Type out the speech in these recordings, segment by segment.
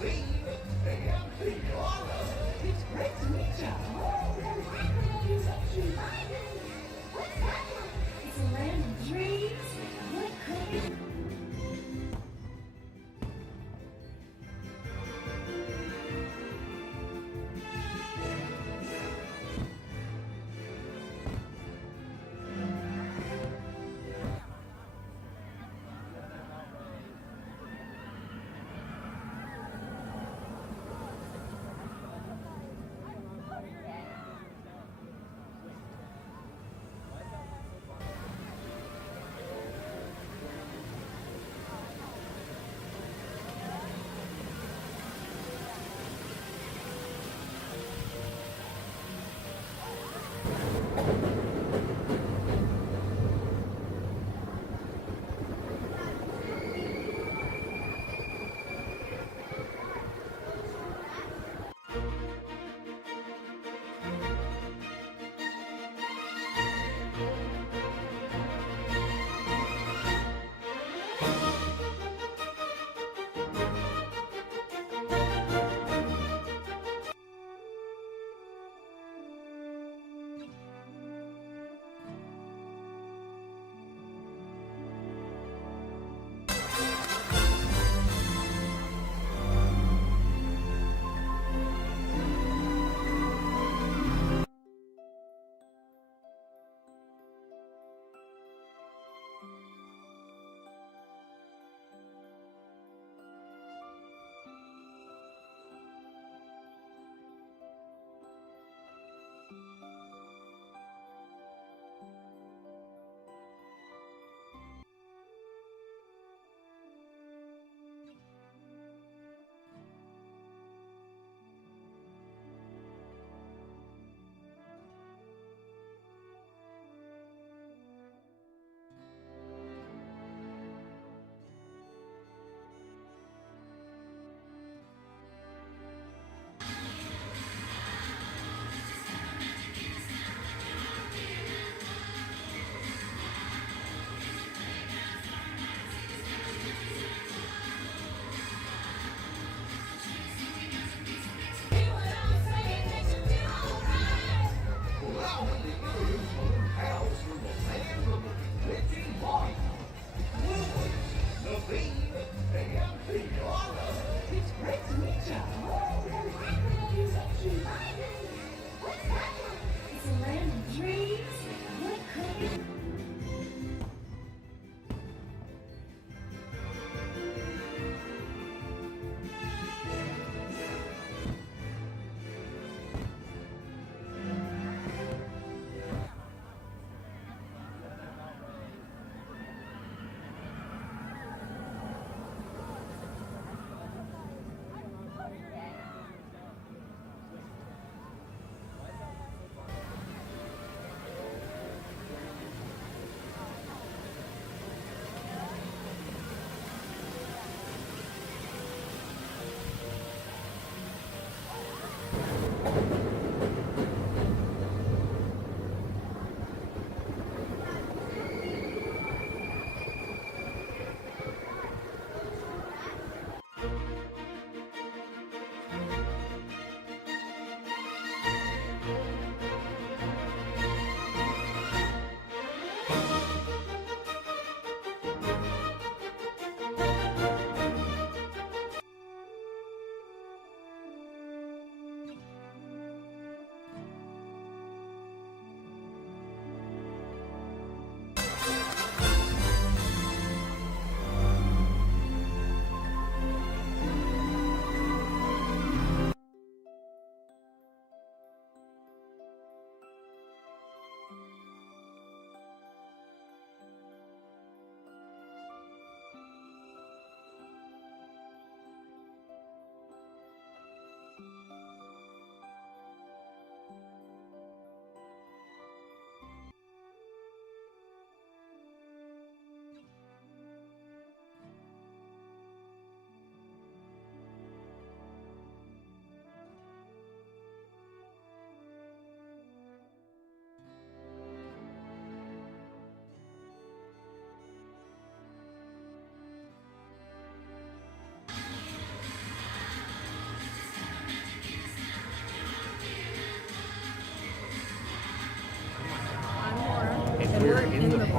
It's great to meet you. What's that? It's a land of dreams. What could it be?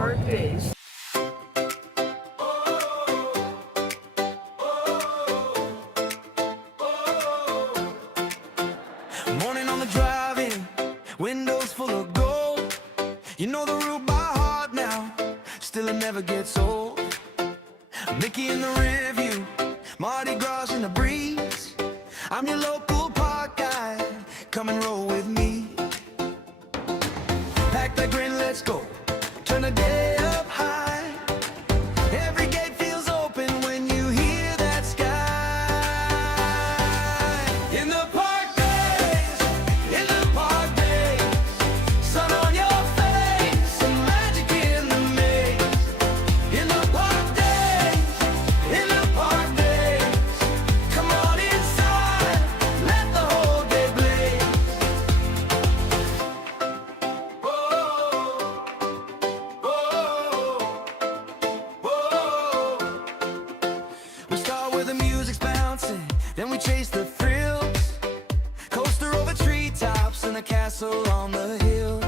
InTheParkDaze. Morning on the drive-in, windows full of gold. You know the route by heart now, still it never gets old. Mickey in the rear view, Mardi Gras in the breeze. I'm your local park guy, come and roll with me. Pack that grin, let's go, turn the day up high. Every gate feels open when you hear that sky. In the park days, in the park days, sun on your face and magic in the maze. In the park days, come on inside, let the whole day blaze. Whoa, whoa, whoa. We start where the music's bouncing, then we chase the thrills. Coaster over treetops and a castle on the hill.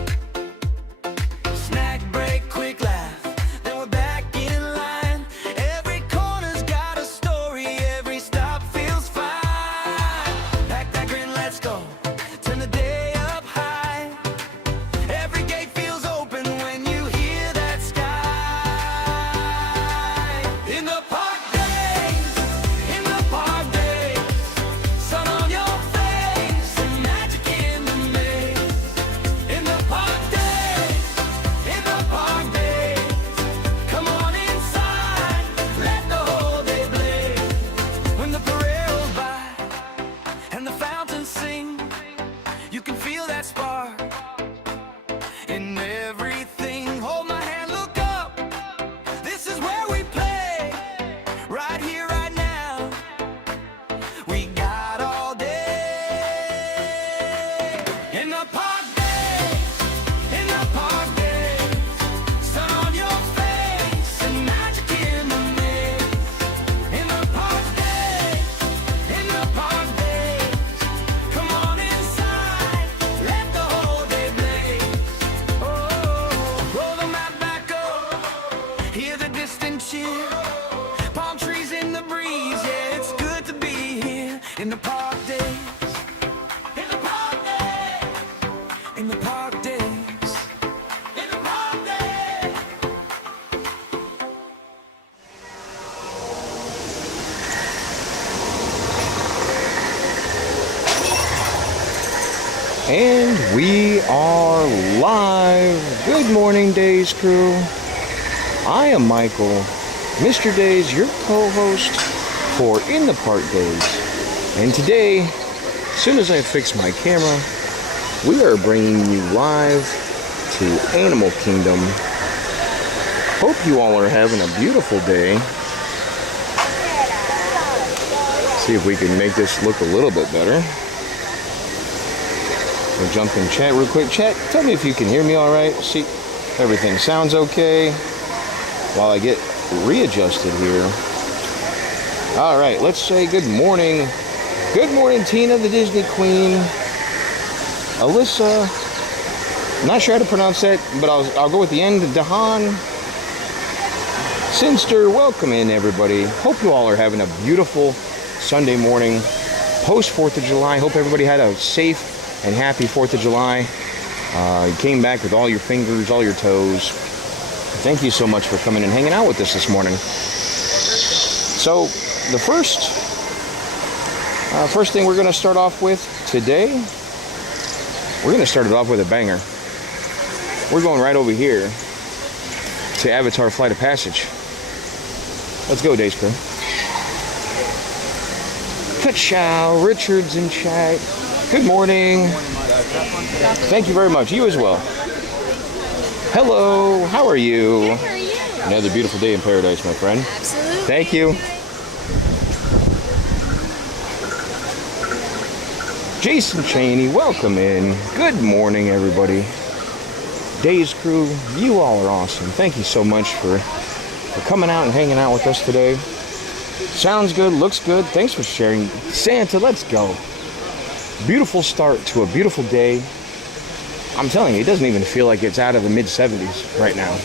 Snack break, quick laugh, then we're back in line. Every corner's got a story, every stop feels fine. Pack that grin, let's go, turn the day up high. Every gate feels open when you hear that sky. In the park days, sun on your face and magic in the maze. In the park days, come on inside, let the whole day blaze. When the parade rolls by and the fountains sing, you can feel that spark in everything. Hold my hand, look up, this is where we play. Right here, right now, we got all day. In the park days, sun on your face and magic in the maze. In the park days, come on inside, let the whole day blaze. Oh, roll the map back up, hear the distant cheer. Palm trees in the breeze, yeah, it's good to be here. In the park days, in the park days, in the park days, in the park days. And we are live. Good morning, Daze crew. I am Michael, Mr. Daze, your co-host for InTheParkDaze. And today, as soon as I fix my camera, we are bringing you live to Animal Kingdom. Hope you all are having a beautiful day. See if we can make this look a little bit better. We'll jump in chat real quick. Chat, tell me if you can hear me all right. See, everything sounds okay while I get readjusted here. All right, let's say good morning. Good morning, Tina, the Disney Queen. Alyssa, I'm not sure how to pronounce that, but I'll go with the end. Dahan, Sinster, welcome in, everybody. Hope you all are having a beautiful Sunday morning post 4th of July. Hope everybody had a safe and happy 4th of July. You came back with all your fingers, all your toes. Thank you so much for coming and hanging out with us this morning. So the first thing we're going to start off with today, we're going to start it off with a banger. We're going right over here to Avatar Flight of Passage. Let's go, Daze crew. Ka-chow, Richard's in chat. Good morning. Thank you very much. You as well. Hello. How are you? Good, how are you? Another beautiful day in paradise, my friend. Absolutely. Thank you. Jason Cheney, welcome in. Good morning, everybody. Daze crew, you all are awesome. Thank you so much for coming out and hanging out with us today. Sounds good, looks good. Thanks for sharing. Santa, let's go. Beautiful start to a beautiful day. I'm telling you, it doesn't even feel like it's out of the mid 70s right now.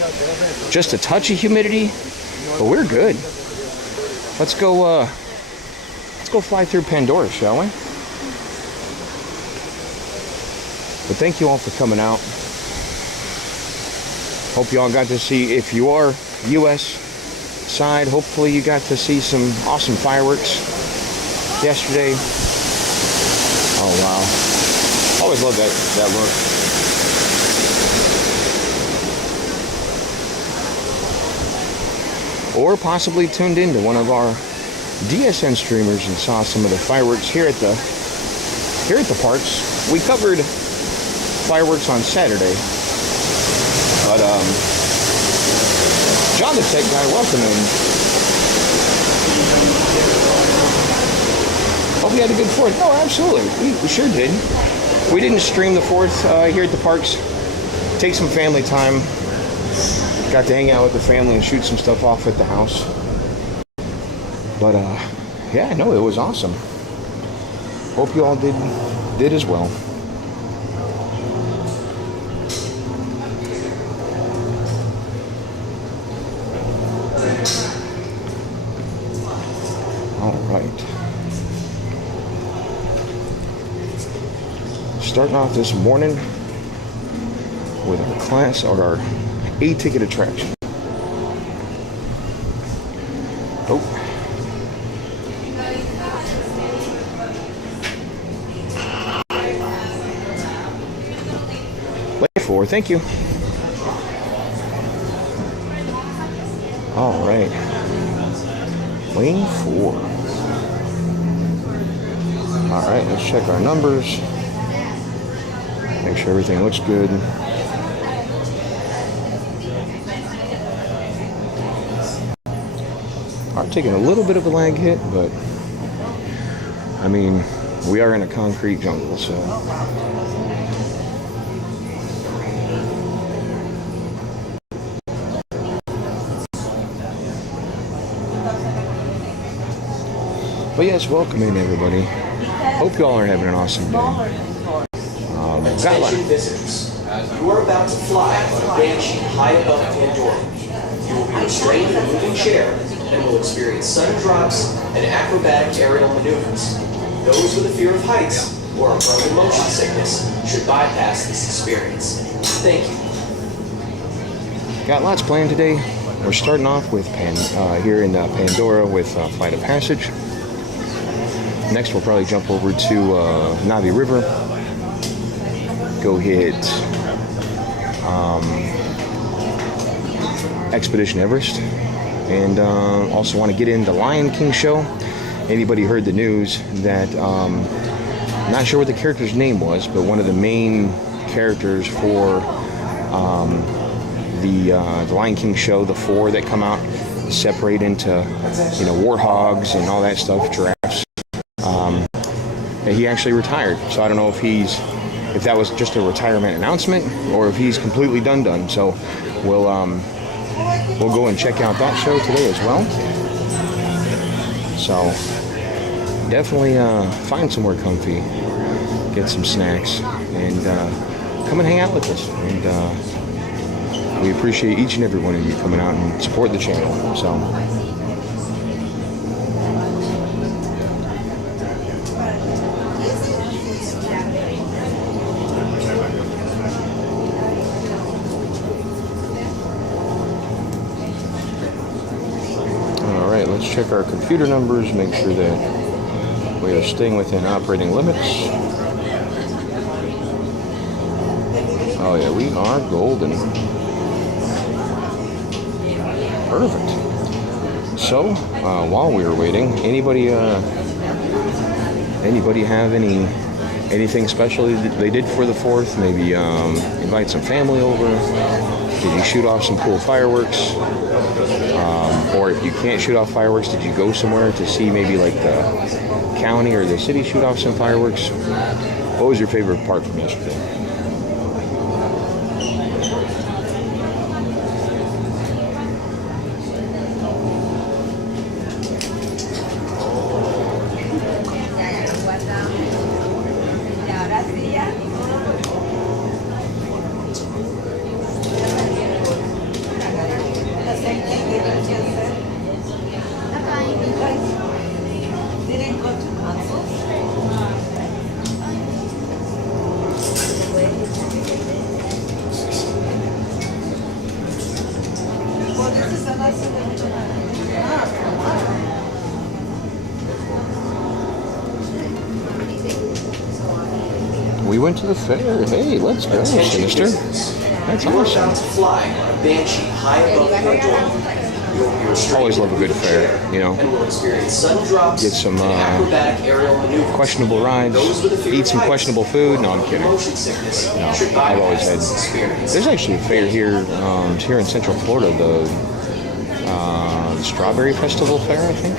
Just a touch of humidity, but we're good. Let's go fly through Pandora, shall we? But thank you all for coming out. Hope you all got to see, if you are U.S. side, hopefully you got to see some awesome fireworks yesterday. Oh wow. Always love that look. Or possibly tuned into one of our DSN streamers and saw some of the fireworks here at the parks. We covered fireworks on Saturday, but John the Tech Guy, welcome in. Hope you had a good 4th. No, absolutely, we sure did. We didn't stream the 4th here at the parks. Take some family time. Got to hang out with the family and shoot some stuff off at the house. But yeah, no, it was awesome. Hope you all did as well. All right. Starting off this morning with our class, or our A-ticket attraction. Oh. Lane 4, thank you. All right. Lane 4. All right, let's check our numbers. Make sure everything looks good. Are taking a little bit of a lag hit, but I mean, we are in a concrete jungle, so. But yes, welcome in everybody. Hope you all are having an awesome day. Attention visitors, you are about to fly on a banshee high above Pandora. You will be restrained in a moving chair and will experience sudden drops and acrobatic aerial maneuvers. Those with a fear of heights or a prone to motion sickness should bypass this experience. Thank you. Got lots planned today. We're starting off with here in Pandora with Flight of Passage. Next, we'll probably jump over to Navi River. Go hit Expedition Everest, and also want to get into Lion King show. Anybody heard the news that not sure what the character's name was, but one of the main characters for the Lion King show, the 4 that come out, separate into warthogs and all that stuff, giraffes. He actually retired, so I don't know if that was just a retirement announcement or if he's completely done. So we'll go and check out that show today as well. So definitely find somewhere comfy, get some snacks, and come and hang out with us. And we appreciate each and every one of you coming out and support the channel. So. Let's check our computer numbers, make sure that we are staying within operating limits. Oh yeah, we are golden. Perfect. So, while we were waiting, anybody have anything special they did for the 4th? Maybe invite some family over? Did you shoot off some cool fireworks? Or if you can't shoot off fireworks, did you go somewhere to see maybe like the county or the city shoot off some fireworks? What was your favorite part from yesterday? We went to the fair. Hey, let's go, Attention Sinister. visitors. That's You are awesome. about to fly on a banshee high above Pandora. You will be restrained Always love a good in the fair, air you know. and will experience sudden drops Get some, and acrobatic aerial maneuvers. Questionable rides, Those with a fear eat of some heights questionable food. No, I'm or kidding. motion sickness No, should I've always bypass had. this experience. There's actually a fair here, here in Central Florida, the Strawberry Festival Fair, I think.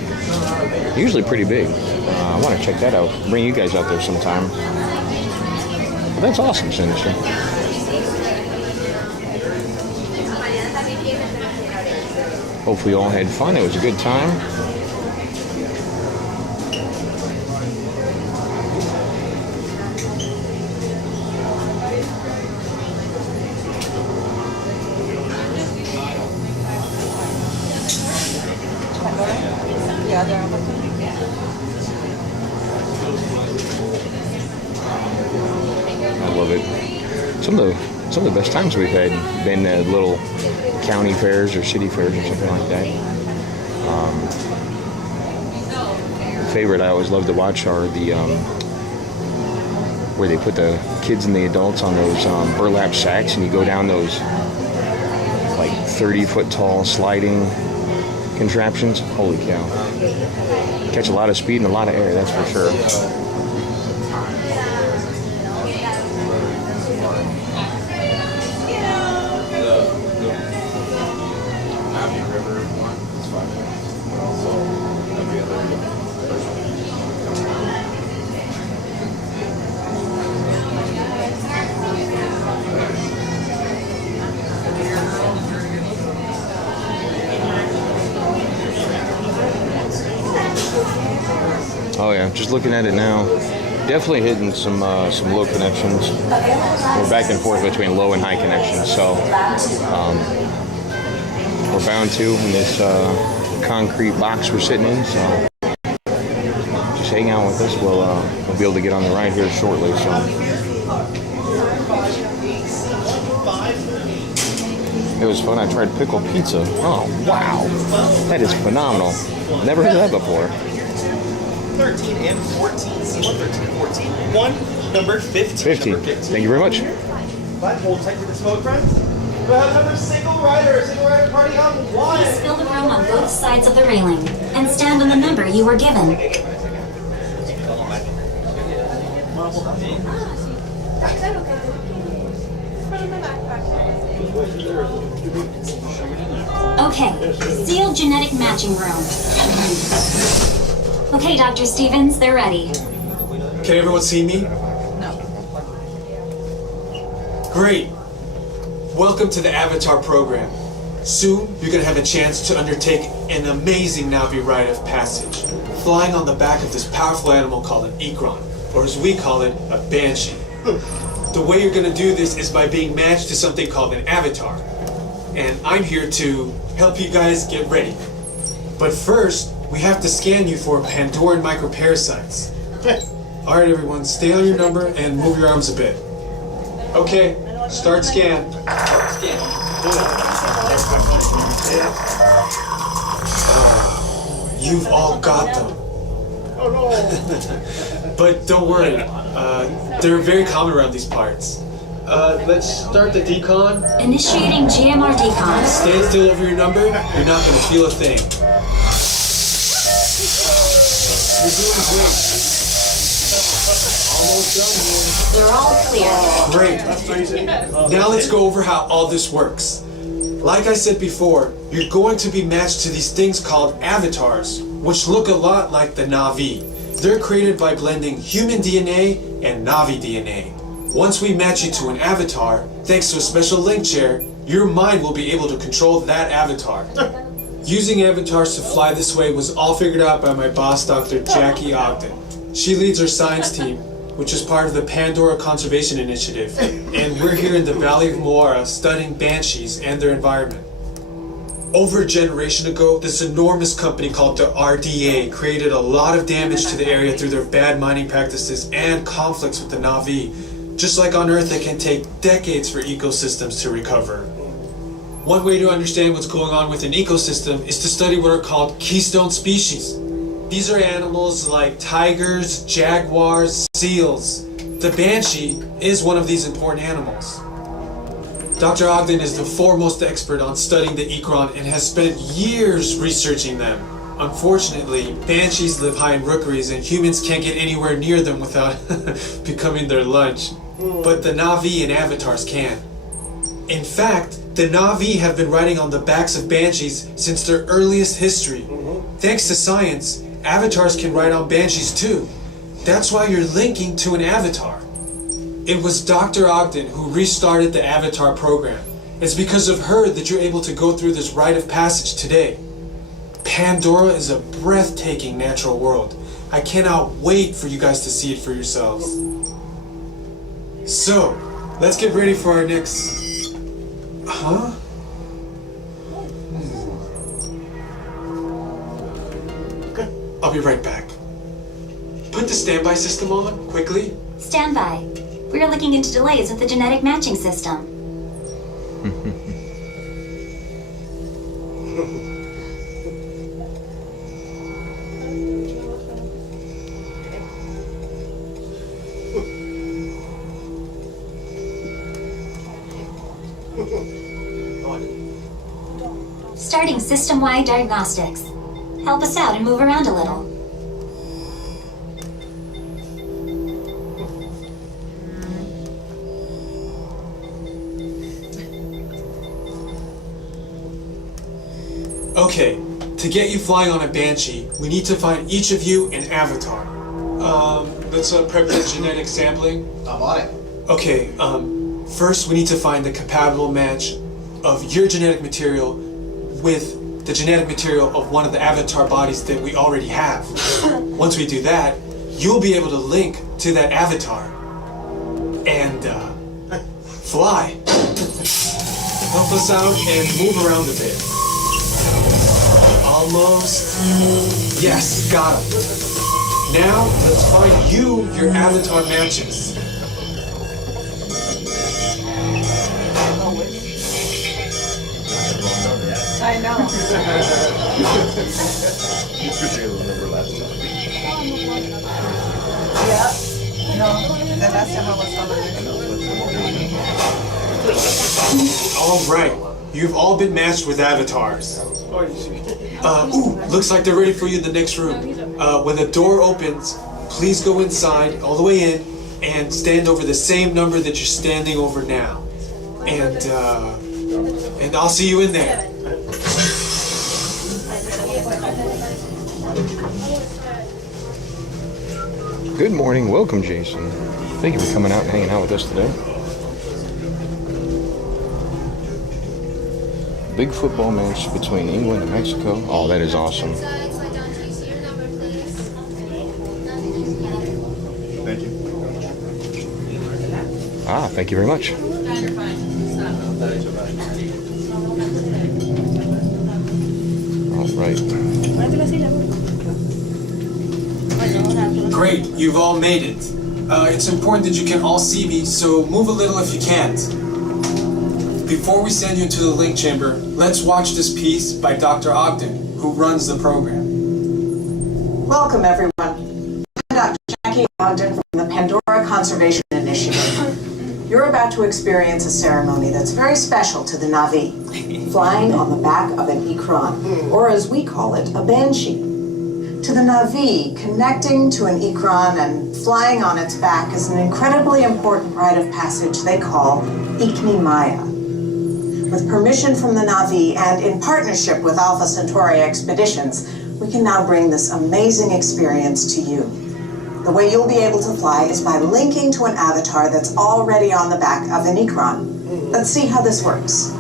Usually pretty big. I want to check that out. Bring you guys out there sometime. But that's awesome, Sinister. Hopefully you all had fun. It was a good time. I love it. Some of the best times we've had been at little county fairs or city fairs or something like that. The favorite I always love to watch are the where they put the kids and the adults on those burlap sacks, and you go down those like 30-foot tall sliding contraptions. Holy cow! Catch a lot of speed and a lot of air, that's for sure. Oh yeah, just looking at it now, definitely hitting some low connections. We're back and forth between low and high connections, so we're bound to in this concrete box we're sitting in. So just hang out with us. We'll be able to get on the ride here shortly. So it was fun. I tried pickle pizza. Oh wow, that is phenomenal. Never heard of that before. 13 and 14. C1, 13 and 14. One, number 15. 15. Number 15. Thank you very much. But hold tight to the smoke, friends. We have another single rider party on one. Please fill the room on both sides of the railing and stand on the number you were given. Okay, sealed genetic matching room. Okay, Dr. Stevens, they're ready. Can everyone see me? No. Great. Welcome to the Avatar program. Soon, you're going to have a chance to undertake an amazing Navi rite of passage, flying on the back of this powerful animal called an Ikron, or as we call it, a Banshee. The way you're going to do this is by being matched to something called an avatar. And I'm here to help you guys get ready. But first, we have to scan you for Pandoran microparasites. Alright everyone, stay on your number and move your arms a bit. Okay, start scan. You've all got them. But don't worry, they're very common around these parts. Let's start the decon. Initiating GMR decon. Stand still over your number, you're not going to feel a thing. You're doing great. Almost done here. They're all clear. Great. Now let's go over how all this works. Like I said before, you're going to be matched to these things called avatars, which look a lot like the Navi. They're created by blending human DNA and Navi DNA. Once we match you to an avatar, thanks to a special link chair, your mind will be able to control that avatar. Using avatars to fly this way was all figured out by my boss, Dr. Jackie Ogden. She leads our science team, which is part of the Pandora Conservation Initiative, and we're here in the Valley of Moara studying banshees and their environment. Over a generation ago, this enormous company called the RDA created a lot of damage to the area through their bad mining practices and conflicts with the Na'vi. Just like on Earth, it can take decades for ecosystems to recover. One way to understand what's going on with an ecosystem is to study what are called keystone species. These are animals like tigers, jaguars, seals. The banshee is one of these important animals. Dr. Ogden is the foremost expert on studying the Ikran and has spent years researching them. Unfortunately, banshees live high in rookeries and humans can't get anywhere near them without becoming their lunch. But the Na'vi and avatars can. In fact, the Na'vi have been riding on the backs of banshees since their earliest history. Thanks to science, avatars can ride on banshees too. That's why you're linking to an avatar. It was Dr. Ogden who restarted the Avatar program. It's because of her that you're able to go through this rite of passage today. Pandora is a breathtaking natural world. I cannot wait for you guys to see it for yourselves. So, let's get ready for our next... Huh? I'll be right back. Put the standby system on, quickly. Standby. We are looking into delays with the genetic matching system. Starting system-wide diagnostics. Help us out and move around a little. Okay, to get you flying on a banshee, we need to find each of you an avatar. Let's prep the genetic sampling. I'm on it. Okay, first we need to find the compatible match of your genetic material with the genetic material of one of the avatar bodies that we already have. Once we do that, you'll be able to link to that avatar and fly. Help us out and move around a bit. Almost. Yes, got him. Now, let's find you your avatar matches. I know. Yeah. No, the last time I was on All right, you've all been matched with avatars. Looks like they're ready for you in the next room. When the door opens, please go inside, all the way in, and stand over the same number that you're standing over now. And I'll see you in there. Good morning. Welcome, Jason. Thank you for coming out and hanging out with us today. Big football match between England and Mexico. Oh, that is awesome. Thank you. Ah, thank you very much. All right. Great, you've all made it. It's important that you can all see me, so move a little if you can't. Before we send you into the link chamber, let's watch this piece by Dr. Ogden, who runs the program. Welcome, everyone. I'm Dr. Jackie Ogden from the Pandora Conservation Initiative. You're about to experience a ceremony that's very special to the Na'vi, flying on the back of an Ikran, or as we call it, a banshee. To the Na'vi, connecting to an Ikran and flying on its back is an incredibly important rite of passage they call Ikni Maya. With permission from the Na'vi and in partnership with Alpha Centauri Expeditions, we can now bring this amazing experience to you. The way you'll be able to fly is by linking to an avatar that's already on the back of an Ikran. Let's see how this works.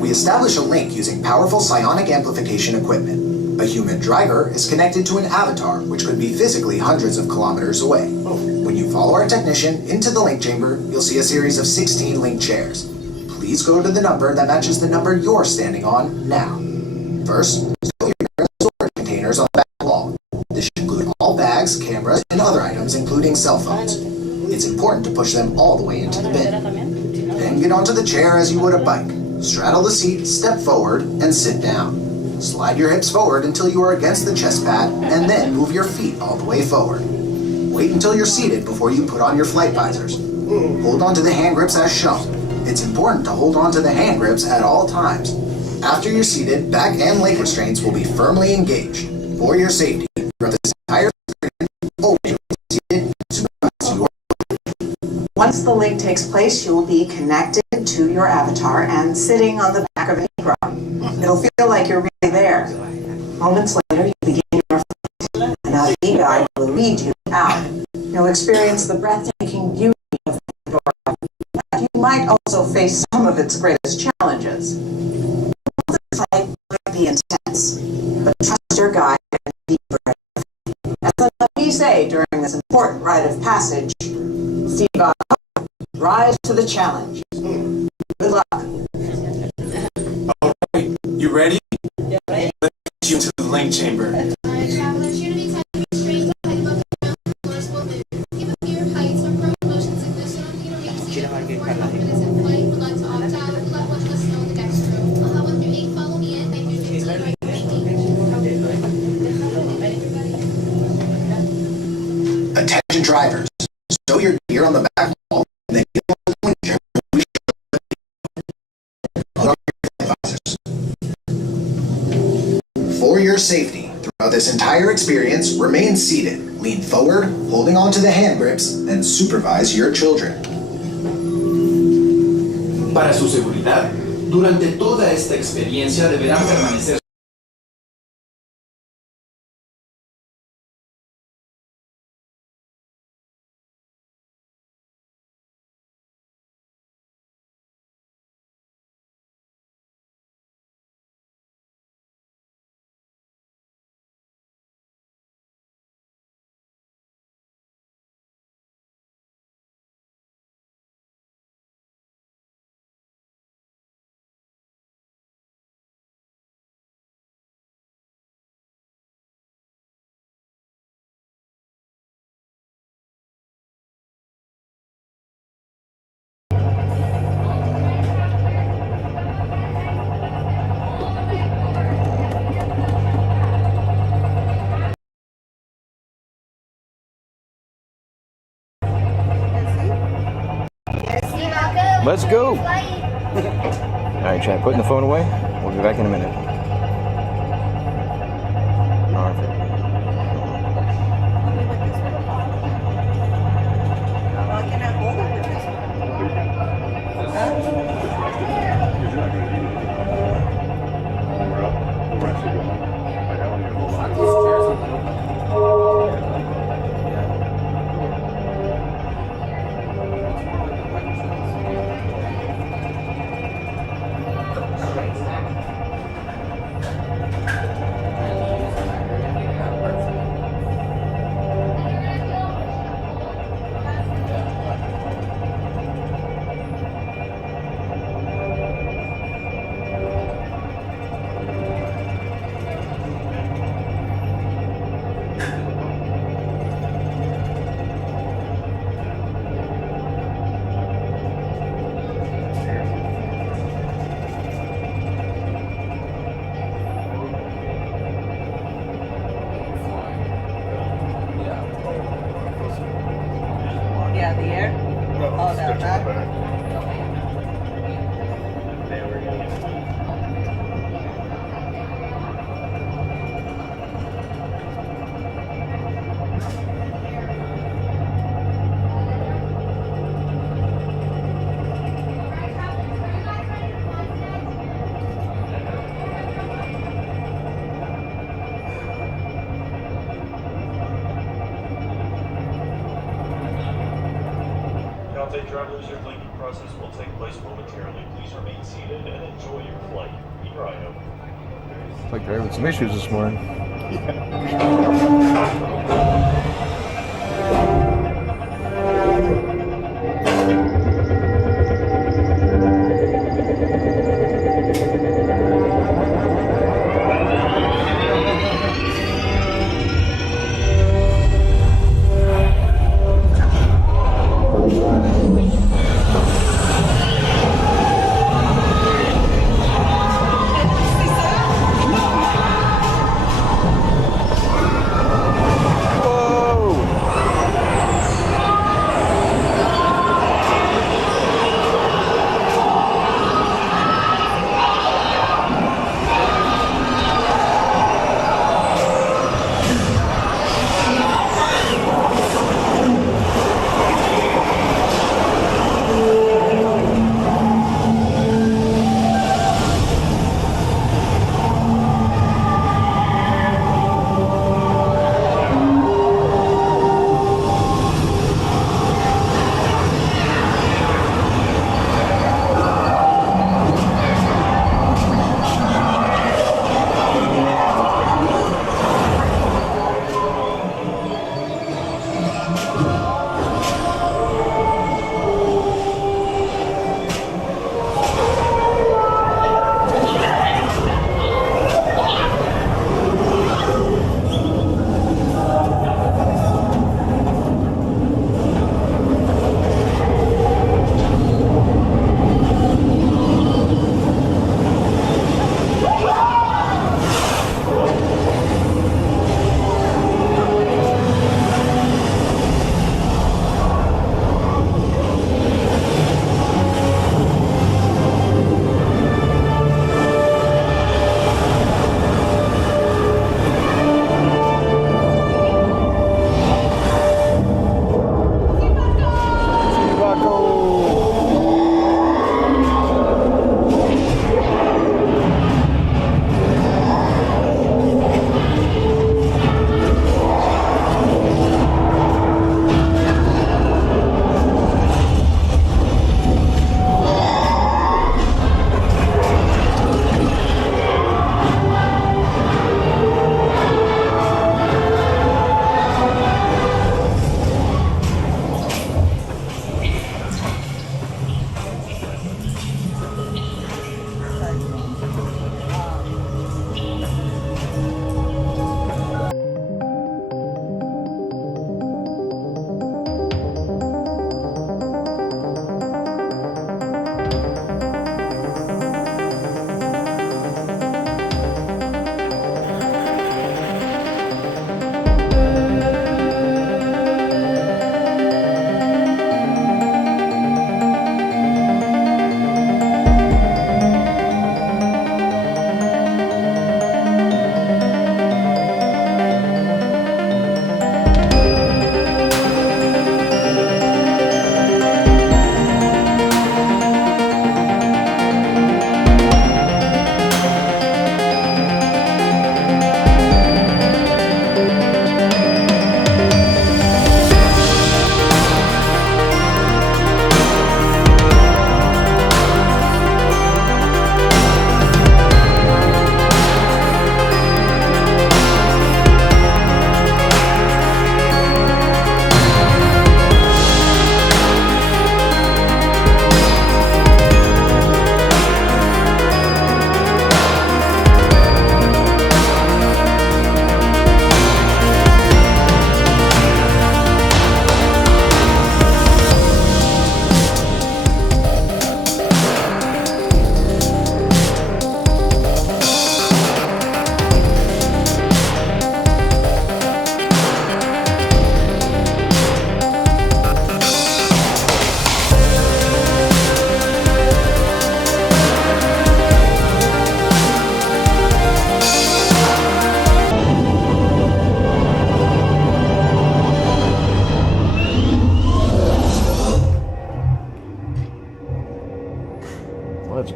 We establish a link using powerful psionic amplification equipment. A human driver is connected to an avatar, which could be physically hundreds of kilometers away. When you follow our technician into the link chamber, you'll see a series of 16 link chairs. Please go to the number that matches the number you're standing on now. First, stow your storage containers on the back wall. This should include all bags, cameras, and other items, including cell phones. It's important to push them all the way into the bin. Then get onto the chair as you would a bike. Straddle the seat, step forward, and sit down. Slide your hips forward until you are against the chest pad, and then move your feet all the way forward. Wait until you're seated before you put on your flight visors. Hold on to the hand grips as shown. It's important to hold on to the hand grips at all times. After you're seated, back and leg restraints will be firmly engaged. For your safety, throughout this entire experience, always seated, supervise your. Once the link takes place, you will be connected to your avatar and sitting on the back of an Negro. It'll feel like you're really there. Moments later, you begin your flight. An IV guide will lead you out. You'll experience the breathtaking beauty of the Pandora. But you might also face some of its greatest challenges. The flight might be intense, but trust your guide and be brave. As the Navi say during this important rite of passage, Steve, rise to the challenge. Good luck. You ready? Yeah. Let's get you to the link chamber. Travelers, you're to be touching restraints on height above the ground floors will move. Give up your heights or prone motion sickness. So don't need to reach seated for 4 minutes in flight. Would like to opt out. Let one of us know in the next room. 1 through 8, follow me in. 9 through 15, right behind me. Attention drivers, stow your gear on the back wall, and then get on the link chair. Put on your flight visors. For your safety, throughout this entire experience, remain seated, lean forward, holding on to the hand grips, and supervise your children. Para su seguridad, durante toda esta experiencia deberán permanecer. Let's go. All right, Chad, putting the phone away. We'll be back in a minute. All right. Yeah, the air. Oh, that. Travelers, your linking process will take place momentarily. Please remain seated and enjoy your flight. Keep your eye open. It's like they're having some issues this morning.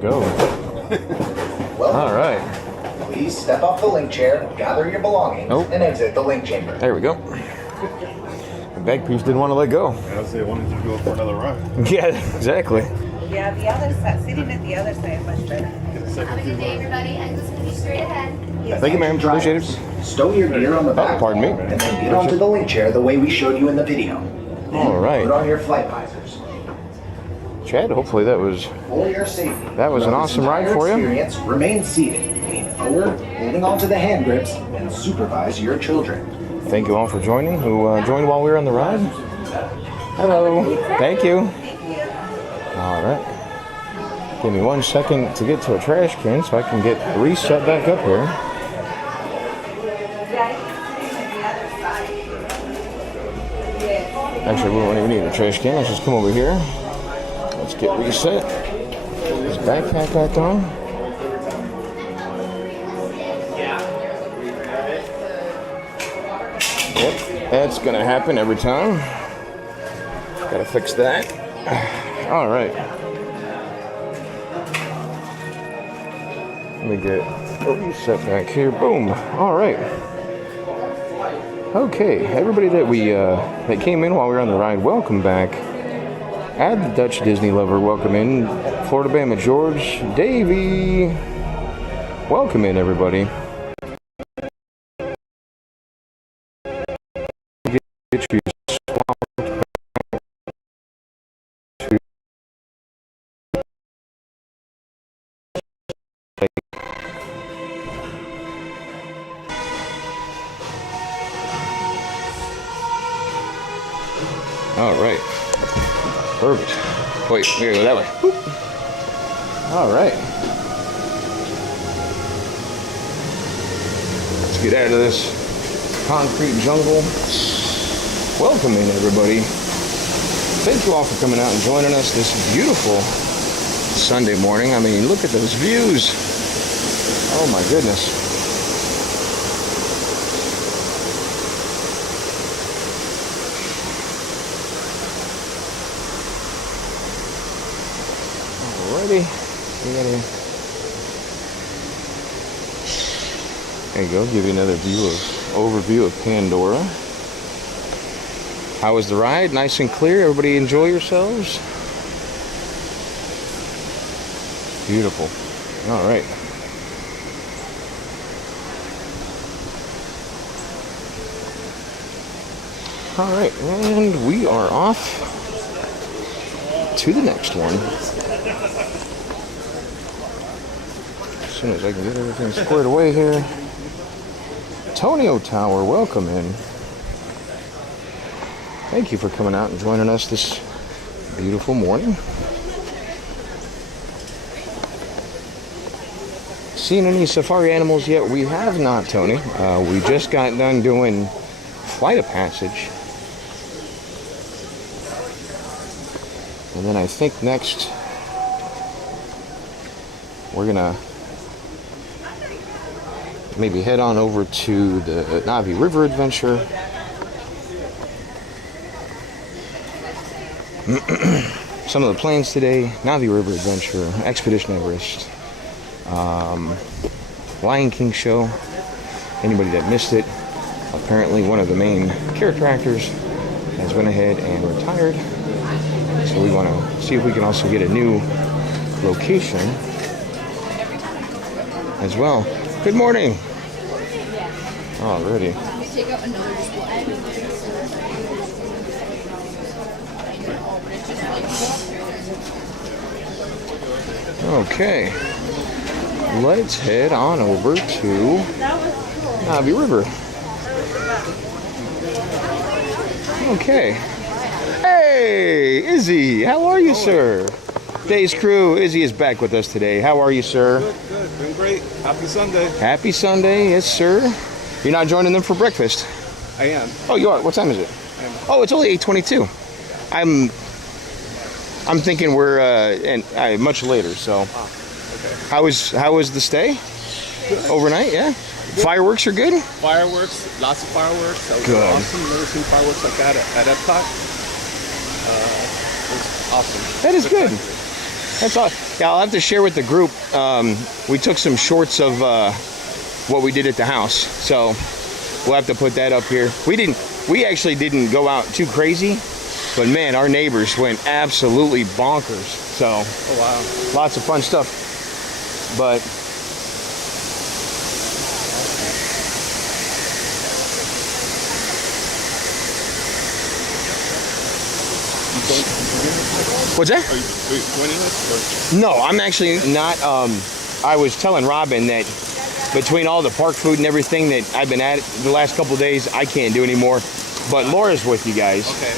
go. Welcome. All right. Please step off the link chair, gather your belongings, Nope. and exit the link chamber. There we go. The bag piece didn't want to let go. I say I wanted you to go for another ride. Yeah, exactly. Yeah, the other side, sitting at the other side, much better. Have a good day, everybody. Exit's gonna be straight ahead. Thank you, ma'am. Appreciate it. Stow your gear on the back pardon me. wall and then get onto the link chair the way we showed you in the video. Then All right. put on your flight visors. Chad, hopefully that was For your safety. That was an throughout this awesome ride entire for you. Experience, remain seated, lean forward, holding onto the hand grips, and supervise your children. Thank you all for joining, who joined while we were on the ride. Hello. Thank you. All right. Give me 1 second to get to a trash can so I can get reset back up here. Actually, we don't even need a trash can. Let's just come over here. Let's get reset. Put this backpack back on. Yep, that's gonna happen every time. Gotta fix that. All right. Let me get reset back here. Boom. All right. Okay, everybody that came in while we were on the ride, welcome back. Add the Dutch Disney lover, welcome in. Florida Bama George, Davey, welcome in, everybody. Get you swapped back to all right. Perfect. Wait, we gotta go that way. Boop. All right. Let's get out of this concrete jungle. Welcome in, everybody. Thank you all for coming out and joining us this beautiful Sunday morning. I mean, look at those views. Oh my goodness. Alrighty. There you go. Give you another overview of Pandora. How was the ride? Nice and clear. Everybody enjoy yourselves. Beautiful. All right. All right, and we are off to the next one. As soon as I can get everything squared away here. Tonio Tower, welcome in. Thank you for coming out and joining us this beautiful morning. Seen any safari animals yet? We have not, Tony. We just got done doing Flight of Passage. And then I think next we're gonna maybe head on over to the Navi River Adventure. Some of the plans today: Navi River Adventure, Expedition Everest, Lion King show. Anybody that missed it, apparently one of the main character actors has went ahead and retired. So we want to see if we can also get a new location as well. Good morning. Alrighty. Okay. Let's head on over to Navi River. Okay. Hey, Izzy, how are you, sir? Daze crew, Izzy is back with us today. How are you, sir? Good, doing great. Happy Sunday. Happy Sunday, yes, sir. You're not joining them for breakfast? I am. Oh, you are. What time is it? Oh, it's only 8:22. I'm thinking we're much later. So, okay. How was the stay? Good. Overnight, yeah. Fireworks are good. Fireworks, lots of fireworks. That was good. Awesome. Never seen fireworks like that at Epcot. It was awesome. That is good. That's all. Yeah, I'll have to share with the group. We took some shorts of what we did at the house, so we'll have to put that up here. We actually didn't go out too crazy, but man, our neighbors went absolutely bonkers. So, Oh wow. lots of fun stuff. But what's that? Are you joining us? No, I'm actually not. I was telling Robin that between all the park food and everything that I've been at the last couple of days, I can't do anymore. But Laura's with you guys. Okay.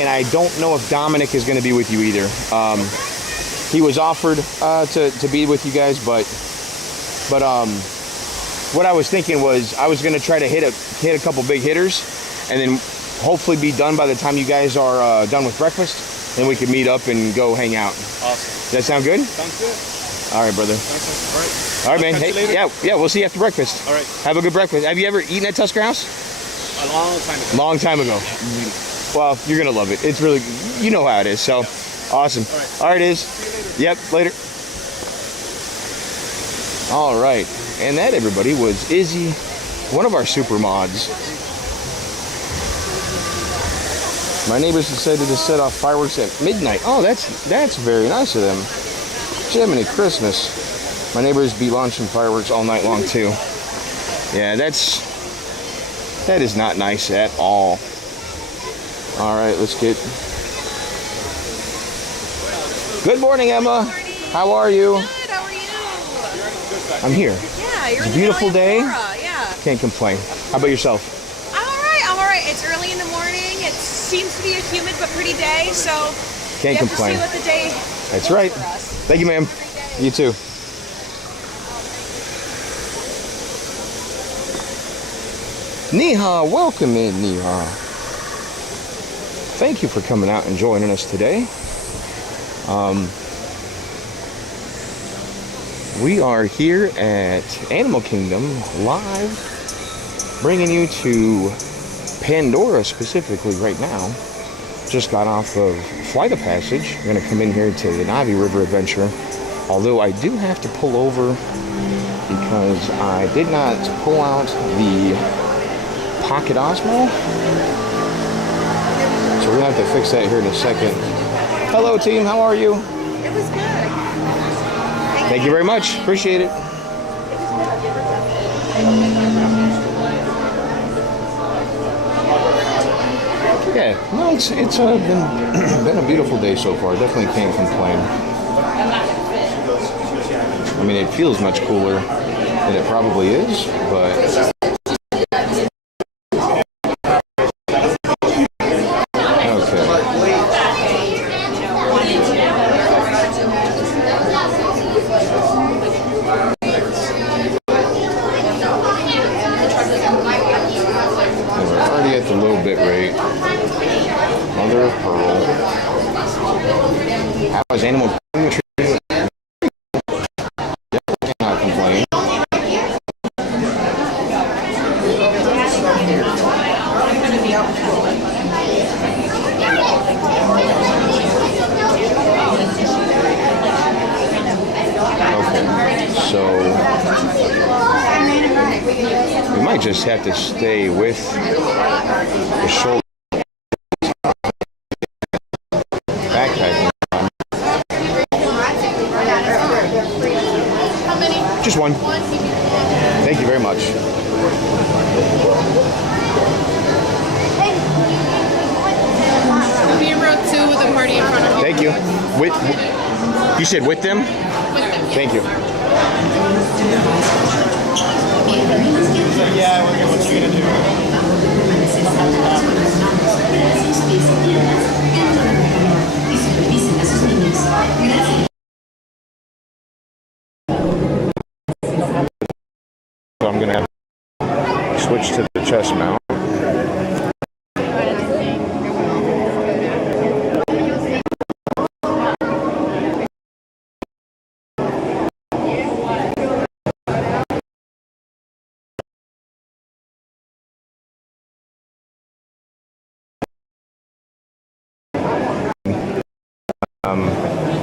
And I don't know if Dominic is going to be with you either. He was offered to be with you guys, but what I was thinking was I was going to try to hit a couple big hitters, and then hopefully be done by the time you guys are done with breakfast, and we could meet up and go hang out. Awesome. Does that sound good? Sounds good. All right, brother. All right. All right, man. Catch you Hey, later. yeah, we'll see you after breakfast. All right. Have a good breakfast. Have you ever eaten at Tusker House? A long time ago. Long time ago. Well, you're gonna love it. It's really, you know how it is. So, awesome. All right, Iz. Yep. Later. All right, and that, everybody, was Izzy, one of our super mods. My neighbors decided to set off fireworks at midnight. Oh, that's very nice of them. Jiminy Christmas. My neighbors be launching fireworks all night long too. Yeah, that is not nice at all. All right, let's get. Good morning, Emma. How are you? Good, how are you? I'm here. Yeah, you're It's a in the beautiful middle day. of Flora, yeah. Can't complain. How about yourself? I'm all right. It's early in the morning. It seems to be a humid but pretty day, so Can't we have complain. to see what the day That's holds right. for us. Thank you, ma'am. You too. Neha, welcome in, Neha. Thank you for coming out and joining us today. We are here at Animal Kingdom live, bringing you to Pandora specifically right now. Just got off of Flight of Passage. We're going to come in here to the Navi River Adventure. Although I do have to pull over because I did not pull out the Pocket Osmo. So we're going to have to fix that here in a second. Hello, team. How are you? It was good. Thank you very much. Appreciate it. Yeah, no, it's been a beautiful day so far. Definitely can't complain. I mean, it feels much cooler than it probably is, but just have to stay with the shoulder backpacking. Just one. Thank you very much. Be in row 2 with a party in front of you. Thank you. You said with them? With them. Thank you. Yeah, I want you to do. So I'm gonna have to switch to the chest mount.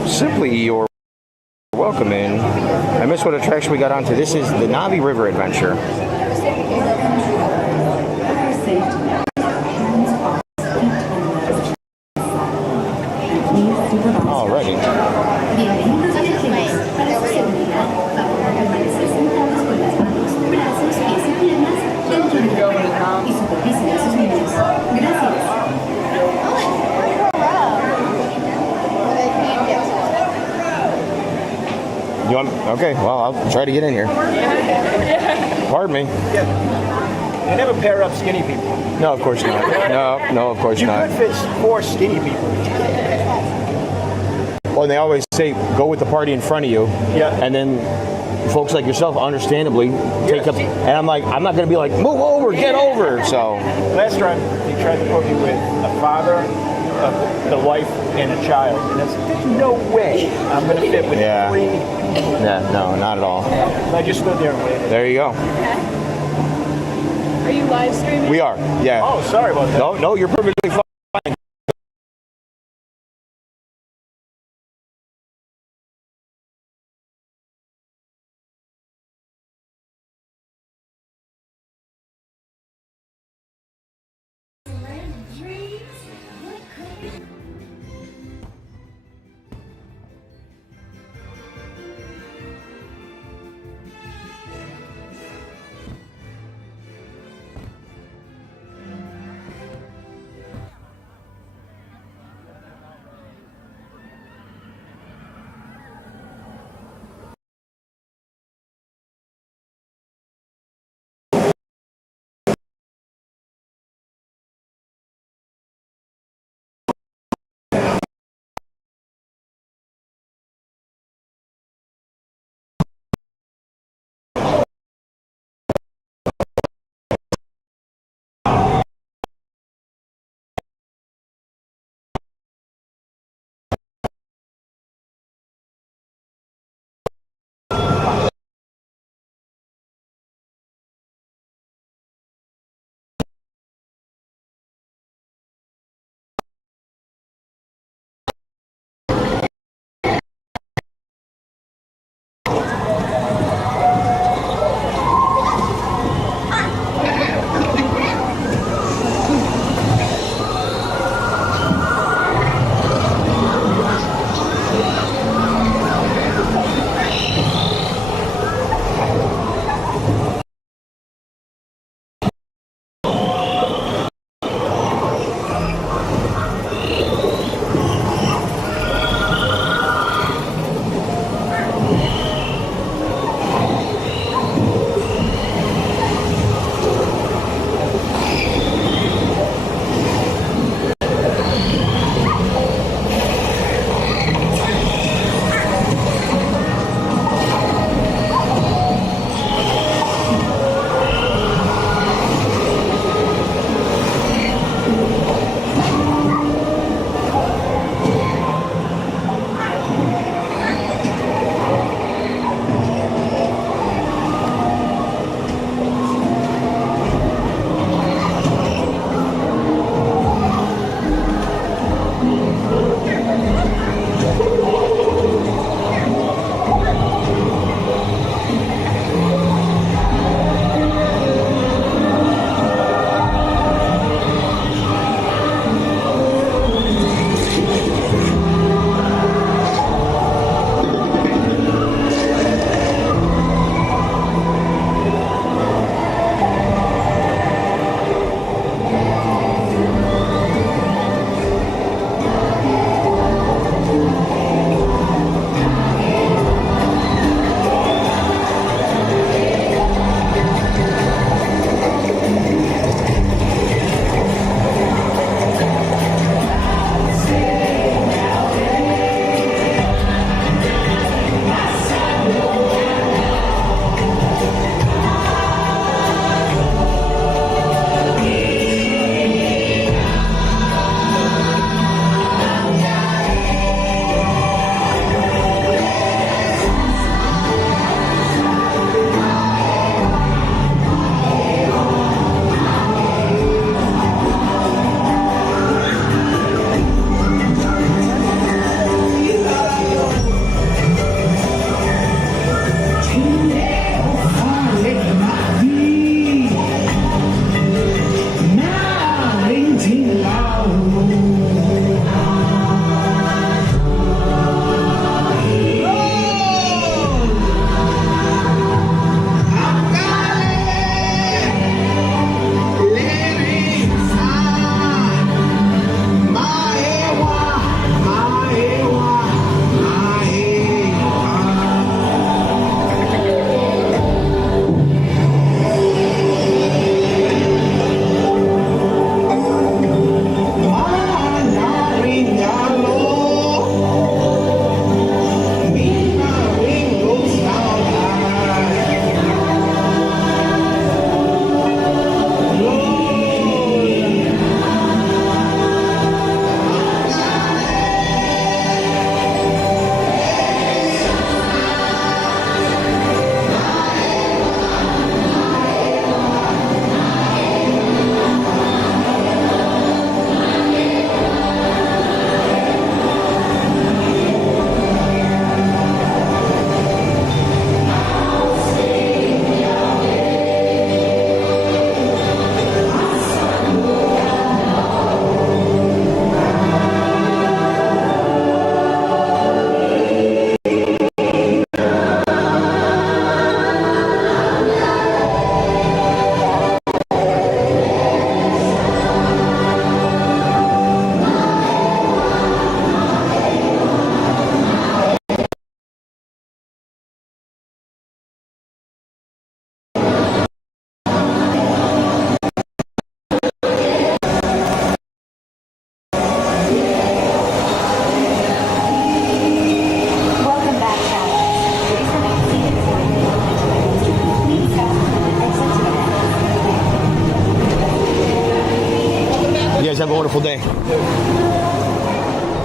Simply you're welcome in. I missed what attraction we got onto. This is the Navi River Adventure. Alrighty. You want? Okay. Well, I'll try to get in here. Pardon me. You never pair up skinny people. No, of course not. No, of course You not. could fit 4 skinny people. Well, and they always say go with the party in front of you. Yeah. And then folks like yourself, understandably, take up. And I'm like, I'm not going to be like, move over, get over. So. Last time they tried to put me with a father, the wife, and a child, and I said, "There's no way I'm going to fit with 3 people." Yeah. No, not at all. I just stood there and waited. There you go. Are you live streaming? We are. Yeah. Oh, sorry about that. No, you're perfectly fine.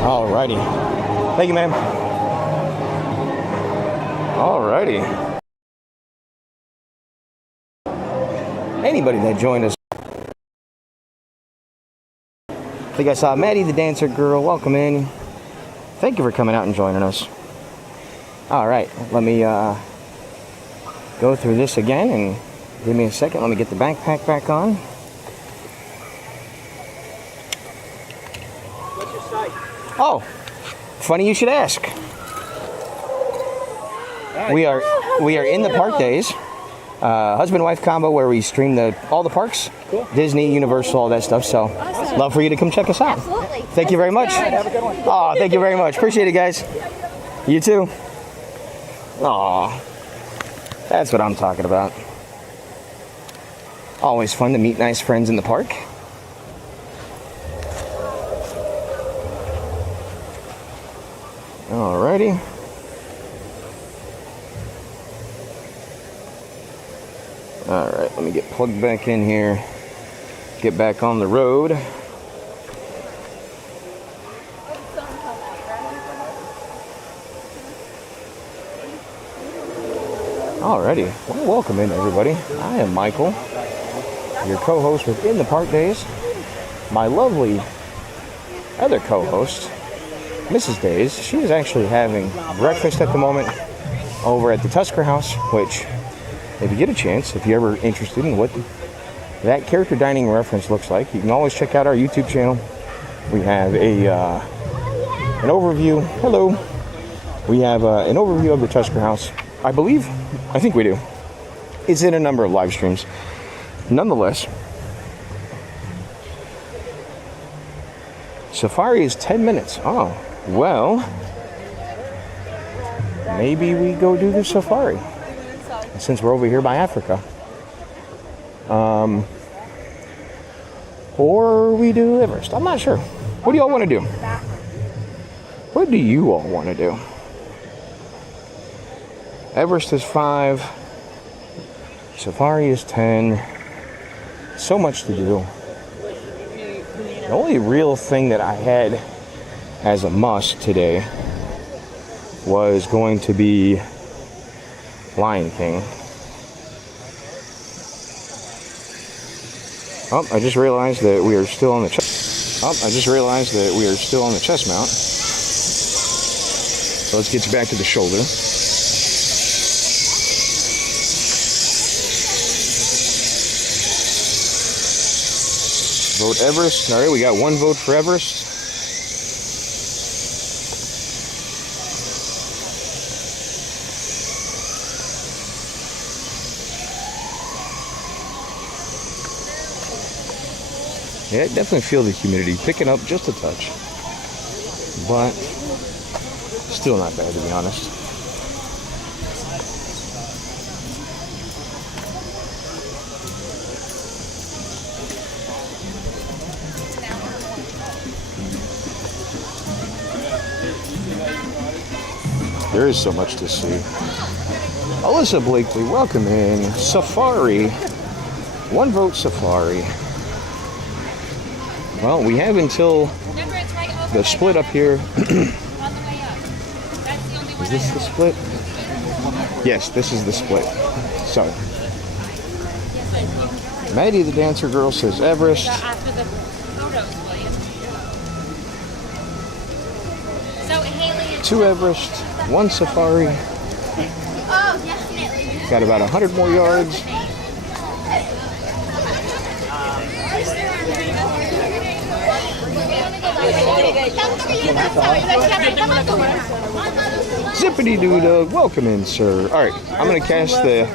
Alrighty. Thank you, ma'am. Alrighty. Anybody that joined us. I think I saw Maddie the Dancer Girl. Welcome in. Thank you for coming out and joining us. Alright, let me go through this again and give me a second. Let me get the backpack back on. What's your site? Oh, funny you should ask. We are in the park days. Husband-wife combo where we stream all the parks. Cool. Disney, Universal, all that stuff. So, love for you to come check us out. Absolutely. Thank you very much. Have a good one. Oh, thank you very much. Appreciate it, guys. You too. Aw, that's what I'm talking about. Always fun to meet nice friends in the park. Alrighty. Alright, let me get plugged back in here. Get back on the road. Alrighty, well, welcome in everybody. I am Michael, your co-host with In the Park Daze. My lovely other co-host, Mrs. Daze, she is actually having breakfast at the moment over at the Tusker House, which, if you get a chance, if you're ever interested in what that character dining reference looks like, you can always check out our YouTube channel. We have an overview. Hello. We have an overview of the Tusker House. I think we do. It's in a number of live streams. Nonetheless, Safari is 10 minutes. Oh, well, maybe we go do the Safari since we're over here by Africa. Or we do Everest. I'm not sure. What do y'all want to do? What do you all want to do? Everest is 5. Safari is 10. So much to do. The only real thing that I had as a must today was going to be Lion King. Oh, I just realized that we are still on the chest. Mount. So let's get you back to the shoulder. Vote Everest. All right, we got one vote for Everest. Yeah, I definitely feel the humidity picking up just a touch, but still not bad, to be honest. There is so much to see. Alyssa Blakely, welcome in. Safari. One vote Safari. Well, we have until the split up here. Is this the split? Yes, this is the split. So, Maddie the Dancer Girl says Everest. Two Everest, one Safari. Got about 100 more yards. Zippity doo dug, welcome in, sir. All right, I'm gonna cast the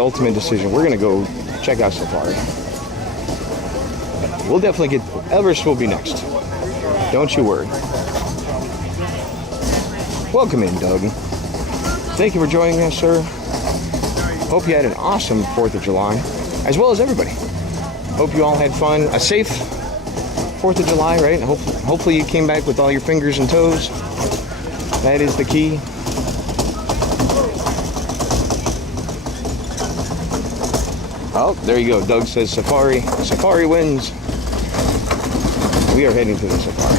ultimate decision. We're gonna go check out Safari. We'll definitely get Everest. Will be next. Don't you worry. Welcome in, Doug. Thank you for joining us, sir. Hope you had an awesome 4th of July, as well as everybody. Hope you all had fun. A safe 4th of July, right? Hopefully you came back with all your fingers and toes. That is the key. Oh, there you go. Doug says Safari. Safari wins. we are heading to the safari.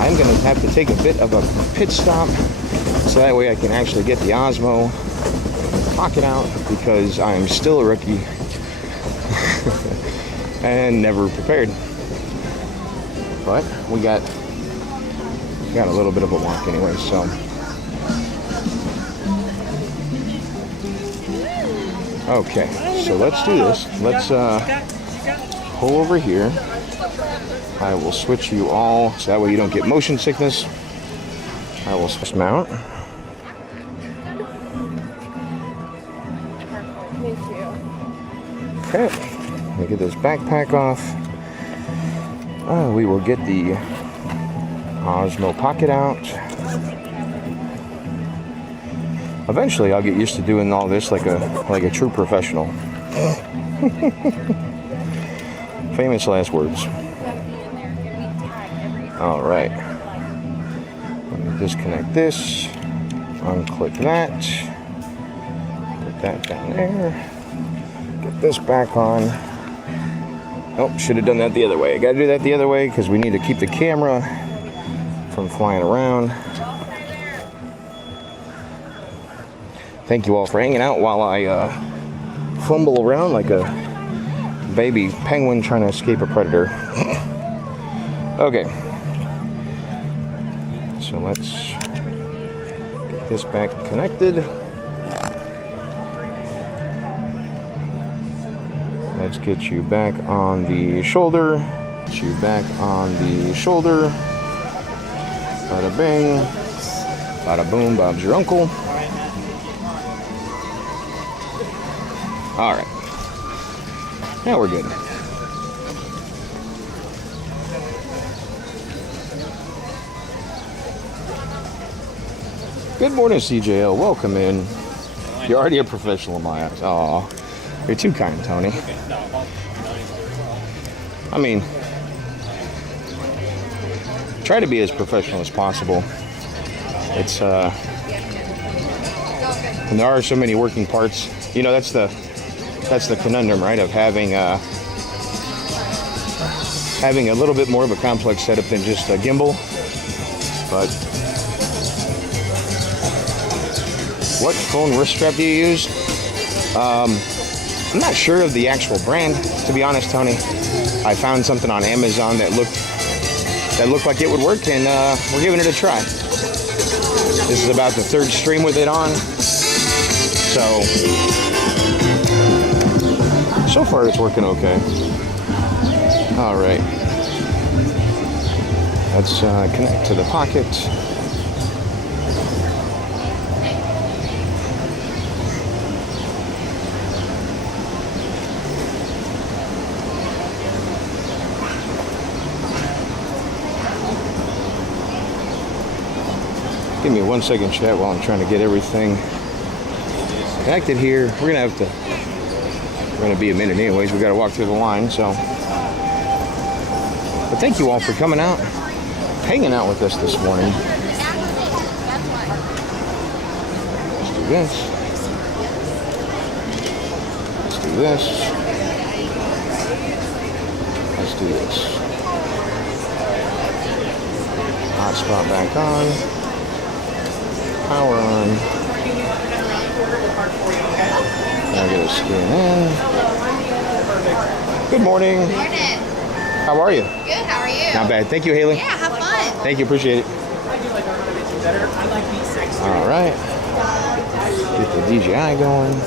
I'm going to have to take a bit of a pit stop so that way I can actually get the Osmo Pocket out because I'm still a rookie and never prepared. But we got a little bit of a walk anyway, so. Okay, so let's do this. Let's pull over here. I will switch you all so that way you don't get motion sickness. I will switch mount. Thank you. Okay, let me get this backpack off. We will get the Osmo Pocket out. Eventually, I'll get used to doing all this like a true professional. Famous last words. All right. Let me disconnect this. Unclick that. Put that down there. Get this back on. Oh, should have done that the other way. I gotta do that the other way because we need to keep the camera from flying around. Thank you all for hanging out while I fumble around like a baby penguin trying to escape a predator. Okay. So let's get this back connected. Let's get you back on the shoulder. Get you back on the shoulder. Bada bing. Bada boom, Bob's your uncle. All right. Now we're good. Good morning, CJL. Welcome in. You're already a professional in my eyes. Aw, you're too kind, Tony. I mean, try to be as professional as possible. It's and there are so many working parts. You know, that's the conundrum, right? Of having a little bit more of a complex setup than just a gimbal. But what phone wrist strap do you use? I'm not sure of the actual brand, to be honest, Tony. I found something on Amazon that looked like it would work, and we're giving it a try. This is about the third stream with it on. So far it's working okay. All right. Let's connect to the pocket. Give me 1 second, chat, while I'm trying to get everything connected here. We're gonna be a minute anyways. We gotta walk through the line, so. But thank you all for coming out, hanging out with us this morning. Let's do this. Let's do this. Let's do this. Hotspot back on. Power on. Now get a scan in. Good morning. Morning. How are you? Good, how are you? Not bad. Thank you, Haley. Yeah, have fun. Thank you, appreciate it. All right. Get the DJI going.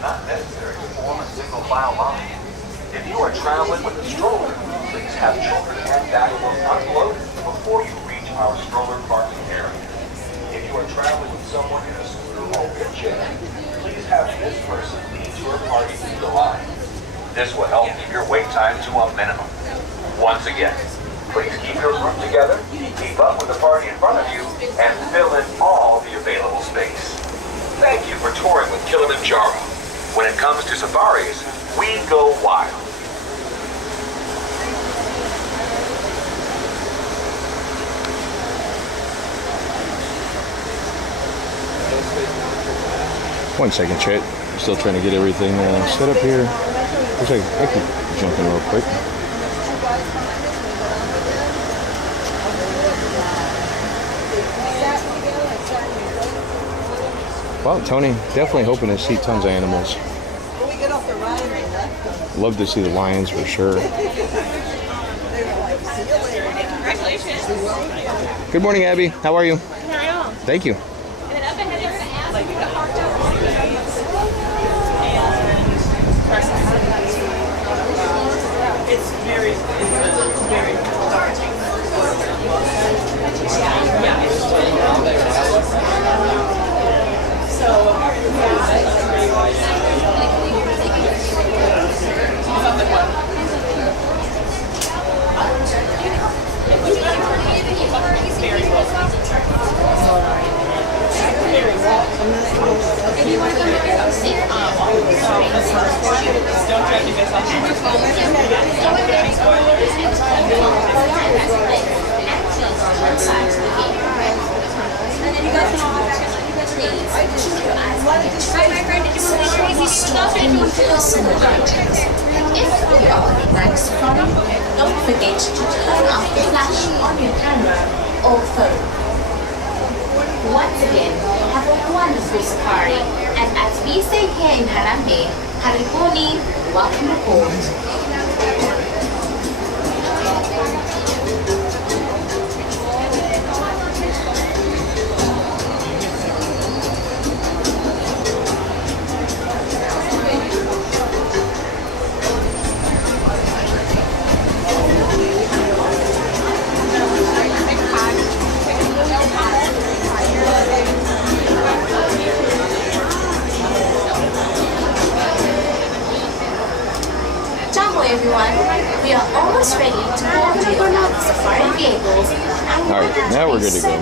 Not necessary to form a single file line. If you are traveling with a stroller, please have children and valuables unloaded before you reach our stroller parking area. If you are traveling with someone in a scooter or wheelchair, please have this person lead your party through the line. This will help keep your wait time to a minimum. Once again, please keep your group together, keep up with the party in front of you, and fill in all the available space. Thank you for touring with Kilimanjaro. When it comes to safaris, we go wild. One second, Chet. Still trying to get everything set up here. Looks like I could jump in real quick. Well, Tony, definitely hoping to see tons of animals. Love to see the lions for sure. Good morning, Abby. How are you? Thank you. It's very Don't forget to turn off the flash on your camera or phone. Once again, have a wonderful safari, and as we say here in Harambee, Karibuni, welcome aboard. Everyone, we are almost ready to board your safari vehicles, and All right, now we're good to go.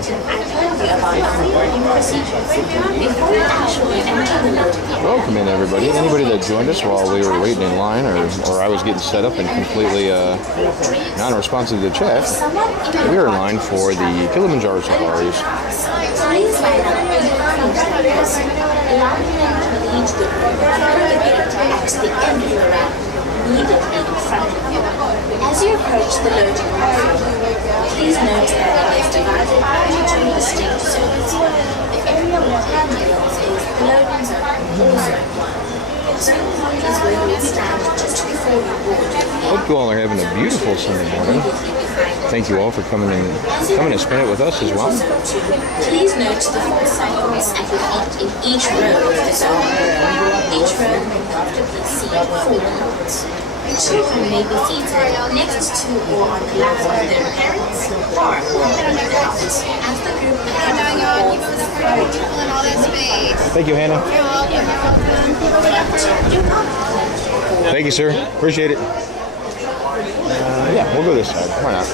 Before we actually enter the loading. Welcome in, everybody. Anybody that joined us while we were waiting in line, or I was getting set up and completely non-responsive to chat, we are in line for the Kilimanjaro safaris. Please line up in front of us, allowing them to lead the group at the end of the round. Immediately in front of you. As you approach the loading area, please note that it is divided into distinct zones. The area with handrails is the loading zone, or zone 1. Zone 1 is where you will stand just before you board. Hope you all are having a beautiful Sunday morning. Thank you all for coming to spend it with us as well. Please note the 4 cycles at your feet in each row of the zone. Each row may comfortably seat 4 couples. Children may be seated next to or on the lap of their parents or holding their adults as the group Thank you, Hannah. Thank you, sir. Appreciate it. Yeah, we'll go this side. Why not?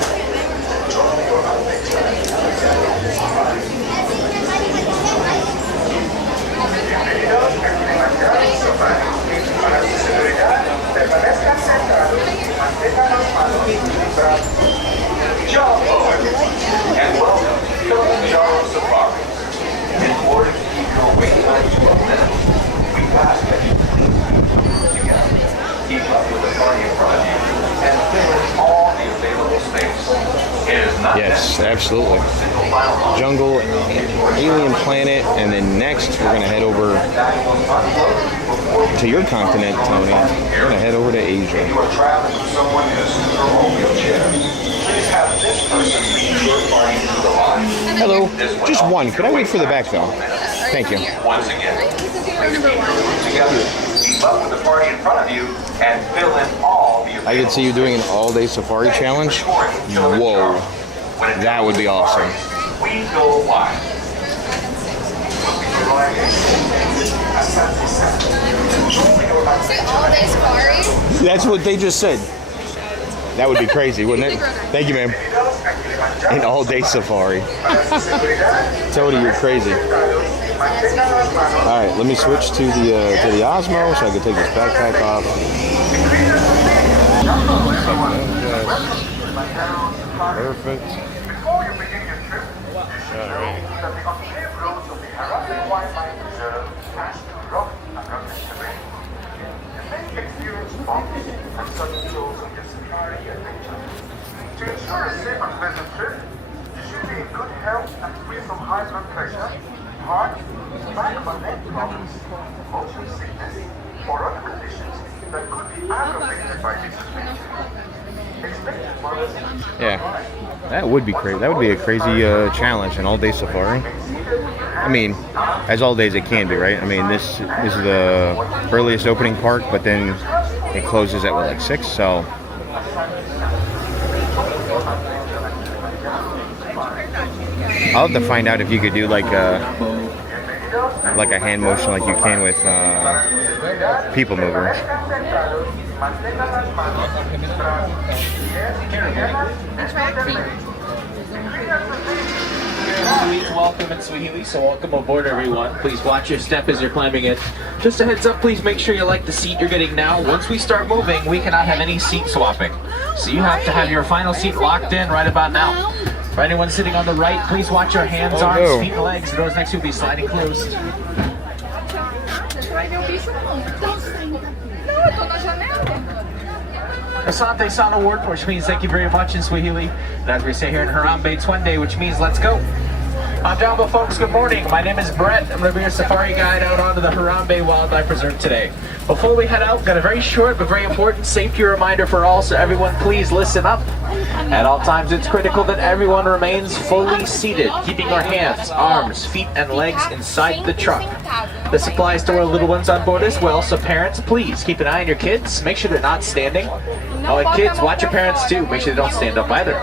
Hello, everyone, and welcome to Kilimanjaro Safari. In order to keep your wait time to a minimum, we ask that you together, keep up with the party in front of you, and fill in all the available space. It is not necessary absolutely. for a single file line. Jungle, alien planet, and then next we're gonna head over to your continent, Tony. We're gonna head over to Asia. If you are traveling with someone in a scooter or wheelchair, please have this person lead your party through the line. Hello. Just one. Could I wait for the back though? Thank you. Once again, please keep moving together, keep up with the party in front of you, and fill in all the I could see you doing an all-day safari challenge. Whoa. That would be awesome. We go wild. Say all-day safari? That's what they just said. That would be crazy, wouldn't it? Thank you, ma'am. An all-day safari. Tony, you're crazy. All right, let me switch to the Osmo so I can take this backpack off. Perfect. Before you begin your trip, you should know that the unpaved roads of the Harare Wildlife Reserve has to rough and rugged terrain. You may experience bumps and sudden jolts on your safari adventure. To ensure a safe and pleasant trip, you should be in good health and free from high blood pressure, heart, back or neck problems, motion sickness, or other conditions that could be aggravated by this suspension. Expect mothers should Yeah, that would be crazy. That would be a crazy challenge, an all-day safari. I mean, as all days it can be, right? I mean, this is the earliest opening park, but then it closes at what, like 6? So I'll have to find out if you could do like a hand motion like you can with People Mover. Welcome in Swahili, so welcome aboard everyone. Please watch your step as you're climbing it. Just a heads up, please make sure you like the seat you're getting now. Once we start moving, we cannot have any seat swapping. So you have to have your final seat locked in right about now. For anyone sitting on the right, please watch your hands, arms, feet, and legs. The doors next to you will be sliding closed. Asante San Award, which means thank you very much in Swahili. And as we say here in Harambe, Twende, which means let's go. Jamba folks, good morning. My name is Brett. I'm going to be your safari guide out onto the Harambe Wildlife Reserve today. Before we head out, got a very short but very important safety reminder for all, so everyone please listen up. At all times, it's critical that everyone remains fully seated, keeping our hands, arms, feet, and legs inside the truck. This applies to our little ones on board as well, so parents, please keep an eye on your kids. Make sure they're not standing. Oh, and kids, watch your parents too. Make sure they don't stand up either.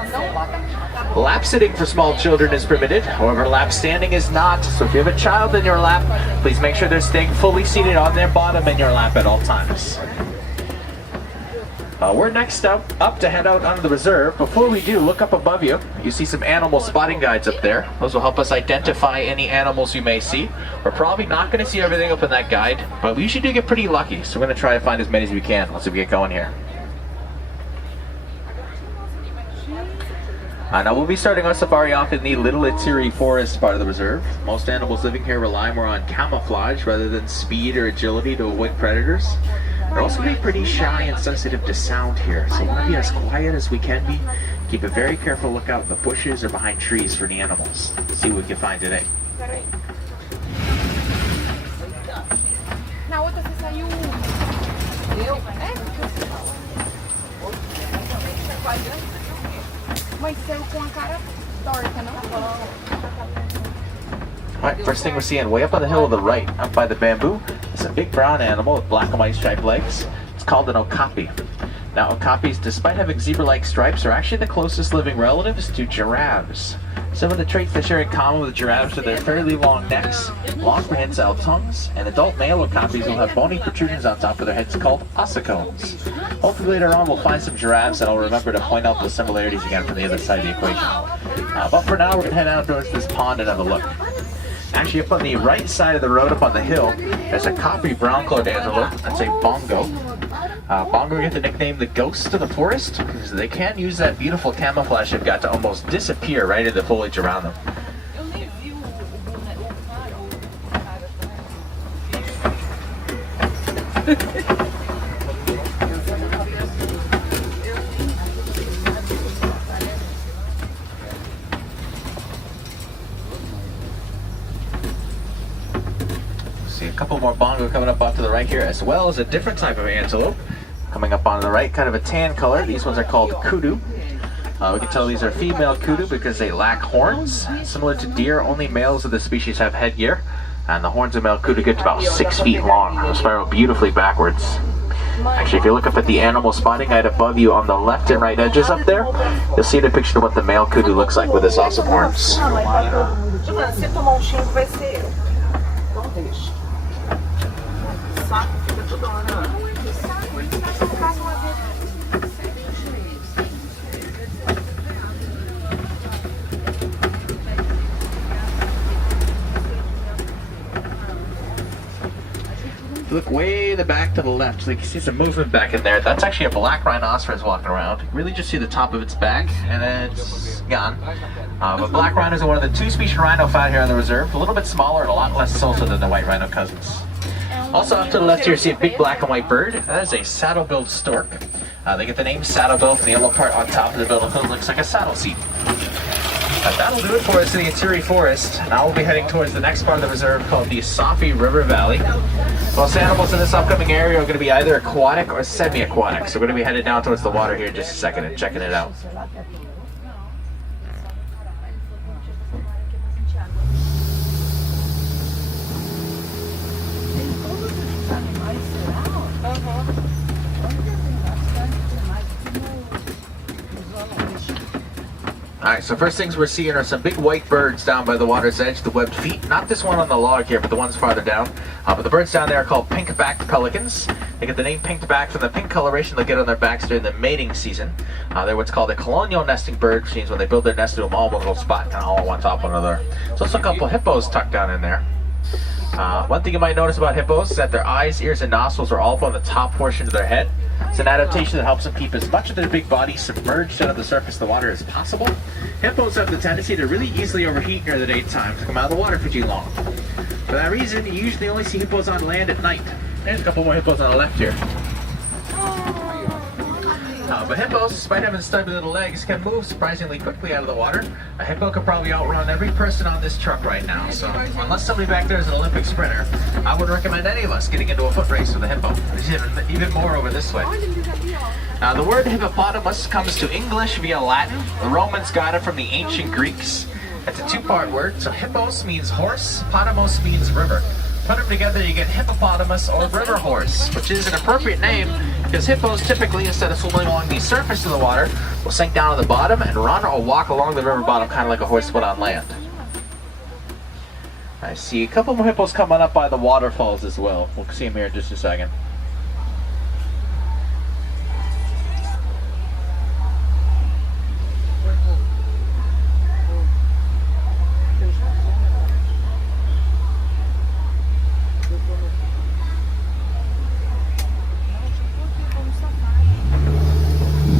Lap sitting for small children is permitted, however lap standing is not, so if you have a child in your lap, please make sure they're staying fully seated on their bottom in your lap at all times. We're next up to head out onto the reserve. Before we do, look up above you. You see some animal spotting guides up there. Those will help us identify any animals you may see. We're probably not going to see everything up in that guide, but we usually do get pretty lucky, so we're going to try to find as many as we can once we get going here. Now we'll be starting our safari off in the Little Itiri Forest part of the reserve. Most animals living here rely more on camouflage rather than speed or agility to avoid predators. They're also going to be pretty shy and sensitive to sound here, so we want to be as quiet as we can be. Keep a very careful lookout in the bushes or behind trees for any animals. See what we can find today. Na outra você saiu. Mas saiu com a cara torta, não? Alright, first thing we're seeing way up on the hill to the right, up by the bamboo, is a big brown animal with black and white striped legs. It's called an okapi. Now, okapis, despite having zebra-like stripes, are actually the closest living relatives to giraffes. Some of the traits they share in common with giraffes are their fairly long necks, long prehensile tongues, and adult male okapis will have bony protrusions on top of their heads called ossicones. Hopefully later on we'll find some giraffes and I'll remember to point out the similarities again from the other side of the equation. But for now, we're going to head out towards this pond and have a look. Actually, up on the right side of the road, up on the hill, there's a coppery brown-clawed antelope. That's a bongo. Bongo get the nickname the ghost of the forest because they can use that beautiful camouflage they've got to almost disappear right in the foliage around them. See a couple more bongo coming up off to the right here, as well as a different type of antelope coming up on the right, kind of a tan color. These ones are called kudu. We can tell these are female kudu because they lack horns. Similar to deer, only males of the species have headgear, and the horns of male kudu get to about 6 feet long. They spiral beautifully backwards. Actually, if you look up at the animal spotting guide above you on the left and right edges up there, you'll see the picture of what the male kudu looks like with his awesome horns. look way in the back to the left, so you can see some movement back in there. That's actually a black rhinoceros walking around. Really just see the top of its back, and then it's gone. But black rhinos are one of the 2 species of rhino found here in the reserve. A little bit smaller and a lot less social than the white rhino cousins. Also off to the left here, you see a big black and white bird. That is a saddle-billed stork. They get the name saddle-bill from the yellow part on top of the bill. It looks like a saddle seat. But that'll do it for us in the interior forest. Now we'll be heading towards the next part of the reserve called the Safi River Valley. Most animals in this upcoming area are going to be either aquatic or semi-aquatic. So we're going to be headed down towards the water here in just a second and checking it out. Alright, so first things we're seeing are some big white birds down by the water's edge, the webbed feet. Not this one on the log here, but the ones farther down. But the birds down there are called pink-backed pelicans. They get the name pink-backed from the pink coloration they get on their backs during the mating season. They're what's called a colonial nesting bird, which means when they build their nest, they do them all in one little spot, kind of all on one top of another. So there's a couple of hippos tucked down in there. One thing you might notice about hippos is that their eyes, ears, and nostrils are all up on the top portion of their head. It's an adaptation that helps them keep as much of their big body submerged under the surface of the water as possible. Hippos have the tendency to really easily overheat near the daytime to come out of the water for too long. For that reason, you usually only see hippos on land at night. There's a couple more hippos on the left here. But hippos, despite having stubby little legs, can move surprisingly quickly out of the water. A hippo could probably outrun every person on this truck right now. So unless somebody back there is an Olympic sprinter, I wouldn't recommend any of us getting into a foot race with a hippo. There's even more over this way. The word hippopotamus comes to English via Latin. The Romans got it from the ancient Greeks. It's a 2-part word. So hippos means horse, potamos means river. Put them together, you get hippopotamus or river horse, which is an appropriate name because hippos typically, instead of swimming along the surface of the water, will sink down to the bottom and run or walk along the river bottom, kind of like a horse would on land. I see a couple more hippos coming up by the waterfalls as well. We'll see them here in just a second.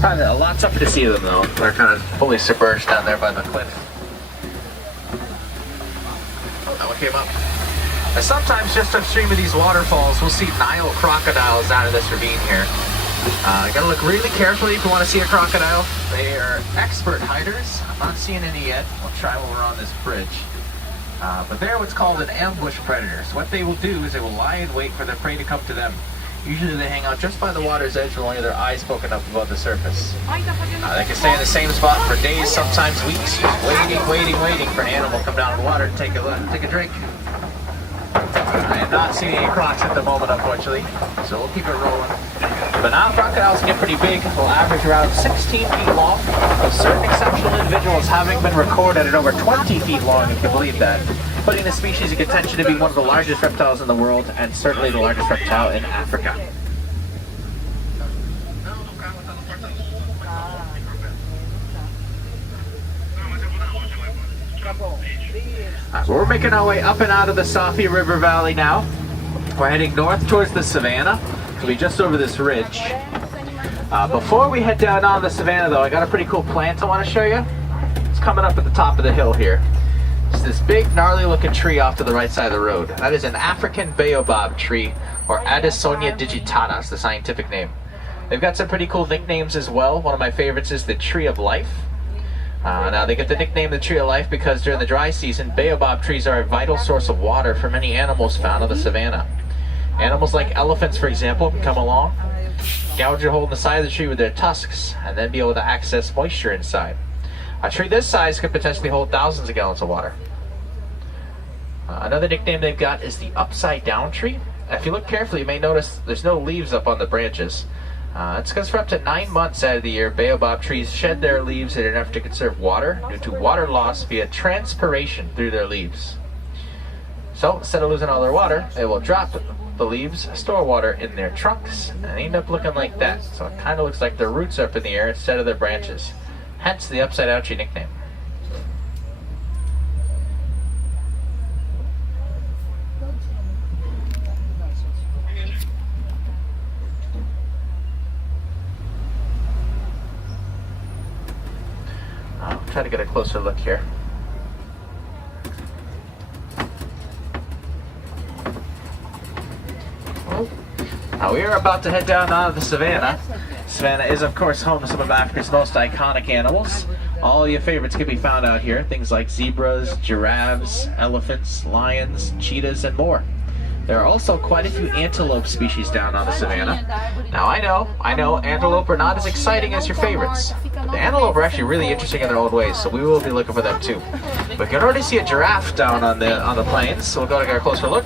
A lot tougher to see them though. They're kind of fully submerged down there by the cliff. Oh, that one came up. And sometimes just upstream of these waterfalls, we'll see Nile crocodiles out of this ravine here. You gotta look really carefully if you want to see a crocodile. They are expert hiders. I'm not seeing any yet. We'll try when we're on this bridge. But they're what's called an ambush predator. So what they will do is they will lie in wait for their prey to come to them. Usually they hang out just by the water's edge with only their eyes poking up above the surface. They can stay in the same spot for days, sometimes weeks, waiting for an animal to come down in the water and take a drink. I am not seeing any crocs at the moment, unfortunately, so we'll keep it rolling. But now crocodiles can get pretty big. They'll average around 16 feet long, with certain exceptional individuals having been recorded at over 20 feet long, if you believe that, putting the species in contention to be one of the largest reptiles in the world, and certainly the largest reptile in Africa. So we're making our way up and out of the Safi River Valley now. We're heading north towards the savannah. We'll be just over this ridge. Before we head down on the savannah though, I got a pretty cool plant I want to show you. It's coming up at the top of the hill here. It's this big gnarly looking tree off to the right side of the road. That is an African baobab tree, or Addissonia digitata is the scientific name. They've got some pretty cool nicknames as well. One of my favorites is the Tree of Life. Now they get the nickname the Tree of Life because during the dry season, baobab trees are a vital source of water for many animals found on the savannah. Animals like elephants, for example, can come along, gouge a hole in the side of the tree with their tusks, and then be able to access moisture inside. A tree this size could potentially hold thousands of gallons of water. Another nickname they've got is the upside down tree. If you look carefully, you may notice there's no leaves up on the branches. It's because for up to 9 months out of the year, baobab trees shed their leaves in an effort to conserve water due to water loss via transpiration through their leaves. So instead of losing all their water, they will drop the leaves, store water in their trunks, and they end up looking like that. So it kind of looks like their roots are up in the air instead of their branches. Hence the upside down tree nickname. Try to get a closer look here. Now we are about to head down out of the savannah. Savannah is, of course, home to some of Africa's most iconic animals. All your favorites can be found out here. Things like zebras, giraffes, elephants, lions, cheetahs, and more. There are also quite a few antelope species down on the savannah. Now I know, antelope are not as exciting as your favorites. The antelope are actually really interesting in their own ways, so we will be looking for them too. We can already see a giraffe down on the plains, so we'll go to get a closer look.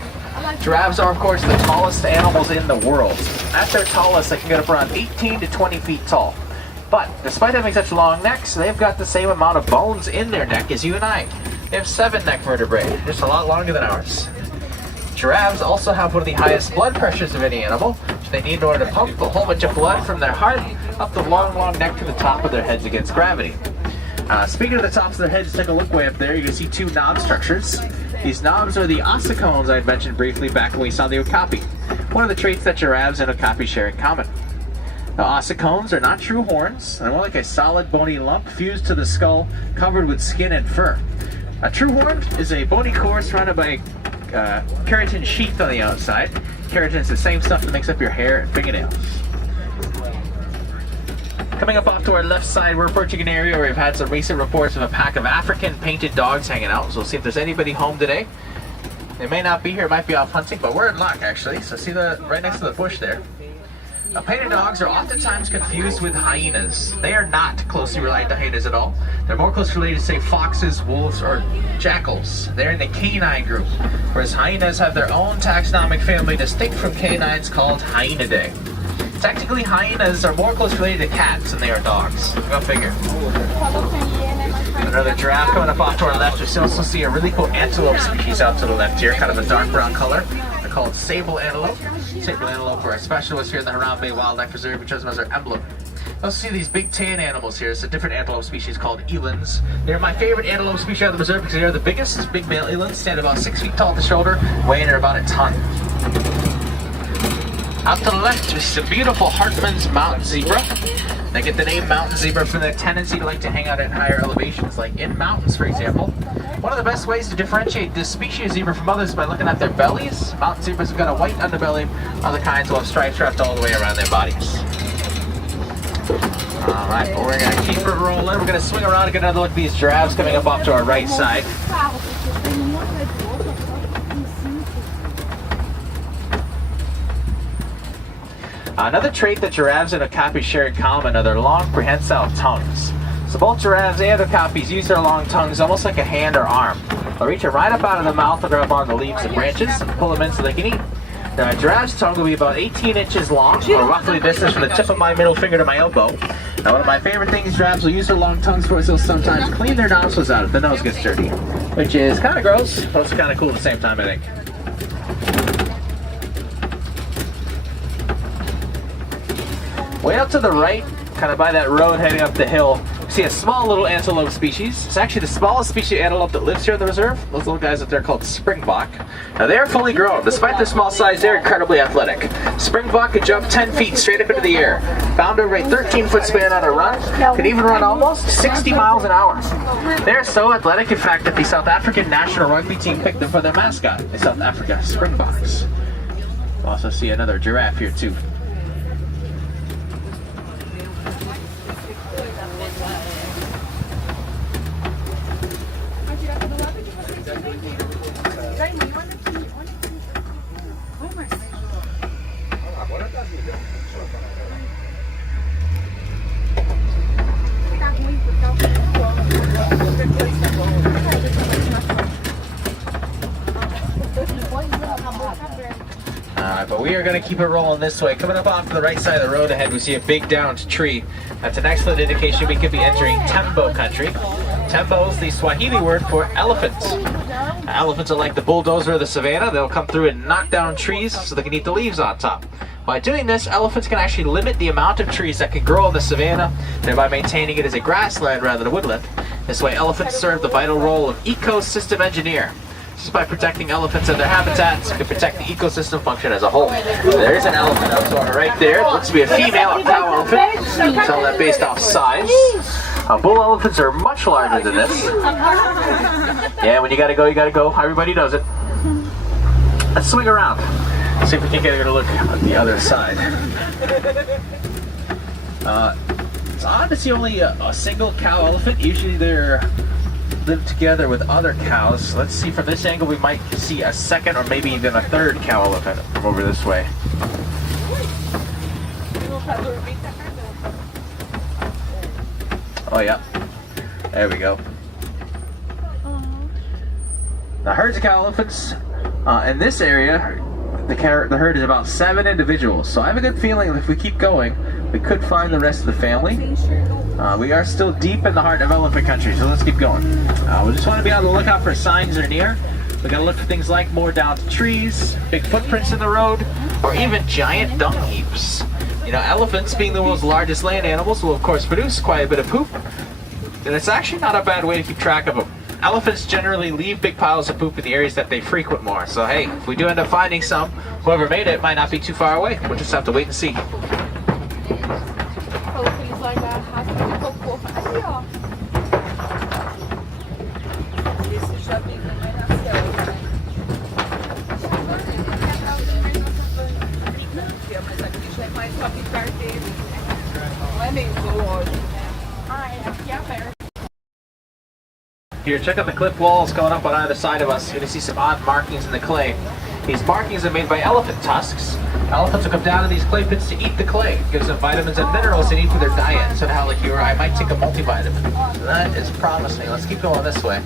Giraffes are, of course, the tallest animals in the world. At their tallest, they can get up around 18 to 20 feet tall. But despite having such long necks, they've got the same amount of bones in their neck as you and I. They have 7 neck vertebrae, just a lot longer than ours. Giraffes also have one of the highest blood pressures of any animal, which they need in order to pump a whole bunch of blood from their heart up the long neck to the top of their heads against gravity. Speaking of the tops of their heads, take a look way up there. You can see 2 knob structures. These knobs are the ossicones I had mentioned briefly back when we saw the okapi, one of the traits that giraffes and okapi share in common. Now, ossicones are not true horns. They're more like a solid bony lump fused to the skull, covered with skin and fur. A true horn is a bony core surrounded by a keratin sheath on the outside. Keratin is the same stuff that makes up your hair and fingernails. Coming up off to our left side, we're approaching an area where we've had some recent reports of a pack of African painted dogs hanging out. So we'll see if there's anybody home today. They may not be here, might be off hunting, but we're in luck actually. So see right next to the bush there. Now, painted dogs are oftentimes confused with hyenas. They are not closely related to hyenas at all. They're more closely related to, say, foxes, wolves, or jackals. They're in the canine group, whereas hyenas have their own taxonomic family distinct from canines called Hyenidae. Technically, hyenas are more closely related to cats than they are dogs. Go figure. Another giraffe coming up off to our left. We also see a really cool antelope species out to the left here, kind of a dark brown color. They're called sable antelope. Sable antelope are a specialist here in the Harambe Wildlife Reserve. We chose them as our emblem. You also see these big tan animals here. It's a different antelope species called elands. They're my favorite antelope species out of the reserve because they are the biggest. Big male elands stand about 6 feet tall at the shoulder, weighing at about a ton. Out to the left is the beautiful Hartman's mountain zebra. They get the name mountain zebra from their tendency to like to hang out at higher elevations, like in mountains, for example. One of the best ways to differentiate this species of zebra from others is by looking at their bellies. Mountain zebras have got a white underbelly. Other kinds will have stripes wrapped all the way around their bodies. Alright, but we're going to keep it rolling. We're going to swing around and get another look at these giraffes coming up off to our right side. Another trait that giraffes and okapis share in common are their long, prehensile tongues. So both giraffes and okapis use their long tongues almost like a hand or arm. They'll reach it right up out of the mouth and grab on the leaves and branches and pull them in so they can eat. Now, a giraffe's tongue will be about 18 inches long, or roughly the distance from the tip of my middle finger to my elbow. Now, one of my favorite things giraffes will use their long tongues for is they'll sometimes clean their nostrils out if the nose gets dirty, which is kind of gross, but also kind of cool at the same time, I think. Way up to the right, kind of by that road heading up the hill, you see a small little antelope species. It's actually the smallest species of antelope that lives here in the reserve. Those little guys up there are called springbok. Now they are fully grown. Despite their small size, they're incredibly athletic. Springbok can jump 10 feet straight up into the air. Found over a 13-foot span on a run. Can even run almost 60 miles an hour. They're so athletic, in fact, that the South African national rugby team picked them for their mascot in South Africa, Springboks. We'll also see another giraffe here too. But we are going to keep it rolling this way. Coming up off to the right side of the road ahead, we see a big downed tree. That's an excellent indication we could be entering Tembo country. Tembo is the Swahili word for elephant. Elephants are like the bulldozer of the savannah. They'll come through and knock down trees so they can eat the leaves on top. By doing this, elephants can actually limit the amount of trees that can grow in the savannah, thereby maintaining it as a grassland rather than a woodland. This way, elephants serve the vital role of ecosystem engineer. Just by protecting elephants and their habitats, you can protect the ecosystem function as a whole. There is an elephant out to our right there. It looks to be a female, a cow elephant. You can tell that based off size. Bull elephants are much larger than this. Yeah, when you gotta go, you gotta go. Everybody does it. Let's swing around. See if we can get a good look at the other side. It's odd to see only a single cow elephant. Usually they're live together with other cows. Let's see, from this angle we might see a second or maybe even a third cow elephant from over this way. Oh yeah, there we go. The herds of cow elephants in this area, the herd is about 7 individuals. So I have a good feeling that if we keep going, we could find the rest of the family. We are still deep in the heart of elephant country, so let's keep going. We just want to be on the lookout for signs that are near. We gotta look for things like more downed trees, big footprints in the road, or even giant dung heaps. You know, elephants, being the world's largest land animals, will of course produce quite a bit of poop, and it's actually not a bad way to keep track of them. Elephants generally leave big piles of poop in the areas that they frequent more. So hey, if we do end up finding some, whoever made it might not be too far away. We'll just have to wait and see. Here, check out the cliff walls going up on either side of us. You're going to see some odd markings in the clay. These markings are made by elephant tusks. Elephants will come down to these clay pits to eat the clay. It gives them vitamins and minerals they need for their diet. So now, like you or I might take a multivitamin. So that is promising. Let's keep going this way.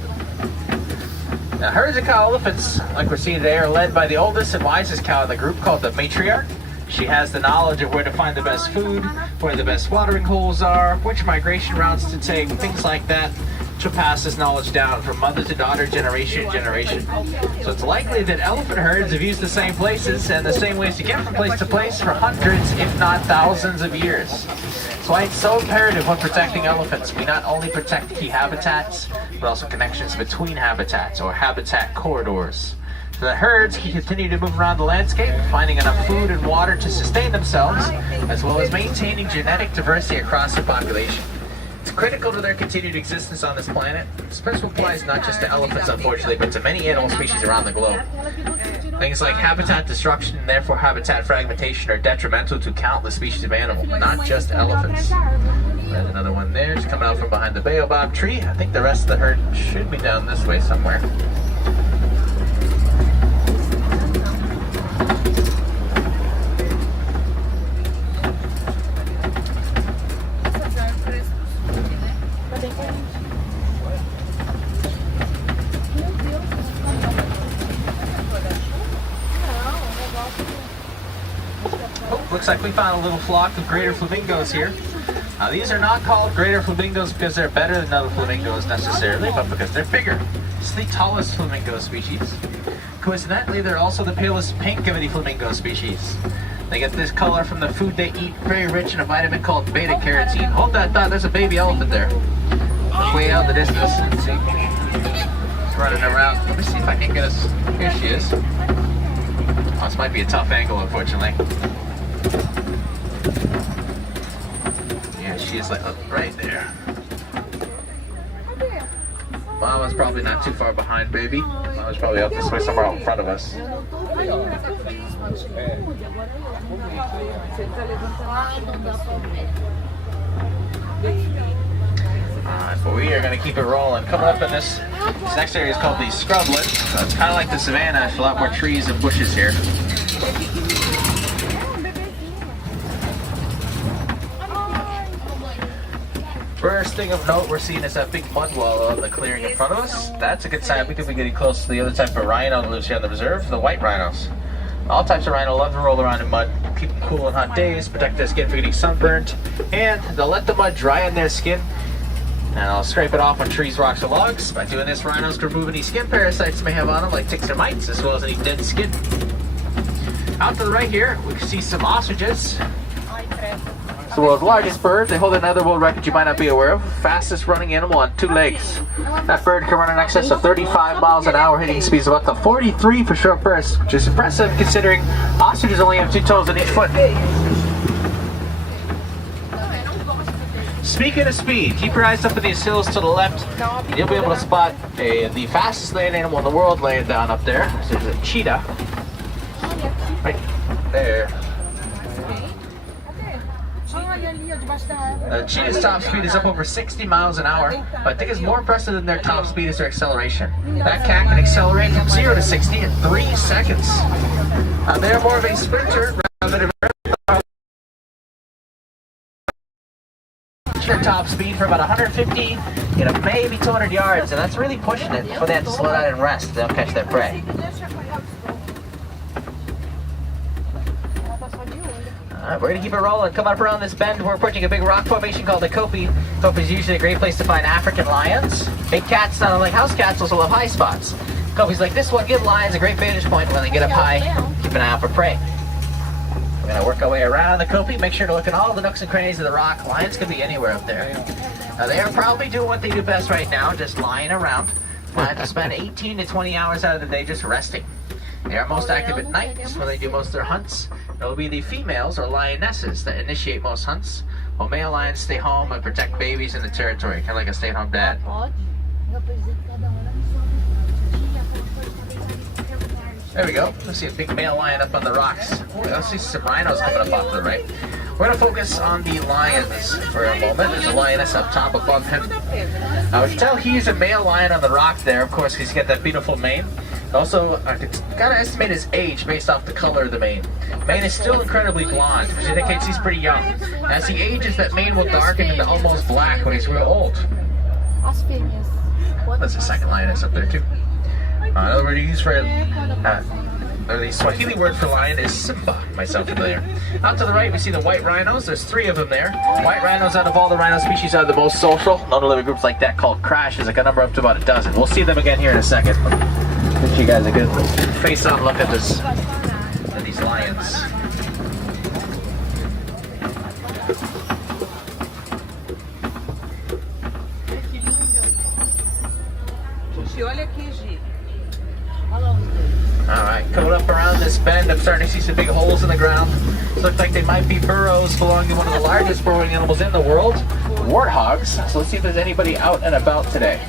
Now, herds of cow elephants, like we're seeing today, are led by the oldest and wisest cow in the group, called the matriarch. She has the knowledge of where to find the best food, where the best watering holes are, which migration routes to take, things like that. She'll pass this knowledge down from mother to daughter, generation to generation. So it's likely that elephant herds have used the same places and the same ways to get from place to place for hundreds, if not thousands of years. That's why it's so imperative when protecting elephants. We not only protect key habitats, but also connections between habitats, or habitat corridors. So the herds can continue to move around the landscape, finding enough food and water to sustain themselves, as well as maintaining genetic diversity across their population. It's critical to their continued existence on this planet. This principle applies not just to elephants, unfortunately, but to many animal species around the globe. Things like habitat destruction and therefore habitat fragmentation are detrimental to countless species of animal, not just elephants. There's another one there, just coming out from behind the baobab tree. I think the rest of the herd should be down this way somewhere. Looks like we found a little flock of greater flamingos here. Now these are not called greater flamingos because they're better than other flamingos necessarily, but because they're bigger. It's the tallest flamingo species. Coincidentally, they're also the palest pink of any flamingo species. They get this color from the food they eat, very rich in a vitamin called beta-carotene. Hold that thought, there's a baby elephant there. Way out in the distance. It's running around. Let me see if I can get us. Here she is. Oh, this might be a tough angle, unfortunately. Yeah, she is like right there. Mama's probably not too far behind, baby. Mama's probably up this way somewhere out in front of us. Alright, but we are going to keep it rolling. Coming up in this next area is called the scrublet. So it's kind of like the savannah. There's a lot more trees and bushes here. First thing of note we're seeing is that big mud wall on the clearing in front of us. That's a good sign we could be getting close to the other type of rhino that lives here on the reserve, the white rhinos. All types of rhino love to roll around in mud, keep them cool on hot days, protect their skin from getting sunburnt, and they'll let the mud dry on their skin, and they'll scrape it off on trees, rocks, or logs. By doing this, rhinos can remove any skin parasites they may have on them, like ticks or mites, as well as any dead skin. Out to the right here, we can see some ostriches. It's the world's largest bird. They hold another world record you might not be aware of. Fastest running animal on 2 legs. That bird can run in excess of 35 miles an hour, hitting speeds of up to 43 for short bursts, which is impressive considering ostriches only have 2 toes on each foot. Speaking of speed, keep your eyes up in these hills to the left. You'll be able to spot the fastest land animal in the world laying down up there. So there's a cheetah. Right there. Cheetah's top speed is up over 60 miles an hour, but I think it's more impressive than their top speed is their acceleration. That cat can accelerate from 0 to 60 in 3 seconds. They're more of a sprinter rather than a their top speed for about 150, maybe 200 yards, and that's really pushing it before they have to slow down and rest. They'll catch their prey. Alright, we're going to keep it rolling. Come up around this bend. We're approaching a big rock formation called the Kopi. Kopi is usually a great place to find African lions. Big cats, not unlike house cats, also love high spots. Kopi's like this one give lions a great vantage point when they get up high. Keep an eye out for prey. We're going to work our way around the Kopi. Make sure to look at all the nooks and crannies of the rock. Lions could be anywhere up there. Now, they are probably doing what they do best right now, just lying around. To spend 18 to 20 hours out of the day just resting. They are most active at night, that's where they do most of their hunts. It'll be the females or lionesses that initiate most hunts, while male lions stay home and protect babies in the territory, kind of like a stay-at-home dad. There we go. Let's see a big male lion up on the rocks. Let's see some rhinos coming up off to the right. We're going to focus on the lions for a moment. There's a lioness up top above him. I would tell he's a male lion on the rock there, of course, because he's got that beautiful mane. Also, I could kind of estimate his age based off the color of the mane. Mane is still incredibly blonde, which indicates he's pretty young. As he ages, that mane will darken into almost black when he's real old. There's a second lioness up there too. Another word you use for the Swahili word for lion is Simba, might sound familiar. Out to the right, we see the white rhinos. There's 3 of them there. White rhinos, out of all the rhino species, are the most social. Known to live in groups like that called crash. There's like a number up to about a dozen. We'll see them again here in a second. Give you guys a good face-on look at this, at these lions. Alright, coming up around this bend, I'm starting to see some big holes in the ground. Look like they might be burrows belonging to one of the largest burrowing animals in the world, warthogs. So let's see if there's anybody out and about today.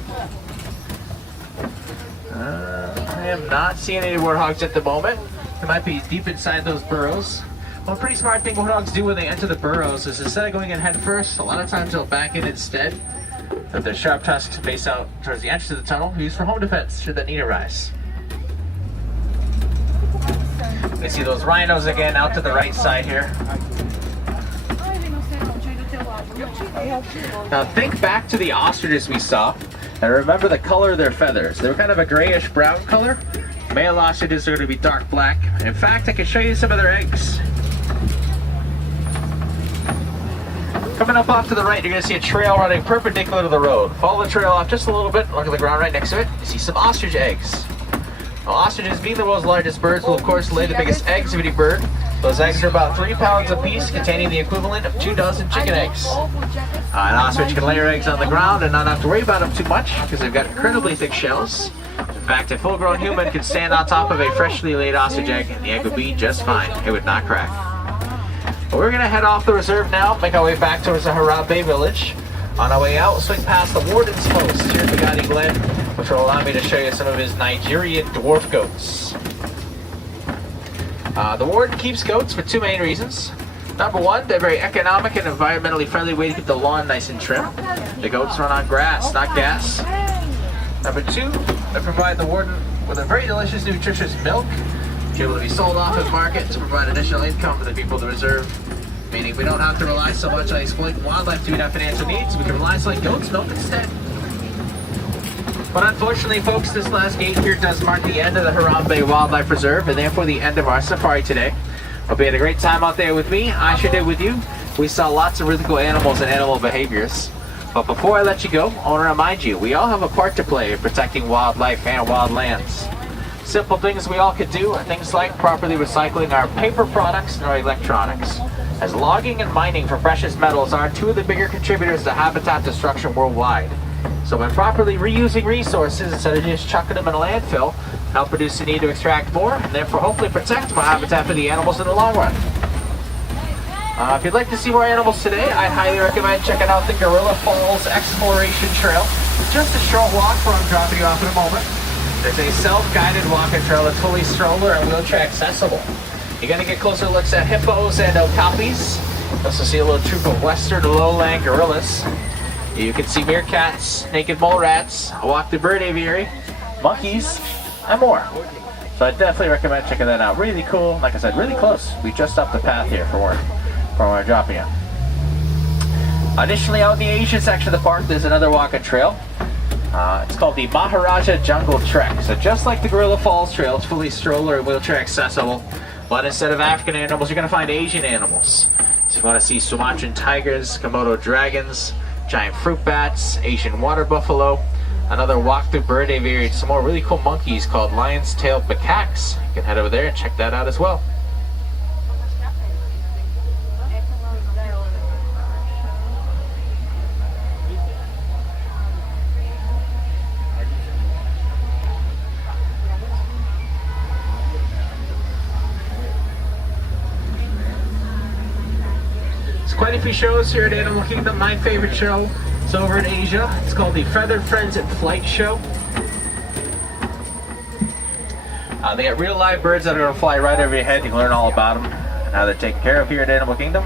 I am not seeing any warthogs at the moment. They might be deep inside those burrows. One pretty smart thing warthogs do when they enter the burrows is instead of going in head first, a lot of times they'll back in instead. With their sharp tusks face out towards the entrance of the tunnel, used for home defense should that need arise. We see those rhinos again out to the right side here. Now think back to the ostriches we saw and remember the color of their feathers. They were kind of a grayish brown color. Male ostriches are going to be dark black. In fact, I can show you some of their eggs. Coming up off to the right, you're going to see a trail running perpendicular to the road. Follow the trail off just a little bit, look at the ground right next to it. You see some ostrich eggs. Now, ostriches, being the world's largest birds, will of course lay the biggest eggs of any bird. Those eggs are about 3 pounds apiece, containing the equivalent of 2 dozen chicken eggs. An ostrich can lay her eggs on the ground and not have to worry about them too much because they've got incredibly thick shells. In fact, a full-grown human could stand on top of a freshly laid ostrich egg and the egg would be just fine. It would not crack. But we're going to head off the reserve now, make our way back towards the Harambe village. On our way out, we'll swing past the warden's post here at the Gadi Glen, which will allow me to show you some of his Nigerian dwarf goats. The warden keeps goats for 2 main reasons. Number 1, they're a very economic and environmentally friendly way to keep the lawn nice and trim. The goats run on grass, not gas. Number 2, they provide the warden with a very delicious, nutritious milk, which is able to be sold off at market to provide additional income for the people of the reserve. Meaning we don't have to rely so much on exploiting wildlife to meet our financial needs. We can rely on selling goat's milk instead. But unfortunately, folks, this last gate here does mark the end of the Harambe Wildlife Reserve and therefore the end of our safari today. Hope you had a great time out there with me. I sure did with you. We saw lots of really cool animals and animal behaviors. But before I let you go, I want to remind you, we all have a part to play in protecting wildlife and wild lands. Simple things we all could do are things like properly recycling our paper products and our electronics, as logging and mining for precious metals are 2 of the bigger contributors to habitat destruction worldwide. So when properly reusing resources instead of just chucking them in a landfill, help reduce the need to extract more, and therefore hopefully protect more habitat for the animals in the long run. If you'd like to see more animals today, I'd highly recommend checking out the Gorilla Falls Exploration Trail. It's just a short walk where I'm dropping you off in a moment. There's a self-guided walking trail that's fully stroller and wheelchair accessible. You're going to get closer looks at hippos and okapis. You also see a little troop of western lowland gorillas. You can see meerkats, naked mole rats, a walk the bird aviary, monkeys, and more. So I definitely recommend checking that out. Really cool. Like I said, really close. We just up the path here from where we're dropping you. Additionally, out in the Asian section of the park, there's another walking trail. It's called the Maharaja Jungle Trek. So just like the Gorilla Falls Trail, it's fully stroller and wheelchair accessible. But instead of African animals, you're going to find Asian animals. So if you want to see Sumatran tigers, Komodo dragons, giant fruit bats, Asian water buffalo, another walk-through bird aviary, some more really cool monkeys called lion's tail macaques. You can head over there and check that out as well. Quite a few shows here at Animal Kingdom. My favorite show is over in Asia. It's called the Feathered Friends in Flight Show. They got real live birds that are going to fly right over your head. You can learn all about them and how they're taken care of here at Animal Kingdom,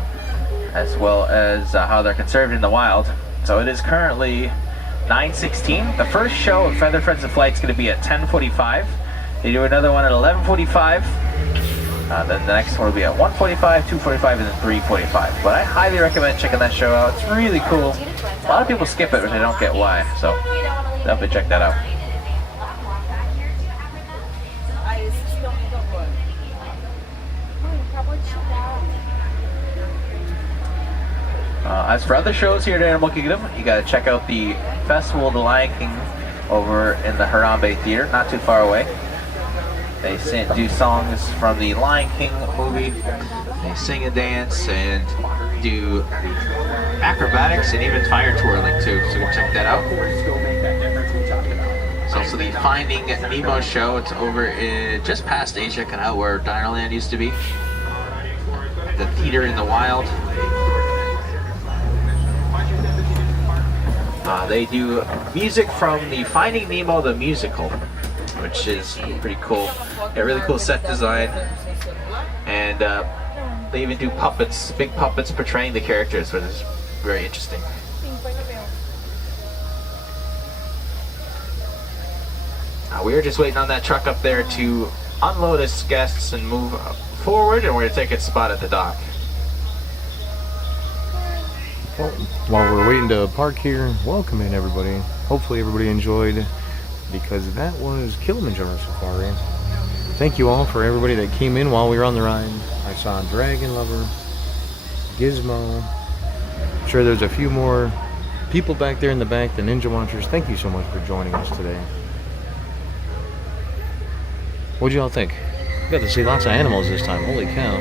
as well as how they're conserved in the wild. So it is currently 9:16. The first show of Feathered Friends in Flight is going to be at 10:45. They do another one at 11:45. Then the next one will be at 1:45, 2:45, and then 3:45. But I highly recommend checking that show out. It's really cool. A lot of people skip it, but they don't get why. So definitely check that out. As for other shows here at Animal Kingdom, you got to check out the Festival of the Lion King over in the Harambe Theater, not too far away. They do songs from the Lion King movie. They sing and dance and do acrobatics and even fire twirling too. So go check that out. It's also the Finding Nemo show. It's over in just past Asia Canal where Dinoland used to be. The Theater in the Wild. They do music from the Finding Nemo the musical, which is pretty cool. A really cool set design, and they even do puppets, big puppets portraying the characters, which is very interesting. We are just waiting on that truck up there to unload its guests and move forward, and we're gonna take its spot at the dock. Well, while we're waiting to park here, welcome in everybody. Hopefully everybody enjoyed, because that was Kilimanjaro Safari. Thank you all for everybody that came in while we were on the ride. I saw Dragon Lover, Gizmo. I'm sure there's a few more people back there in the back, the Ninja Watchers. Thank you so much for joining us today. What'd y'all think? We got to see lots of animals this time. Holy cow.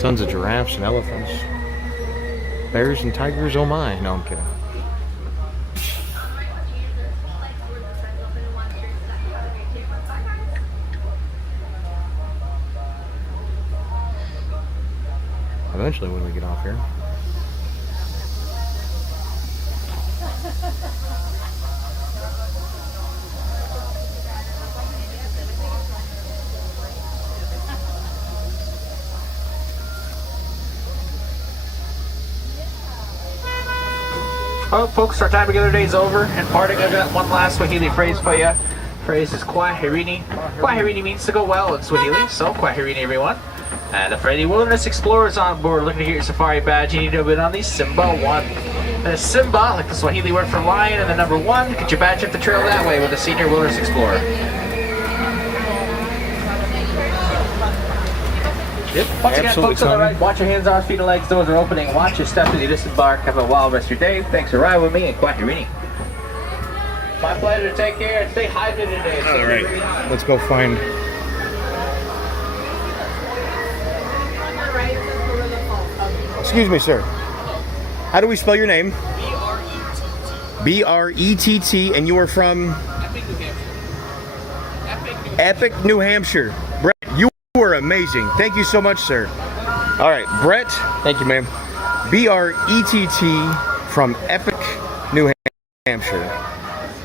Tons of giraffes and elephants. Bears and tigers, oh my. No, I'm kidding. Eventually when we get off here. Well, folks, our time together today is over. And parting, I got one last Swahili phrase for you. Phrase is Kwaherini. Kwaherini means to go well in Swahili, so Kwaherini, everyone. And for any wilderness explorers on board looking to get your safari badge, you need to bid on the Simba 1. And Simba, like the Swahili word for lion, and the number 1, get your badge up the trail that way with a senior wilderness explorer. Yep, once again, folks on the right, watch your hands, arms, feet, and legs. Doors are opening. Watch your steps as you disembark. Have a wild rest of your day. Thanks for riding with me and Kwaherini. My pleasure. Take care and stay hydrated today. All right, let's go find. Excuse me, sir. How do we spell your name? B-R-E-T-T, and you are from? Epic, New Hampshire. Brett, you were amazing. Thank you so much, sir. All right, Brett. Thank you, ma'am. BRETT from Epic, New Hampshire.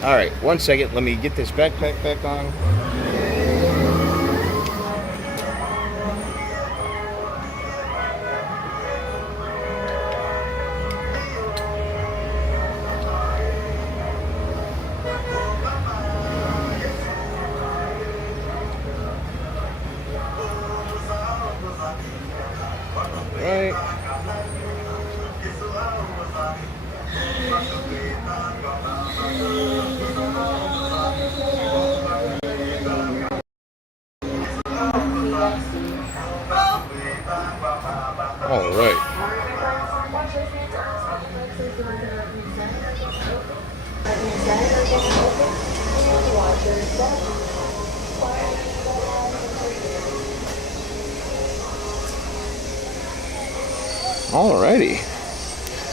All right, 1 second. Let me get this backpack back on. Right. All right. Alrighty.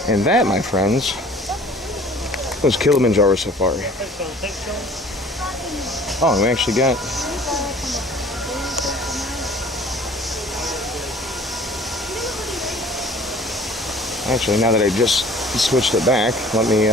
And that, my friends, was Kilimanjaro Safari. Oh, and we actually got... Actually, now that I just switched it back, let me...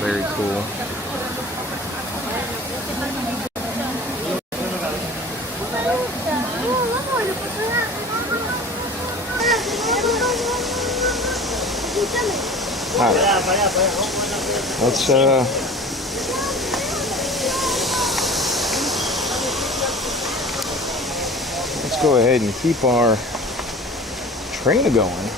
Very cool. All right. Let's go ahead and keep our train going.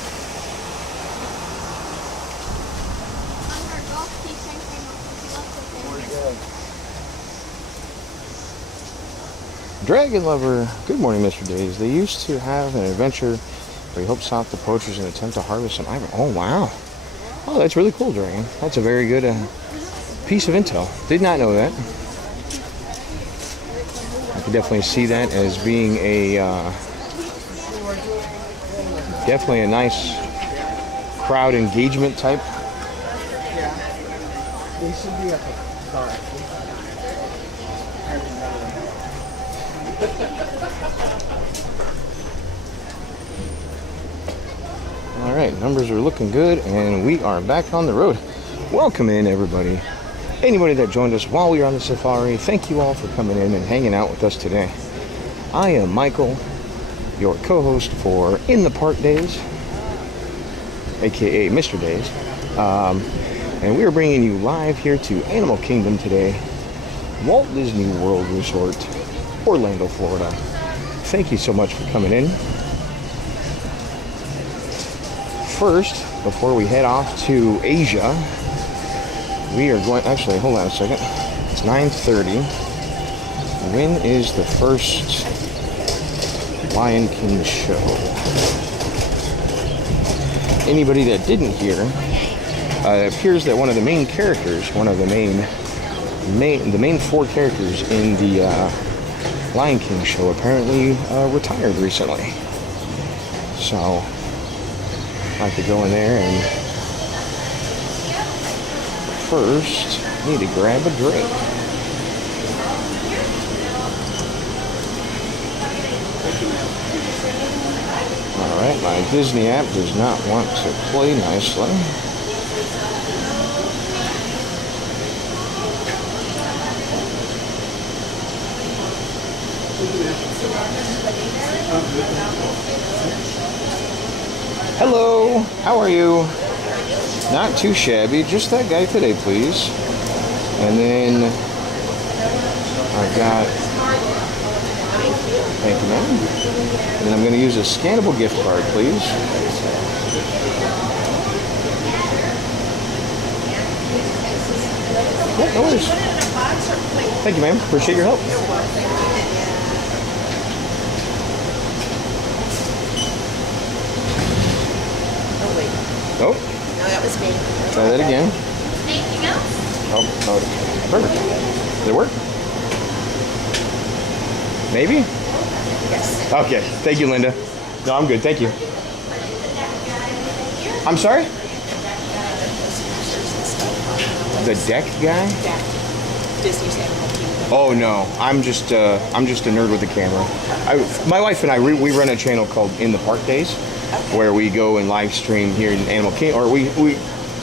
Dragon Lover, good morning, Mr. Daze. They used to have an adventure where you help stop the poachers and attempt to harvest some ivory. Oh, wow. Oh, that's really cool, Dragon. That's a very good piece of intel. Did not know that. I could definitely see that as being a definitely a nice crowd engagement type. They should be at the start. All right, numbers are looking good, and we are back on the road. Welcome in, everybody. Anybody that joined us while we were on the safari, thank you all for coming in and hanging out with us today. I am Michael, your co-host for InTheParkDaze, aka Mr. Daze, and we are bringing you live here to Animal Kingdom today, Walt Disney World Resort, Orlando, Florida. Thank you so much for coming in. First, before we head off to Asia, we are going, actually, hold on a second. It's 9:30. When is the first Lion King show? Anybody that didn't hear, it appears that one of the main characters, one of the main four characters in the Lion King show apparently retired recently. So I have to go in there and first need to grab a drink. Alright, my Disney app does not want to play nicely. Hello, how are you? Not too shabby, just that guy today, please. And then I've got, thank you, ma'am. And then I'm going to use a scannable gift card, please. Yeah, no worries. Thank you, ma'am. Appreciate your help. Oh, was me. Try that again. Anything else? Oh, perfect. Did it work? Maybe? Yes. Okay, thank you, Linda. No, I'm good, thank you. I'm sorry? The deck guy? Disney's Animal Kingdom. Oh no, I'm just a nerd with the camera. My wife and I, we run a channel called InTheParkDaze, where we go and live stream here in Animal Kingdom, or we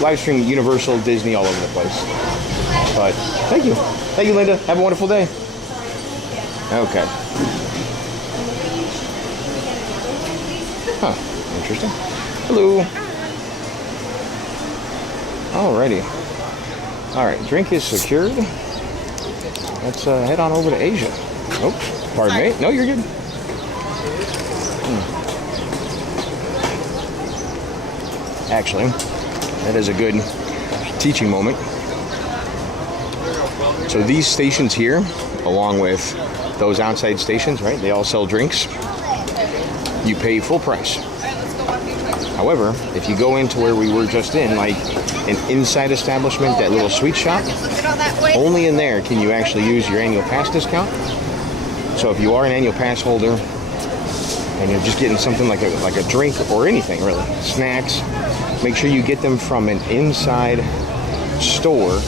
live stream Universal, Disney, all over the place. But thank you, Linda. Have a wonderful day. Okay. Huh. Interesting. Hello. Alrighty. All right. Drink is secured. Let's head on over to Asia. Oh, pardon me. No, you're good. Actually, that is a good teaching moment. So these stations here, along with those outside stations, right? They all sell drinks. You pay full price. However, if you go into where we were just in, like an inside establishment, that little sweet shop, only in there can you actually use your annual pass discount. So if you are an annual pass holder and you're just getting something like a drink or anything really, snacks, make sure you get them from an inside store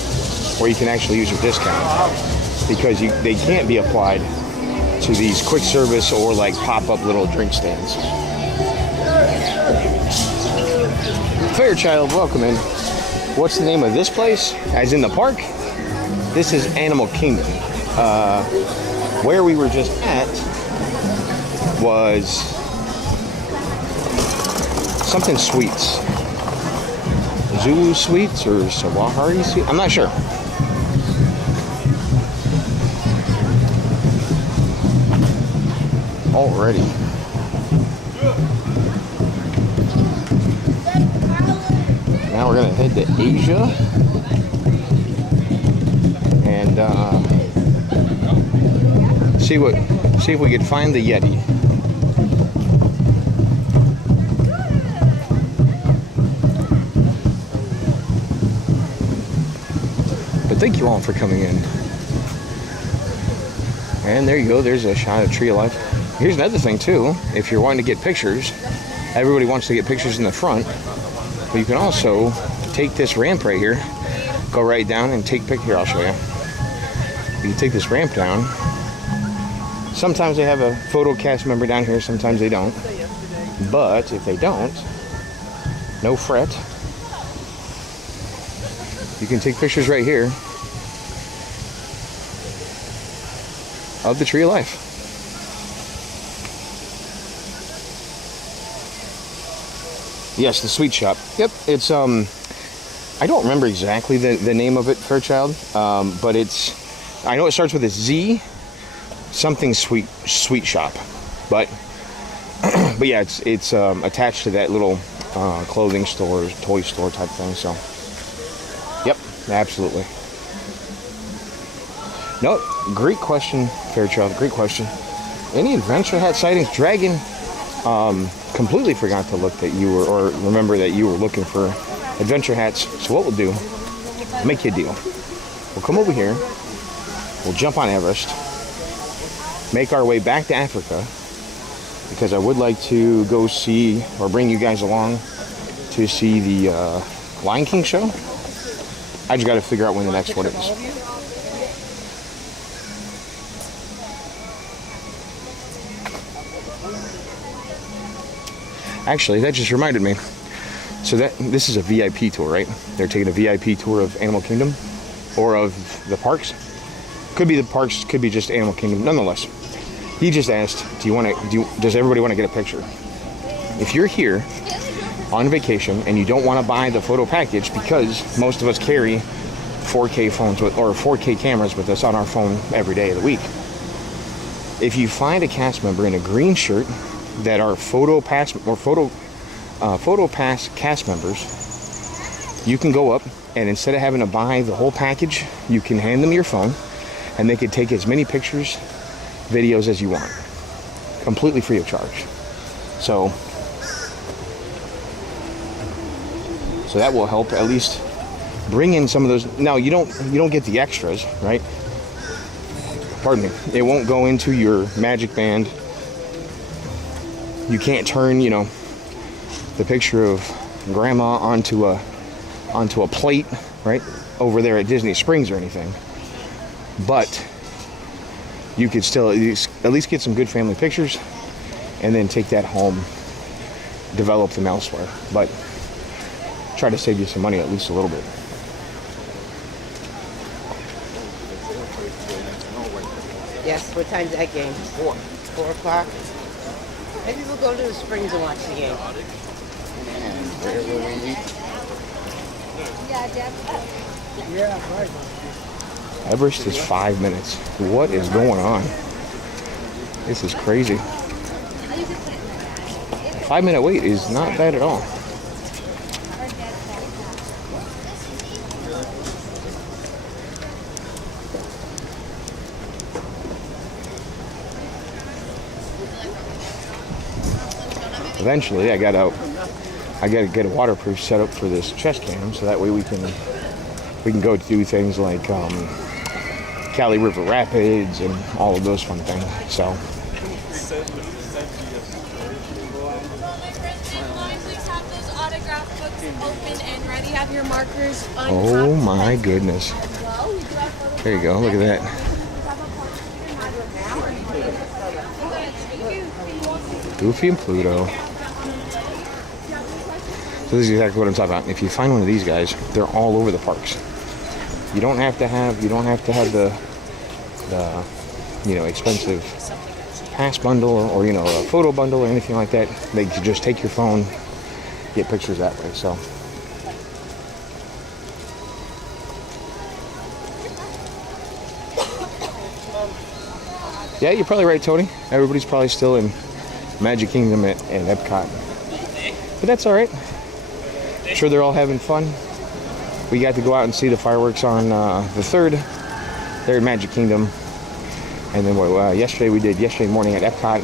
where you can actually use your discount, because they can't be applied to these quick service or like pop-up little drink stands. Fairchild, welcome in. What's the name of this place? As in the park? This is Animal Kingdom. Where we were just at was something sweets. Zulu sweets or Sawahari sweets? I'm not sure. Already. Now we're gonna head to Asia and see if we can find the Yeti. But thank you all for coming in. And there you go. There's a shot of Tree of Life. Here's another thing too. If you're wanting to get pictures, everybody wants to get pictures in the front. But you can also take this ramp right here, go right down and take picture. Here, I'll show you. You can take this ramp down. Sometimes they have a photo cast member down here, sometimes they don't. But if they don't, no fret. You can take pictures right here of the Tree of Life. Yes, the sweet shop. Yep, it's I don't remember exactly the name of it, Fairchild, but I know it starts with a Z, something sweet shop, but yeah, it's attached to that little clothing store, toy store type thing. So, yep, absolutely. No, great question, Fairchild. Great question. Any adventure hat sightings? Dragon. Completely forgot to look that you were, or remember that you were looking for adventure hats. So what we'll do, I'll make you a deal. We'll come over here, we'll jump on Everest, make our way back to Africa, because I would like to go see, or bring you guys along to see the Lion King show. I just got to figure out when the next one is. Actually, that just reminded me. So this is a VIP tour, right? They're taking a VIP tour of Animal Kingdom, or of the parks. Could be the parks, could be just Animal Kingdom. Nonetheless, he just asked, does everybody want to get a picture? If you're here on vacation and you don't want to buy the photo package, because most of us carry 4K phones or 4K cameras with us on our phone every day of the week. If you find a cast member in a green shirt that are photo pass cast members, you can go up and instead of having to buy the whole package, you can hand them your phone and they can take as many pictures, videos as you want, completely free of charge. So So that will help at least bring in some of those. Now you don't get the extras, right? Pardon me. It won't go into your Magic Band. You can't turn, you know, the picture of grandma onto a plate, right, over there at Disney Springs or anything. But you could still at least get some good family pictures and then take that home, develop them elsewhere. But try to save you some money, at least a little bit. Yes, what time's that game? 4 o'clock? Maybe we'll go to the Springs and watch the game. And where will we meet? Yeah, right. Everest is 5 minutes. What is going on? This is crazy. 5 minute wait is not bad at all. Eventually, I gotta get a waterproof setup for this chest cam, so that way we can go do things like Cali River Rapids and all of those fun things. So. Open and ready. Have your markers. Oh my goodness. There you go. Look at that. Goofy and Pluto. So this is exactly what I'm talking about. If you find one of these guys, they're all over the parks. You don't have to have the you know, expensive pass bundle or you know, a photo bundle or anything like that. They can just take your phone, get pictures that way. So yeah, you're probably right, Tony. Everybody's probably still in Magic Kingdom and Epcot, but that's all right. I'm sure they're all having fun. We got to go out and see the fireworks on the 3rd there at Magic Kingdom, and then yesterday we did yesterday morning at Epcot.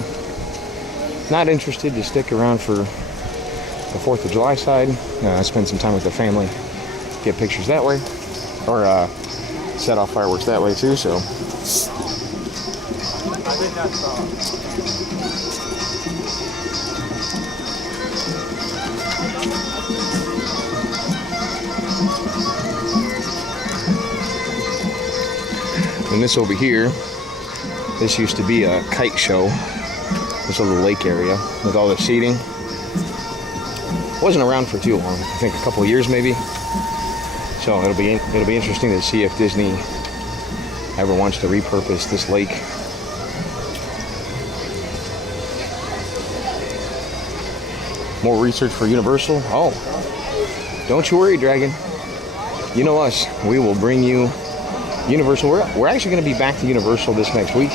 Not interested to stick around for the 4th of July side. Spend some time with the family, get pictures that way, or set off fireworks that way too. So. I think that's And this over here, this used to be a kite show. This little lake area with all the seating. Wasn't around for too long. I think a couple of years maybe. So it'll be interesting to see if Disney ever wants to repurpose this lake. More research for Universal. Oh, don't you worry, Dragon. You know us. We will bring you Universal. We're actually going to be back to Universal this next week.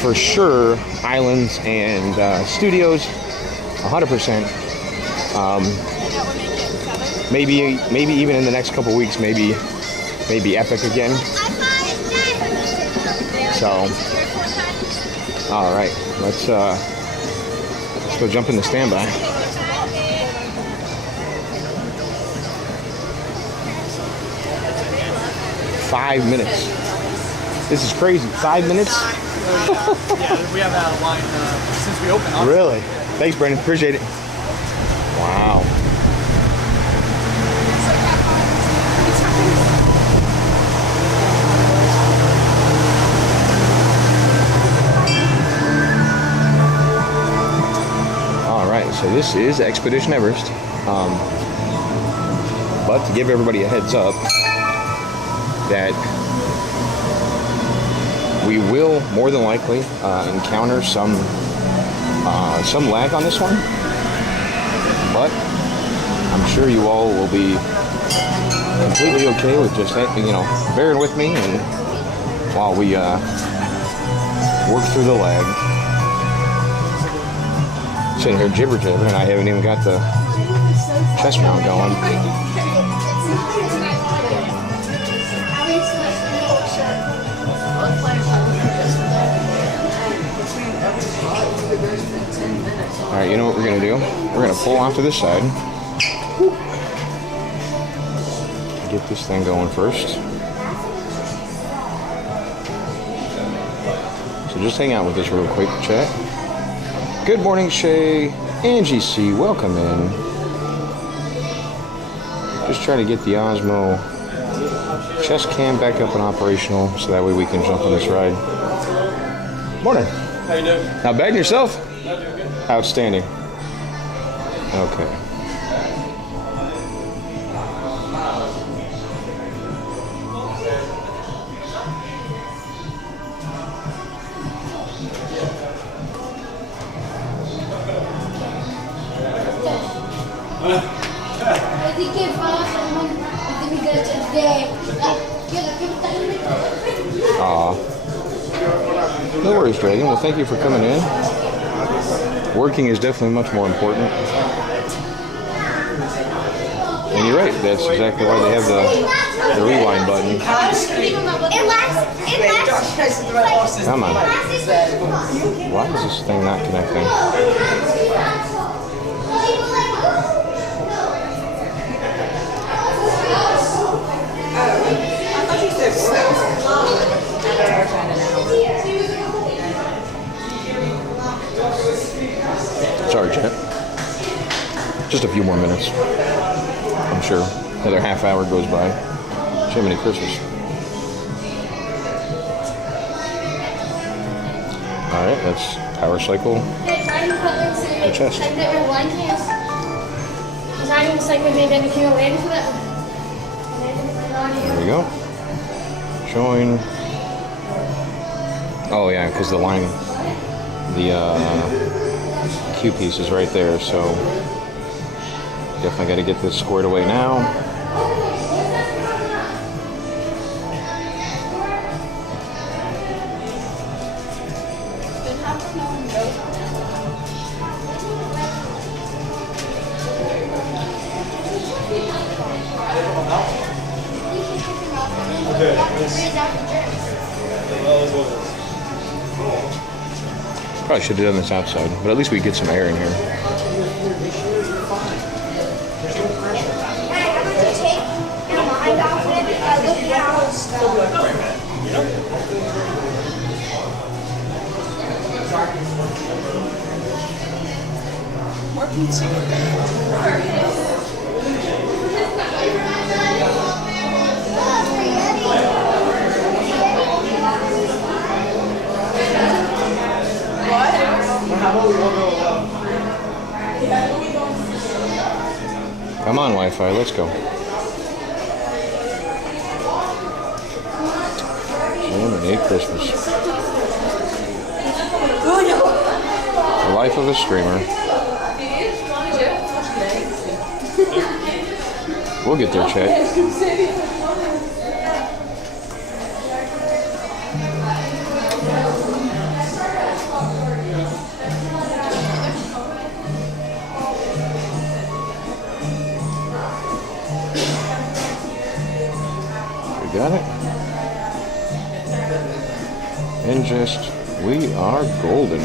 For sure, Islands and Studios, 100%. Maybe even in the next couple weeks, maybe Epic again. So, all right, let's go jump into standby. $5 minutes. This is crazy. 5 minutes? yeah, we have had a line since we opened. Honestly. Really? Thanks, Brandon. Appreciate it. Wow. All right, so this is Expedition Everest. But to give everybody a heads up, that we will more than likely encounter some lag on this one, but I'm sure you all will be completely okay with just bearing with me and while we work through the lag. Sitting here jibber jabbering, and I haven't even got the chest mount going. Alright, you know what we're gonna do? We're gonna pull off to this side. Get this thing going first. So just hang out with us real quick, chat. Good morning, Shay. Angie C, welcome in. Just try to get the Osmo chest cam back up and operational so that way we can jump on this ride. Morning. How you doing? Not bad, yourself? Not doing good. Outstanding. Okay. Aw. No worries, Dragon. Well, thank you for coming in. Working is definitely much more important. And you're right. That's exactly why they have the rewind button. Come on. Why is this thing not connecting? Sorry, chat. Just a few more minutes. I'm sure another half hour goes by. Jiminy Christmas. Alright, that's power cycle. The chest. There we go. Showing. Oh yeah, because the line, the Q piece is right there, so definitely got to get this squared away now. Probably should have done this outside, but at least we get some air in here. More pizza. Come on, Wi-Fi, let's go. Merry Christmas. The life of a streamer. We'll get there, chat. Got it. And just, we are golden.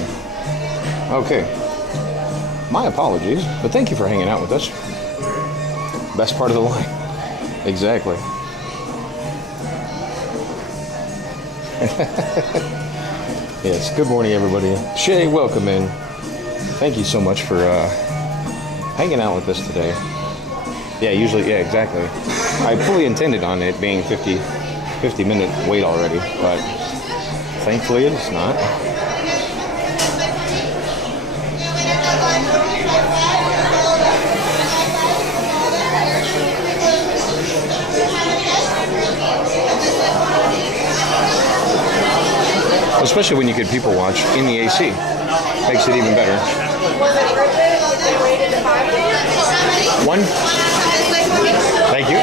Okay. My apologies, but thank you for hanging out with us. Best part of the line. Exactly. Yes, good morning, everybody. Shay, welcome in. Thank you so much for hanging out with us today. Yeah, usually, yeah, exactly. I fully intended on it being 50-minute wait already, but thankfully it's not. Especially when you could people watch in the AC. Makes it even better. One. Thank you.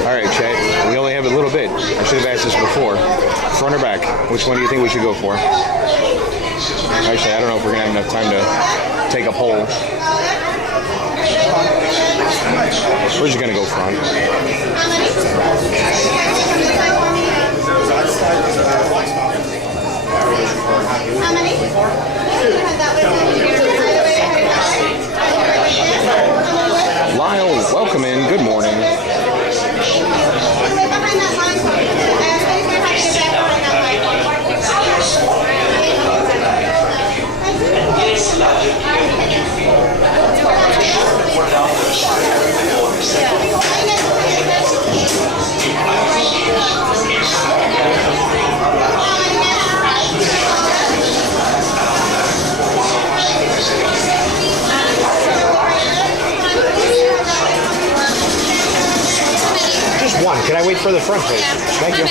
All right, chat. We only have Which one do you think we should go for? Actually, I don't know if we're gonna have enough time to take a poll. We're just gonna go front. How many? Lyle, welcome in. Good morning. Just one. Can I wait for the front page? Thank you.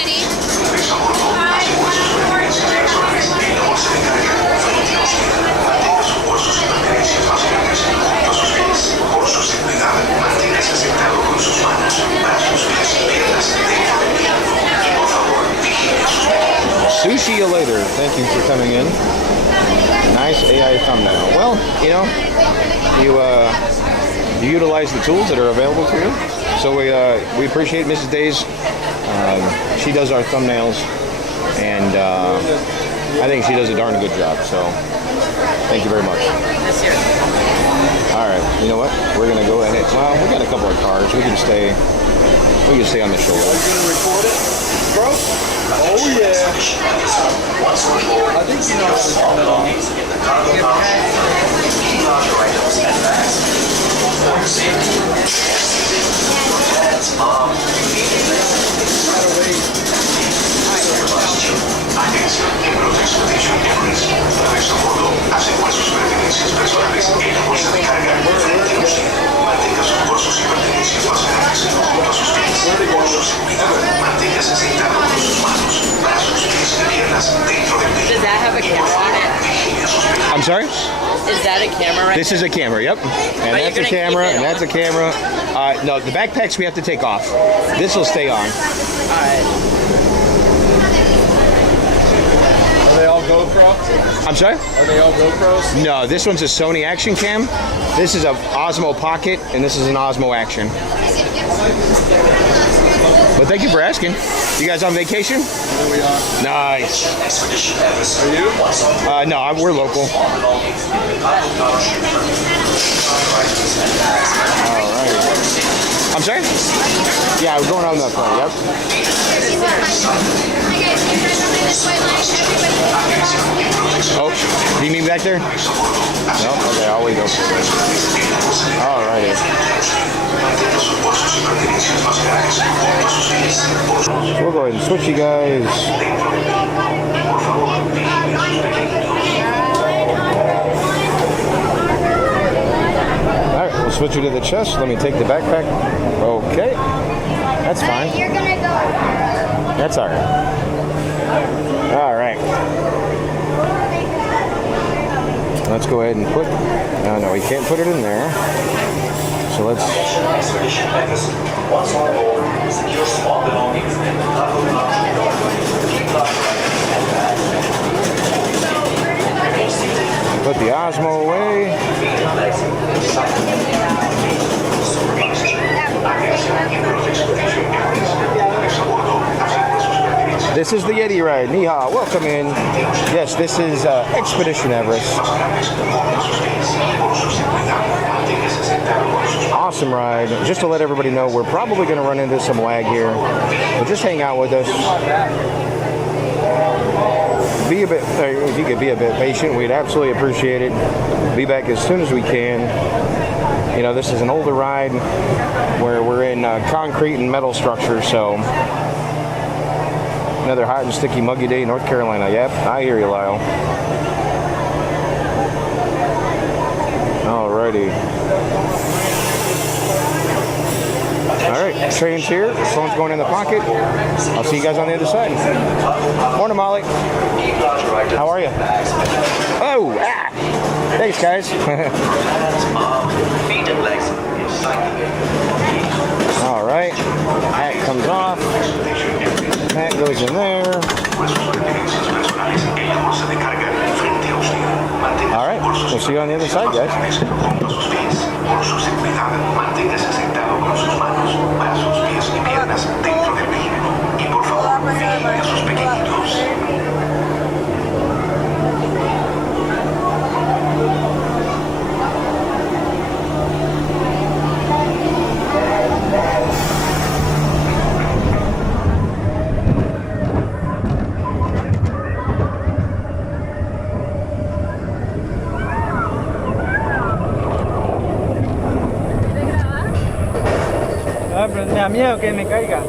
Sushi you later. Thank you for coming in. Nice AI thumbnail. Well, you know, you utilize the tools that are available to you. So we appreciate Mrs. Daze. She does our thumbnails, and I think she does a darn good job. So thank you very much. All right, you know what? We're gonna go ahead. Well, we got a couple of cars. We can stay on the shoulder. Are you gonna record it, bro? Oh yeah. I think you know how to turn it on. Atención, miembros de Expedition Everest. Resto a bordo, asegura sus pertenencias personales en la bolsa de carga frente a usted. Mantenga sus bolsos y pertenencias personales junto a sus pies. Por su seguridad, manténgase sentado con sus manos, brazos, pies y piernas dentro del vehículo. Does that have a camera on it? I'm sorry? Is that a camera right This is a camera, yep. And that's a camera, and that's a camera. No, the backpacks we have to take off. This will stay on. Alright. Are they all GoPro? I'm sorry? Are they all GoPros? No, this one's a Sony Action Cam. This is a Osmo Pocket, and this is an Osmo Action. But thank you for asking. You guys on vacation? There we are. Nice. Are you? No, we're local. All right. I'm sorry? Yeah, we're going on that front, yep. Oh, do you mean back there? No? Okay, I'll wait up. All righty. We'll go ahead and switch you guys. Alright, we'll switch you to the chest. Let me take the backpack. Okay. That's fine. You're gonna go. That's alright. Alright. Let's go ahead and put... No, we can't put it in there. So let's... Once on board, secure small belongings in the cargo lounge door. Keep locked and back. Remain seated. Put the Osmo away. This is the Yeti ride. Niha, welcome in. Yes, this is Expedition Everest. Awesome ride. Just to let everybody know, we're probably going to run into some lag here. But just hang out with us. Be a bit, if you could be a bit patient, we'd absolutely appreciate it. Be back as soon as we can. You know, this is an older ride where we're in concrete and metal structures, so another hot and sticky muggy day in North Carolina. Yep, I hear you, Lyle. Alrighty. Alright, train's here. Phone's going in the pocket. I'll see you guys on the other side. Morning, Molly. How are you? Oh, ah! Thanks, guys. Alright. Hat comes off. Hat goes in there. All right, we'll see you on the other side, guys. Pero me da miedo que me caiga.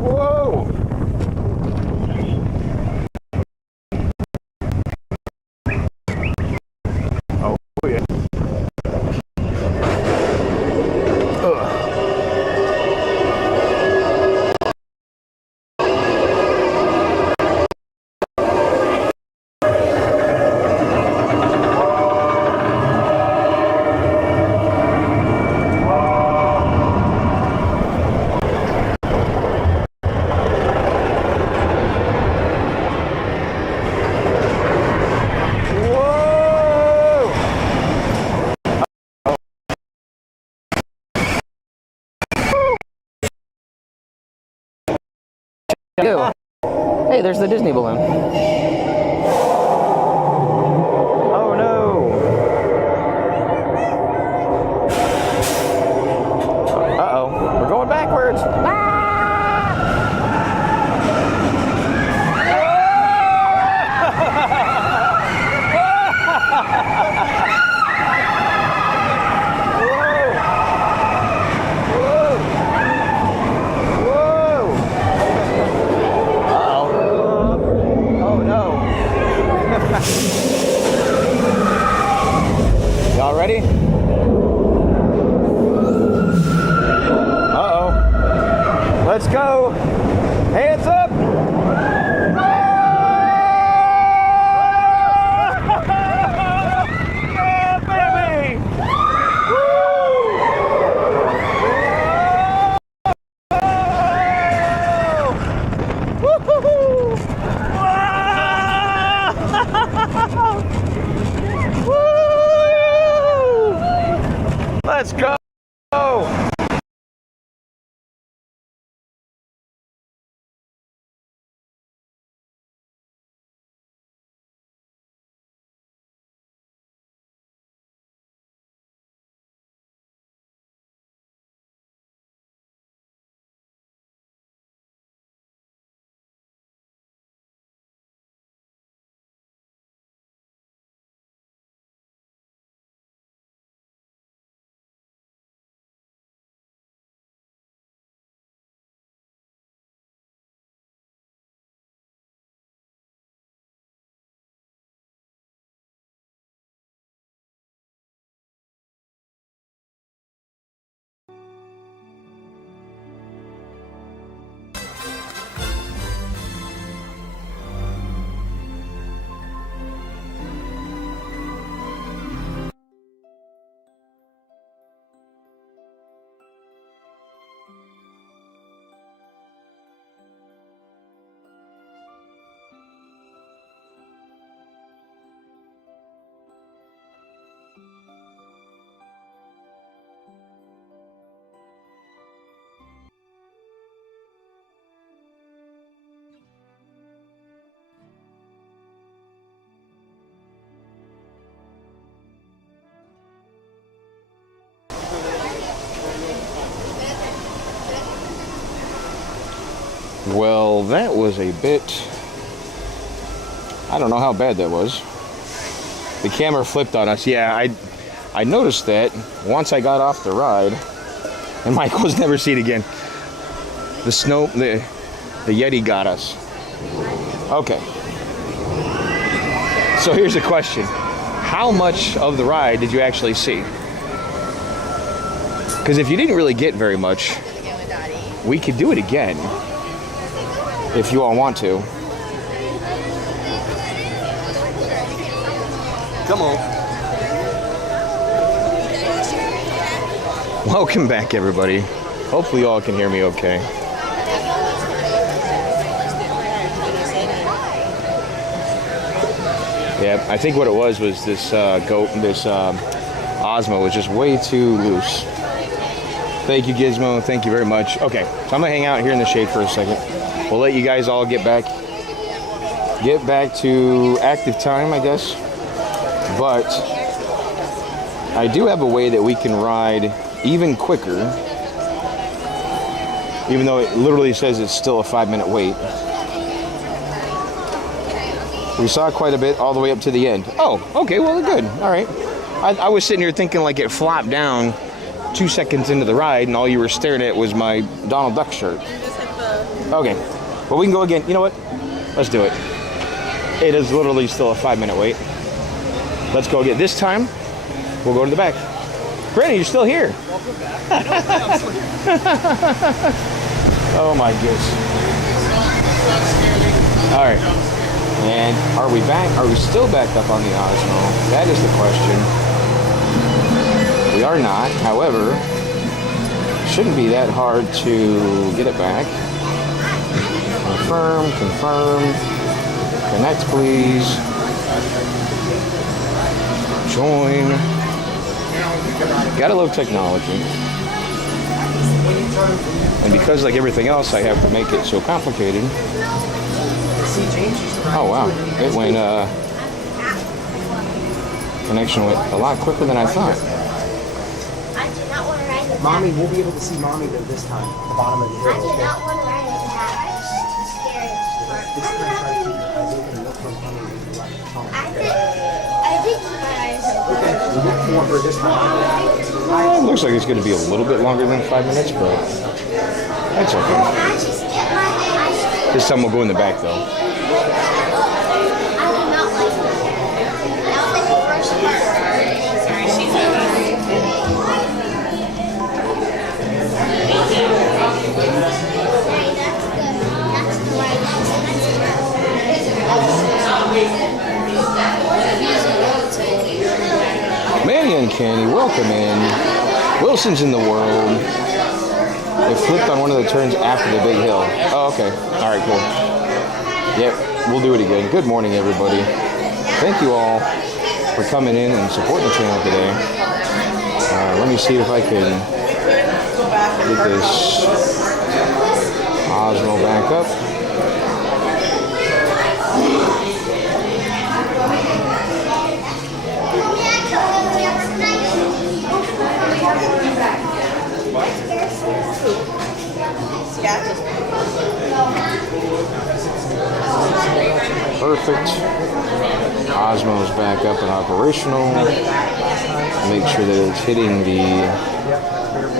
Whoa! Oh, yeah. Ew. Hey, there's the Disney balloon. Oh no. Uh-oh. We're going backwards. Y'all ready? Uh-oh. Let's go. Hands up. Yeah, baby. Woo! Let's go! Well, that was a bit... I don't know how bad that was. The camera flipped on us. Yeah, I noticed that once I got off the ride, and Michael's never seen it again. The Yeti got us. Okay. So here's a question. How much of the ride did you actually see? Because if you didn't really get very much, we could do it again. if you all want to. Come on. Welcome back, everybody. Hopefully you all can hear me okay. Yeah, I think what it was this Osmo was just way too loose. Thank you, Gizmo. Thank you very much. Okay, so I'm gonna hang out here in the shade for a second. We'll let you guys all get back to active time, I guess. But I do have a way that we can ride even quicker, even though it literally says it's still a 5-minute wait. We saw quite a bit all the way up to the end. Oh, okay, well, good. All right. I was sitting here thinking like it flopped down 2 seconds into the ride, and all you were staring at was my Donald Duck shirt. Okay, well, we can go again. You know what? Let's do it. It is literally still a 5-minute wait. Let's go again. This time, we'll go to the back. Brandon, you're still here. Oh my goodness. All right. And are we back? Are we still back up on the Osmo? That is the question. We are not. However, it shouldn't be that hard to get it back. Confirm, confirm. Connect, please. Join. Gotta love technology. And because, like everything else, I have to make it so complicated. Oh wow, it went, connection went a lot quicker than I thought. I do not want to ride with Mommy, we'll be able to see Mommy though this time, at the bottom of the hill. I do not want to ride with that. I'm just too scared. This time, try to keep your eyes open and look for Mommy when you ride the tunnel. I think my eyes are Okay, we'll look for her this time. It looks like it's going to be a little bit longer than 5 minutes, but that's okay. This time we'll go in the back though. Manny and Candy, welcome in. Wilson's in the world. It flipped on one of the turns after the big hill. Oh, okay. All right, cool. Yep, we'll do it again. Good morning, everybody. Thank you all for coming in and supporting the channel today. Let me see if I can get this Osmo back up. Perfect. Osmo's back up and operational. Make sure that it's hitting the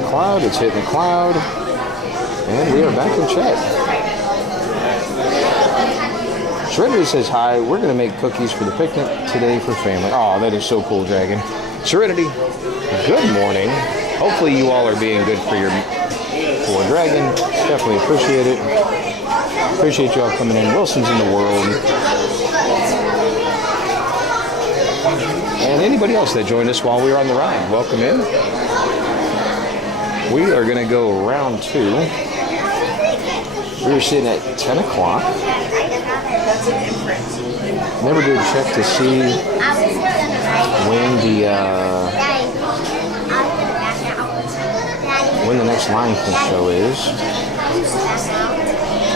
cloud. It's hitting the cloud. And we are back in chat. Serenity says hi. We're going to make cookies for the picnic today for family. Oh, that is so cool, Dragon. Serenity, good morning. Hopefully you all are being good for your Dragon. Definitely appreciate it. Appreciate you all coming in. Wilson's in the world. And anybody else that joined us while we were on the ride, welcome in. We are going to go round 2. We were sitting at 10 o'clock. Never did check to see when the next Lion King show is.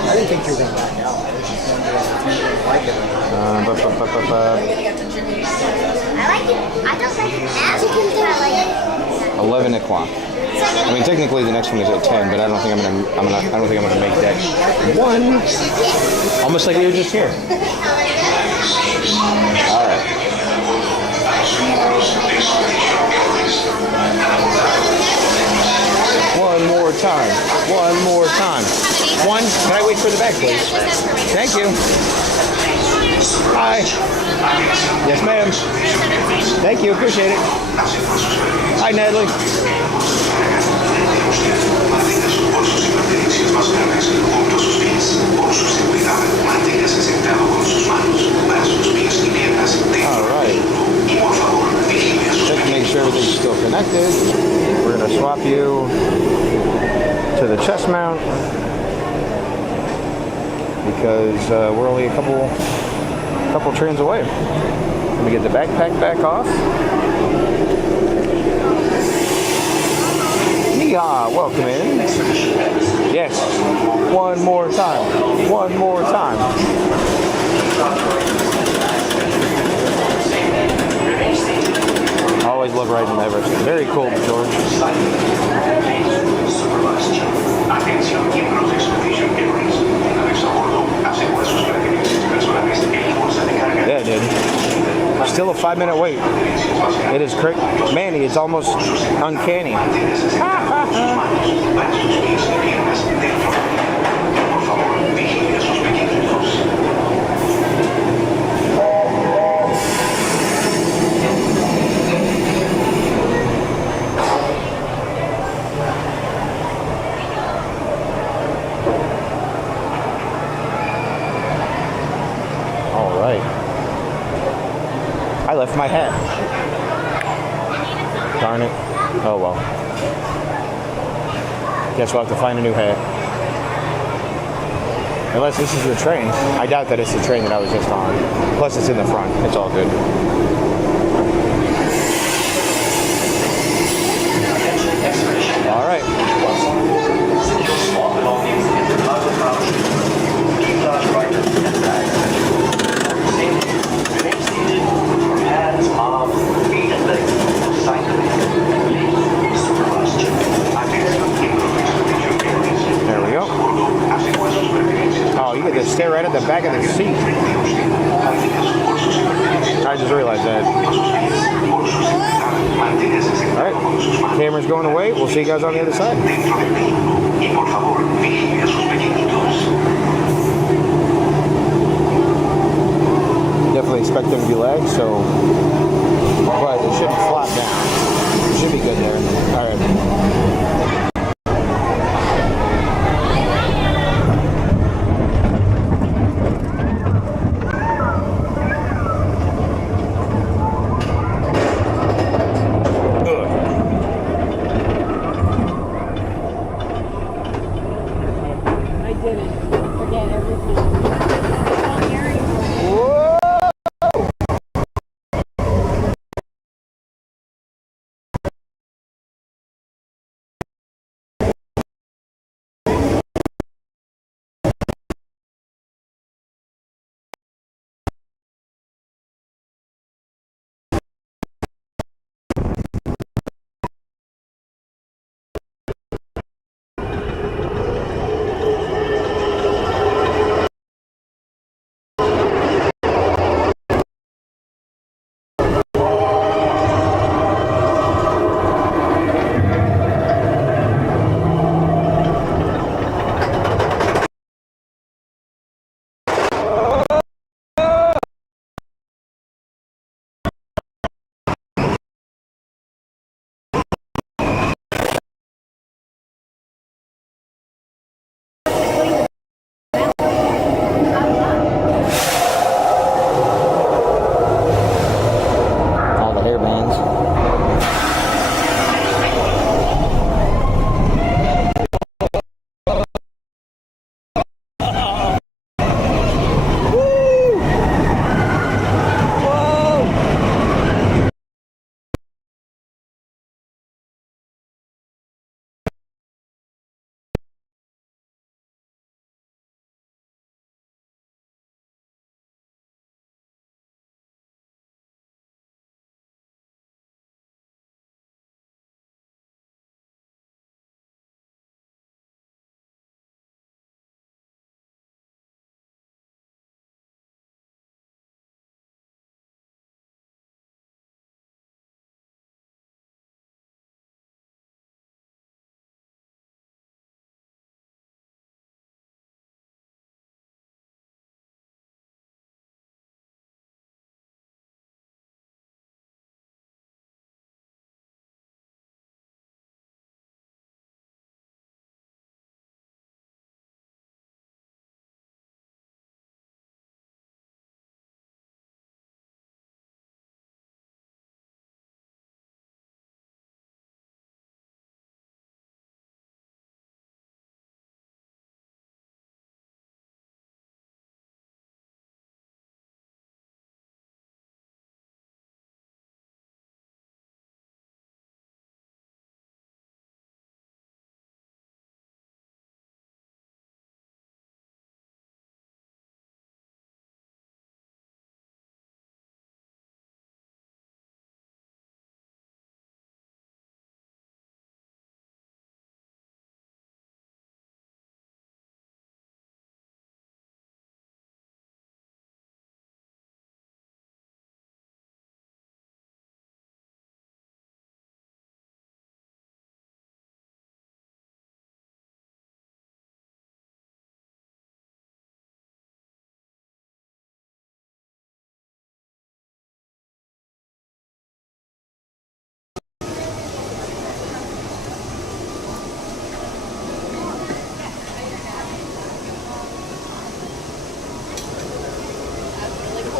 I didn't think you were going to back out. I was just wondering if you like it or not. I like it. I don't like it as you can do. I like it. 11 o'clock. I mean, technically the next one is at 10, but I don't think I'm gonna make that one. Almost like we were just here. All right. One more time. One more time. One. Can I wait for the back, please? Thank you. Hi. Yes, ma'am. Thank you. Appreciate it. Hi, Natalie. Alright. Check to make sure everything's still connected. We're going to swap you to the chest mount because we're only a couple trains away. Let me get the backpack back off. Yeehaw, welcome in. Yes, one more time. One more time. Always love riding Everest. Very cool, George. Yeah, dude. Still a 5-minute wait. It is quick. Manny, it's almost uncanny. All right. I left my hat. Darn it. Oh well. Guess we'll have to find a new hat. Unless this is the train. I doubt that it's the train that I was just on. Plus it's in the front. It's all good. All right. There we go. Oh, you get to stare right at the back of the seat. I just realized that. Alright, camera's going away. We'll see you guys on the other side. Definitely expect them to be lagged, so but it shouldn't flop down. It should be good there. Alright.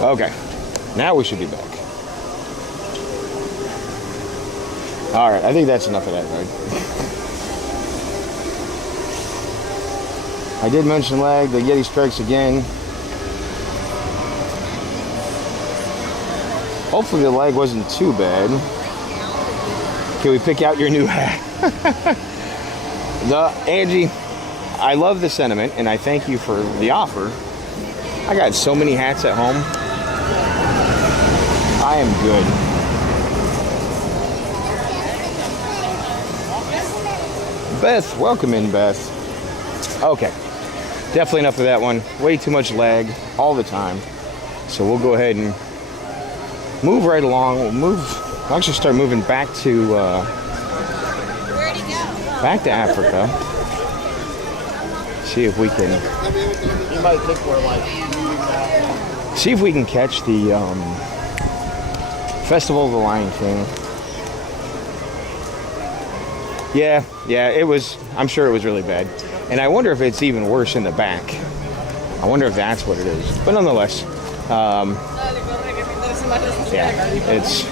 Okay, now we should be back. All right, I think that's enough of that ride. I did mention lag. The Yeti strikes again. Hopefully the lag wasn't too bad. Can we pick out your new hat? Angie, I love the sentiment, and I thank you for the offer. I got so many hats at home. I am good. Beth, welcome in, Beth. Okay, definitely enough of that one. Way too much lag all the time. So we'll go ahead and move right along. We'll actually start moving back to Africa. See if we can. You might think we're like. See if we can catch the Festival of the Lion King. Yeah, it was. I'm sure it was really bad, and I wonder if it's even worse in the back. I wonder if that's what it is. But nonetheless, yeah, it's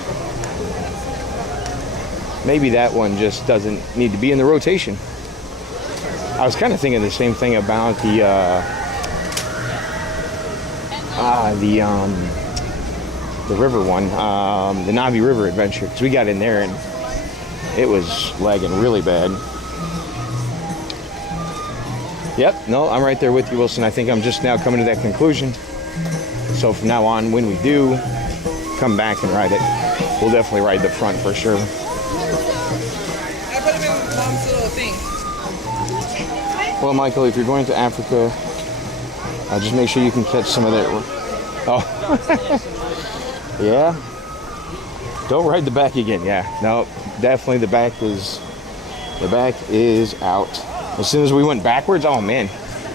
maybe that one just doesn't need to be in the rotation. I was kind of thinking the same thing about the river one, the Navi River Adventure, because we got in there and it was lagging really bad. Yep, no, I'm right there with you, Wilson. I think I'm just now coming to that conclusion. So from now on, when we do come back and ride it, we'll definitely ride the front for sure. I put him in Mom's little thing. Well, Michael, if you're going to Africa, just make sure you can catch some of that. Oh, yeah. Don't ride the back again. Yeah, no, definitely the back is out. As soon as we went backwards, oh man.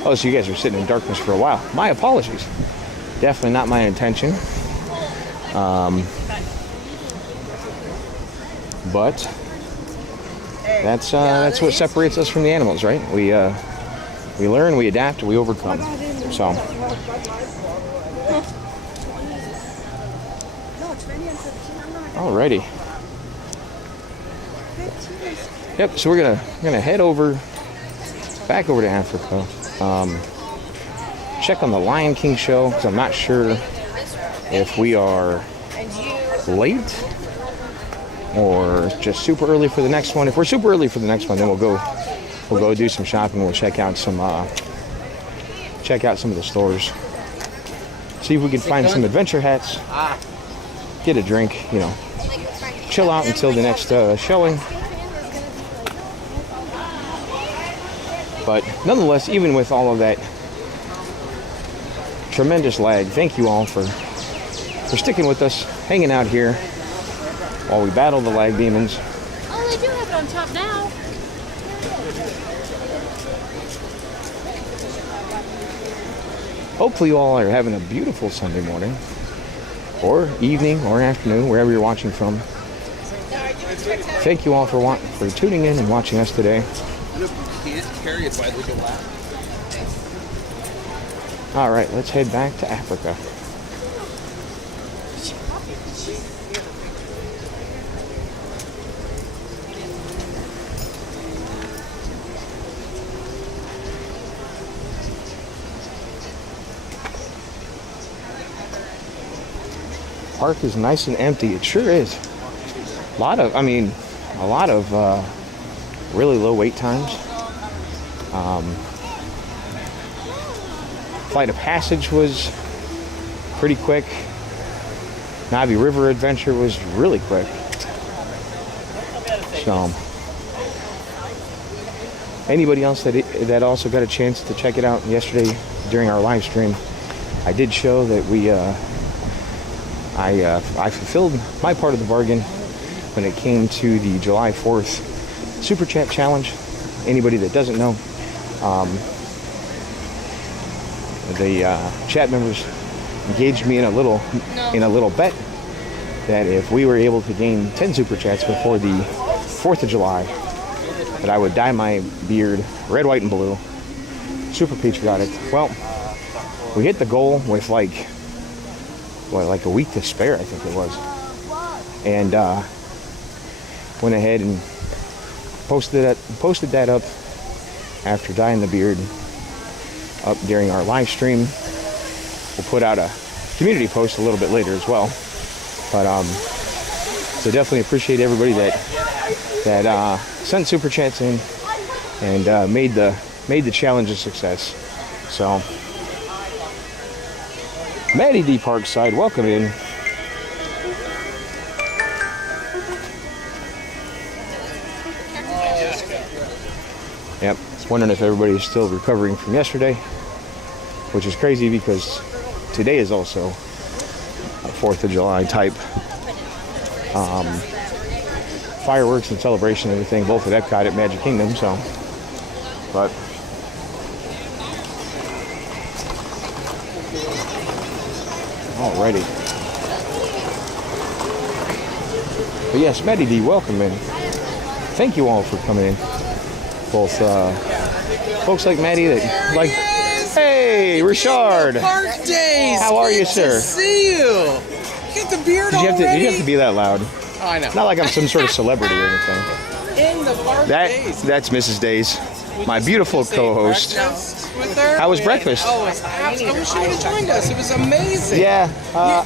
Oh, so you guys were sitting in darkness for a while. My apologies. Definitely not my intention. But that's what separates us from the animals, right? We learn, we adapt, we overcome. So. Alrighty. Yep. So we're gonna head back over to Africa. Check on the Lion King show because I'm not sure if we are late or just super early for the next one. If we're super early for the next one, then we'll go do some shopping. We'll check out some of the stores. See if we can find some adventure hats. Get a drink, chill out until the next showing. But nonetheless, even with all of that tremendous lag, thank you all for sticking with us, hanging out here while we battle the lag demons. Oh, they do have it on top now. Hopefully you all are having a beautiful Sunday morning, or evening, or afternoon, wherever you're watching from. Thank you all for tuning in and watching us today. Carry it, why we go loud. All right, let's head back to Africa. Park is nice and empty. It sure is. A lot of really low wait times. Flight of Passage was pretty quick. Navi River Adventure was really quick. So, anybody else that also got a chance to check it out yesterday during our live stream, I did show that I fulfilled my part of the bargain when it came to the July 4th Super Chat Challenge. Anybody that doesn't know, the chat members engaged me in a little bet that if we were able to gain 10 Super Chats before the 4th of July, that I would dye my beard red, white, and blue. Super patriotic. Well, we hit the goal with like like a week to spare, I think it was. And went ahead and posted that up after dyeing the beard up during our live stream. We'll put out a community post a little bit later as well. But so definitely appreciate everybody that sent super chats in and made the challenge a success. So Maddie D Parkside, welcome in. Yep, just wondering if everybody is still recovering from yesterday, which is crazy because today is also a 4th of July type fireworks and celebration and everything, both at Epcot at Magic Kingdom. So, but alrighty. But yes, Maddie D, welcome in. Thank you all for coming in. Both folks like Maddie that like. Hey, Richard. InTheParkDaze. How are you, sir? Good to see you. Get the beard Did you already? have to be that loud? Oh, I know. Not like I'm some sort of celebrity or anything. InTheParkDaze. That's Mrs. Daze, my beautiful co-host. With her? How was breakfast? Oh, it's I wish you would have joined us. It was amazing. Yeah,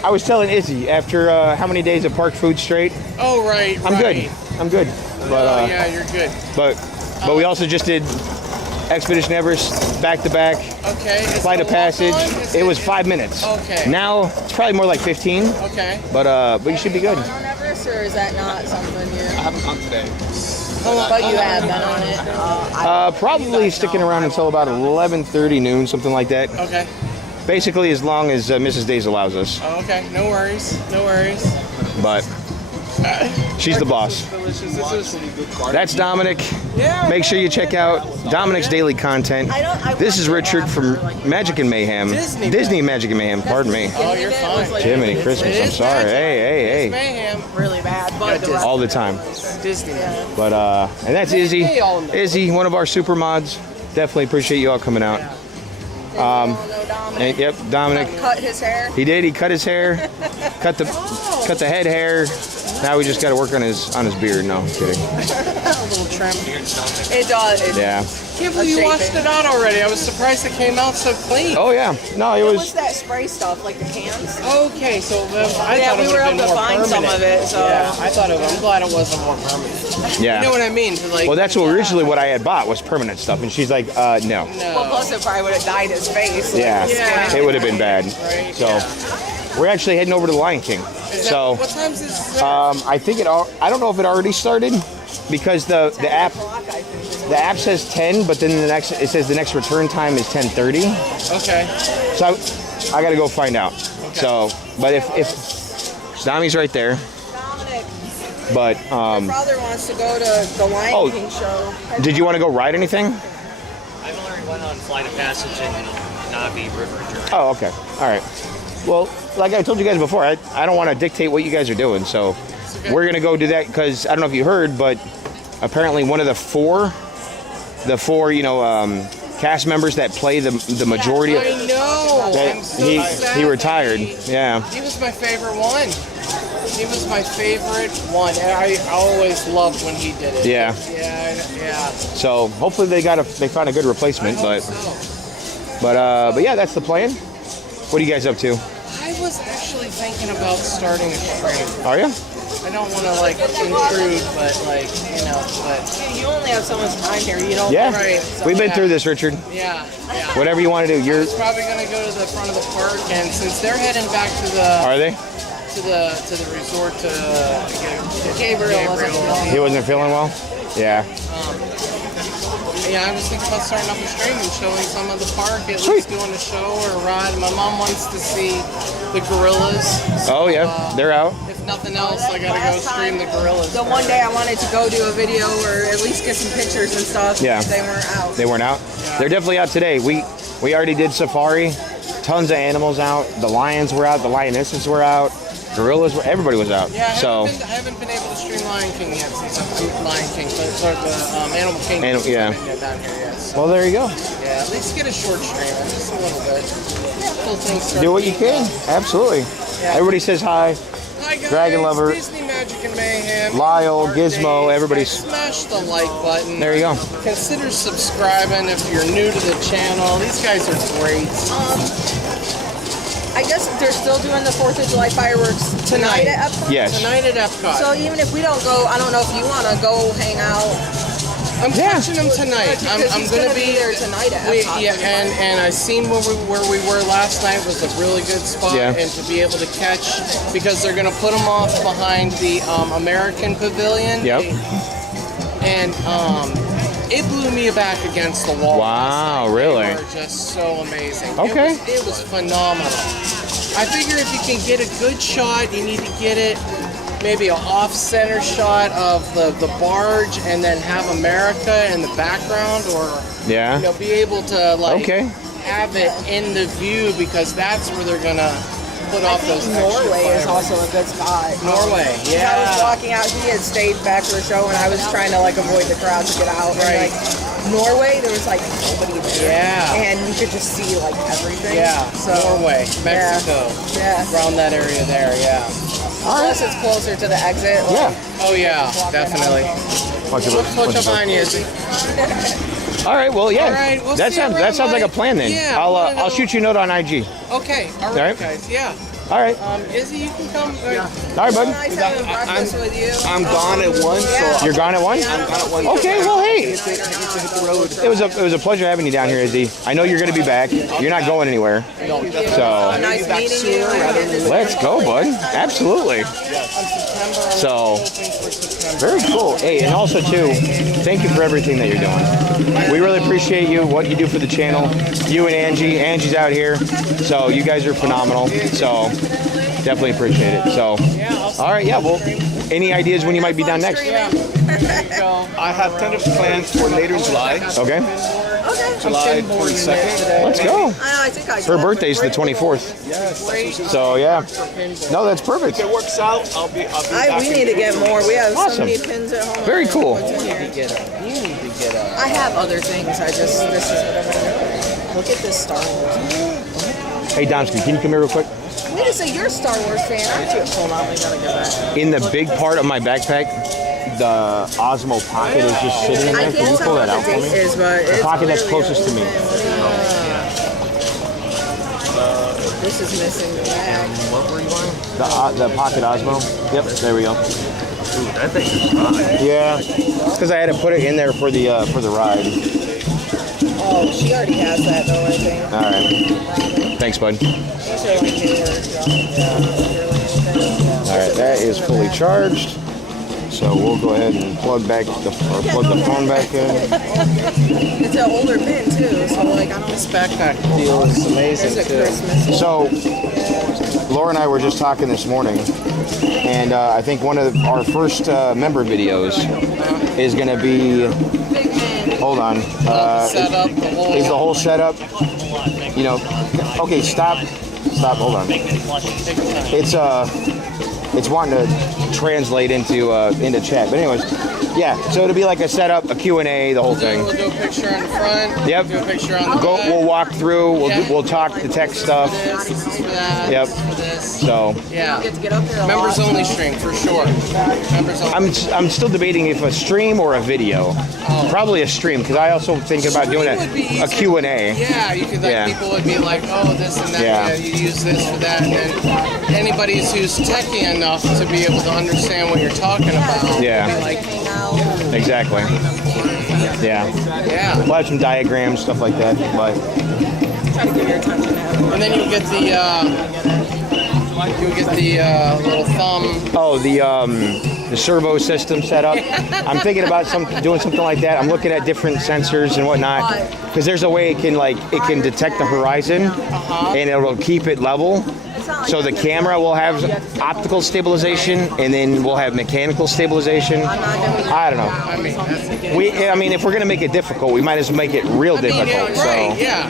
I was telling Izzy after how many days of park food straight. Oh, right. I'm good. I'm good. But yeah, you're good. But we also just did Expedition Everest back to back. Okay. Flight of Passage. It was 5 minutes. Okay. Now it's probably more like 15. Okay. But you should be good. On Everest, or is that not something you? I haven't gone today. But you have been on it. Probably sticking around until about 11:30 noon, something like that. Okay. Basically, as long as Mrs. Daze allows us. Oh, okay. No worries. No worries. But she's the boss. Delicious. This is That's Dominic. Yeah. Make sure you check out Dominic's daily content. This is Richard from Magic and Mayhem. Disney Magic and Mayhem, pardon me. Oh, you're fine. Jiminy Christmas, I'm sorry. Hey. Mayhem. Really bad, but the rest All the time. Disney. But, and that's Izzy. Izzy, one of our super mods. Definitely appreciate you all coming out. And, yep, Dominic. cut his hair. He did. He cut his hair, cut the head hair. Now we just got to work on his beard. No, I'm kidding. A little trim. It does. Yeah. Can't believe you washed it out already. I was surprised it came out so clean. Oh yeah. No, it What's was. that spray stuff, like the cans? Okay, so I Yeah, thought we it were would have able been to more find permanent. some of it, so- Yeah, I thought it. I'm glad it wasn't more permanent. Yeah. You know what I mean? Like. Well, that's what originally what I had bought was permanent stuff, and she's like, no. No. Well, plus it probably would have dyed his face. like, Yeah. skin. It would have been bad. Right, So we're actually heading over to the Lion King. So What time's this? I think I don't know if it already started because the app says 10, but then it says the next return time is 10:30. Okay. So I got to go find out. So, but if Dami's right there. But My brother wants to go to the Lion King show. did you want to go ride anything? I've already went on Flight of Passage and Navi River Journey. Oh, okay. All right. Well, like I told you guys before, I don't want to dictate what you guys are doing. So we're going to go do that because I don't know if you heard, but apparently one of the four, cast members that play the majority of I know. that I'm so sad. he retired. Yeah. He was my favorite one. He was my favorite one, and I always loved when he did it. Yeah. Yeah. So hopefully they found a good replacement, but yeah, that's the plan. What are you guys up to? I was actually thinking about starting a stream. Are you? I don't want to intrude, but You only have so much time here. You don't. Yeah. Right. We've been through this, Richard. Yeah. Whatever you want to do. I was probably gonna go to the front of the park, and since they're heading back to the Are they? to the resort to Gabriel wasn't feeling He wasn't feeling well? Yeah. Yeah, I was thinking about starting up a stream and showing some of the park, at Sweet. least doing a show or a ride. My mom wants to see the gorillas. Oh yeah, they're out. If nothing else, I gotta go stream the gorillas. The one day I wanted to go do a video or at least get some pictures and stuff. Yeah. They weren't out. They weren't out? They're definitely out today. We already did safari. Tons of animals out. The lions were out. The lionesses were out. Gorillas were. Everybody was out. Yeah, So. I haven't been able to stream Lion King yet since Lion King, but the Animal Kingdom. Yeah. I've been down here yet. So. Well, there you go. Yeah, at least get a short stream, just a little bit. Little things start Do what you to heat can. up. Absolutely. Everybody says hi. Hi guys, Dragon Lover, Disney Magic and Mayhem. Lyle, Gizmo, everybody's. Smash the like button. There you go. Consider subscribing if you're new to the channel. These guys are great. I guess they're still doing the 4th of July fireworks tonight at Epcot? Yes. Tonight at Epcot. So even if we don't go, I don't know if you want to go hang out. I'm catching them tonight. I'm going gonna to be there tonight at Epcot. and I seen where we were last night was a really good spot, Yeah. and to be able to catch because they're gonna put them off behind the American Pavilion. Yep. And it blew me back against the wall. Wow, really? They were just so amazing. Okay. It was phenomenal. I figure if you can get a good shot, you need to get it maybe an off-center shot of the barge and then have America in the background, or Yeah. be able to Okay. have it in the view because that's where they're gonna put I off think those extra Norway is fireworks. also a good spot. Norway, I was yeah. walking out, he had stayed back for a show, and I was trying to avoid the crowd to get out. Right. And, Norway, there was nobody there. Yeah. And you could just see everything. Yeah, So, Norway, Mexico, Yeah. around that area there, yeah. Plus, it's closer to the exit. Yeah. Oh yeah, definitely. What's up on you? All right. Well, yeah. All right, we'll that see you sounds around, like a buddy. plan then. Yeah, I'll shoot you a note on IG. Okay, all right, All right. guys, yeah. All right. Izzy, you can come. All right, bud. Nice having breakfast with you. I'm gone at 1, so You're gone at 1? I'm gone at 1. Okay. Well, hey. I get to hit the road. It was a pleasure having you down here, Izzy. I know you're going to be back. You're not going anywhere. So Nice meeting you. let's go, bud. Absolutely. So very cool. Hey, and also too, thank you for everything that you're doing. We really appreciate you, what you do for the channel. You and Angie. Angie's out here. So you guys are phenomenal. So definitely appreciate it. So all right, yeah. Well, any ideas when you might be down next? I have tentative plans for later in July. Okay. July 22nd. Let's go. I think I Her birthday's the 24th. Yes. So yeah. No, that's perfect. If it works out, I'll be back we in need to get more. We have so Awesome. many pins at home. Very cool. You need to get up. I have other things. This is what I'm doing. Look at this Star Wars. Hey, Domsky, can you come here real quick? Wait a second, you're a Star Wars fan, aren't you? Hold on, we gotta get back. In the big part of my backpack, the Osmo Pocket is just sitting in there. Can you pull that out for me? Is, but The pocket that's closest to me. This is missing the bag. What were you buying? The Pocket Osmo. Yep, there we go. Ooh, that thing is hot. Yeah, because I had to put it in there for the ride. Oh, she already has that though, I think. All right. Thanks, bud. All right, that is fully charged. So we'll go ahead and plug the phone back in. It's an older pin too, so I don't. This backpack deal is amazing too. So Laura and I were just talking this morning, and I think one of our first member videos is going to be. Hold on. Setup, Is the whole setup? You know. Okay, stop. Hold on. It's wanting to translate into chat. But anyways, yeah. So it'll be like a setup, a Q&A, the whole thing. We'll do a picture on the front. Yep. Do a picture on the back. We'll walk through. We'll talk the tech stuff. This is for that. Yep. This is for this. So Yeah. Get to get up there a Members lot. only stream for sure. Members only. I'm still debating if a stream or a video. Probably a stream because I also think about doing a Q&A. Yeah, you could people would be like, oh, this and that. Yeah. You use this for that, and then anybody who's techie enough to be able to understand what you're talking about. Yeah. Would be like, Exactly. Yeah. Yeah. We'll have some diagrams, stuff like that. But Try to give your attention to everyone. and then you'll get the little thumb. oh, the servo system set up. I'm thinking about doing something like that. I'm looking at different sensors and whatnot because there's a way it can detect the horizon and it'll keep it level. So the camera will have optical stabilization, and then we'll have mechanical stabilization. I don't know. I mean, if we're gonna make it difficult, we might as well make it real difficult. Right, So, yeah.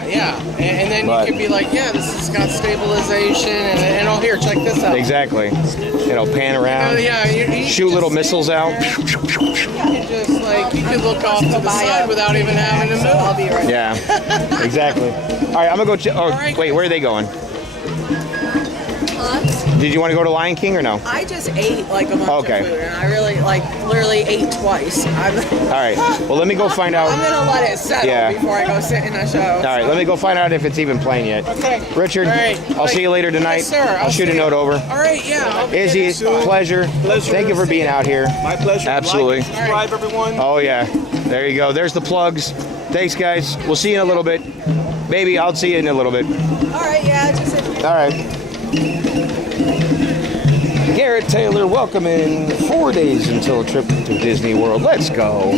And then you could be like, yeah, this has got stabilization, and oh, here, check this out. exactly. It'll pan around, You shoot little missiles out. You could just you could look off to the side without even having to move. I'll be right. Yeah, exactly. All right, I'm gonna go. Wait, where are they going? Did you want to go to Lion King or no? I just ate like a bunch Okay. of food, and I really literally ate twice. All right. Well, let me go find out. I'm gonna let it settle before I go sit in a show. All right. Let me go find out if it's even playing yet. Okay. Richard, All right. I'll see you later tonight. Yes, sir. I'll shoot a note over. All right. Yeah. Izzy, pleasure. Thank you for being out here. My pleasure. Absolutely. Like, subscribe, everyone. Oh yeah. There you go. There's the plugs. Thanks, guys. We'll see you in a little bit. Maybe I'll see you in a little bit. All right. Yeah. Just. All right. Garrett Taylor, welcome in 4 days until a trip to Disney World. Let's go.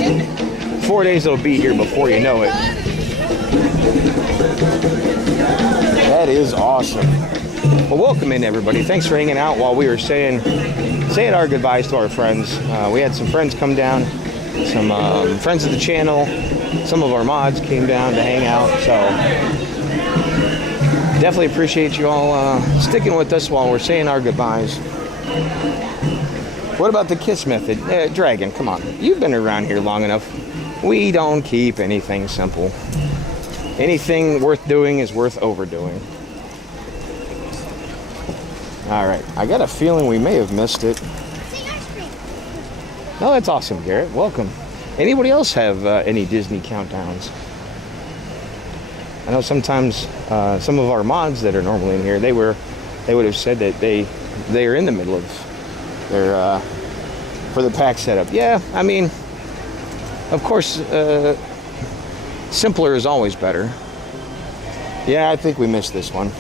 4 days it'll be here before you know it. That is awesome. Well, welcome in everybody. Thanks for hanging out while we were saying our goodbyes to our friends. We had some friends come down, some friends of the channel. Some of our mods came down to hang out. So definitely appreciate you all sticking with us while we're saying our goodbyes. What about the kiss method? Dragon, come on. You've been around here long enough. We don't keep anything simple. Anything worth doing is worth overdoing. All right. I got a feeling we may have missed it. No, that's awesome, Garrett. Welcome. Anybody else have any Disney countdowns? I know sometimes some of our mods that are normally in here, they would have said that they are in the middle of their for the pack setup. Yeah, I mean, of course, simpler is always better. Yeah, I think we missed this one.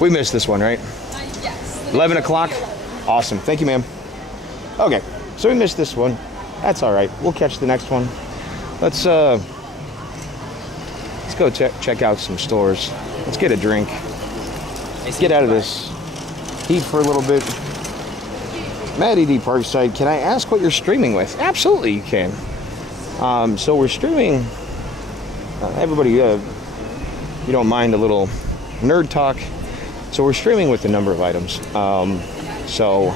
We missed this one, right? Yes. 11 o'clock? Awesome. Thank you, ma'am. Okay, so we missed this one. That's all right. We'll catch the next one. Let's go check out some stores. Let's get a drink. Let's get out of this heat for a little bit. Maddie D. Parkside, can I ask what you're streaming with? Absolutely, you can. So we're streaming. Everybody, you don't mind a little nerd talk. So we're streaming with a number of items. So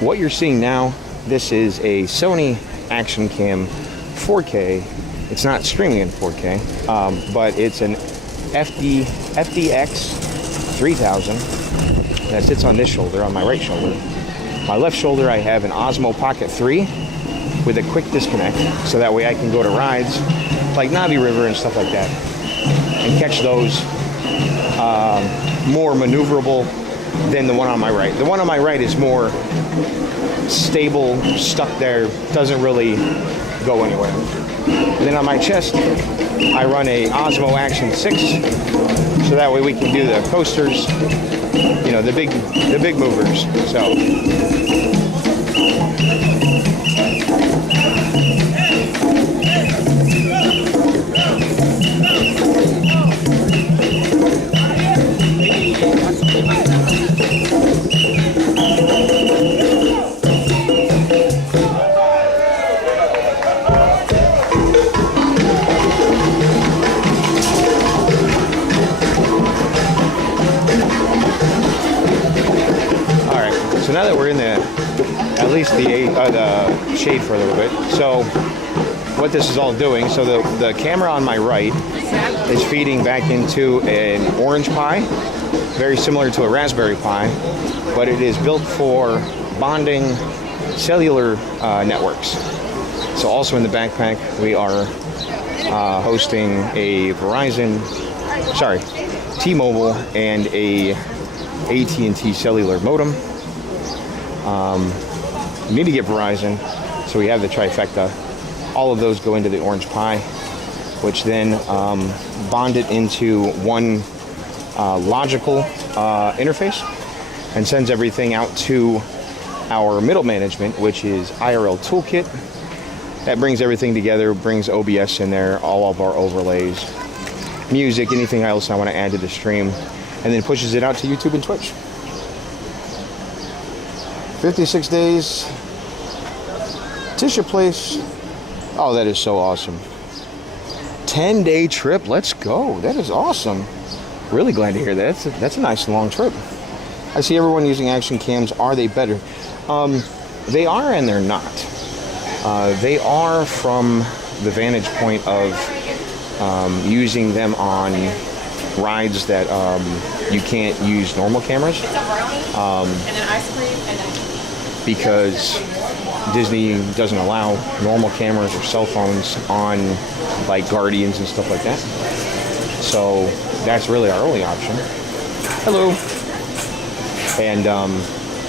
what you're seeing now, this is a Sony Action Cam 4K. It's not streaming in 4K, but it's an FDX 3000 that sits on this shoulder, on my right shoulder. My left shoulder, I have an Osmo Pocket 3 with a quick disconnect, so that way I can go to rides like Navi River and stuff like that and catch those more maneuverable than the one on my right. The one on my right is more stable, stuck there, doesn't really go anywhere. And then on my chest, I run a Osmo Action 6, so that way we can do the coasters, you know, the big movers. So. So now that we're in at least the shade for a little bit, so what this is all doing, so the camera on my right is feeding back into an Orange Pi, very similar to a Raspberry Pi, but it is built for bonding cellular networks. So also in the backpack, we are hosting a T-Mobile and a AT&T cellular modem. You need to get Verizon, so we have the trifecta. All of those go into the Orange Pi, which then bond it into one logical interface and sends everything out to our middle management, which is IRL Toolkit. That brings everything together, brings OBS in there, all of our overlays, music, anything else I want to add to the stream, and then pushes it out to YouTube and Twitch. 56 days. Tisha Place. Oh, that is so awesome. 10-day trip. Let's go. That is awesome. Really glad to hear that. That's a nice long trip. I see everyone using action cams. Are they better? They are and they're not. They are from the vantage point of using them on rides that you can't use normal cameras. It's a brownie, and then ice cream, and then Because Disney doesn't allow normal cameras or cell phones on like Guardians and stuff like that. So that's really our only option. Hello. And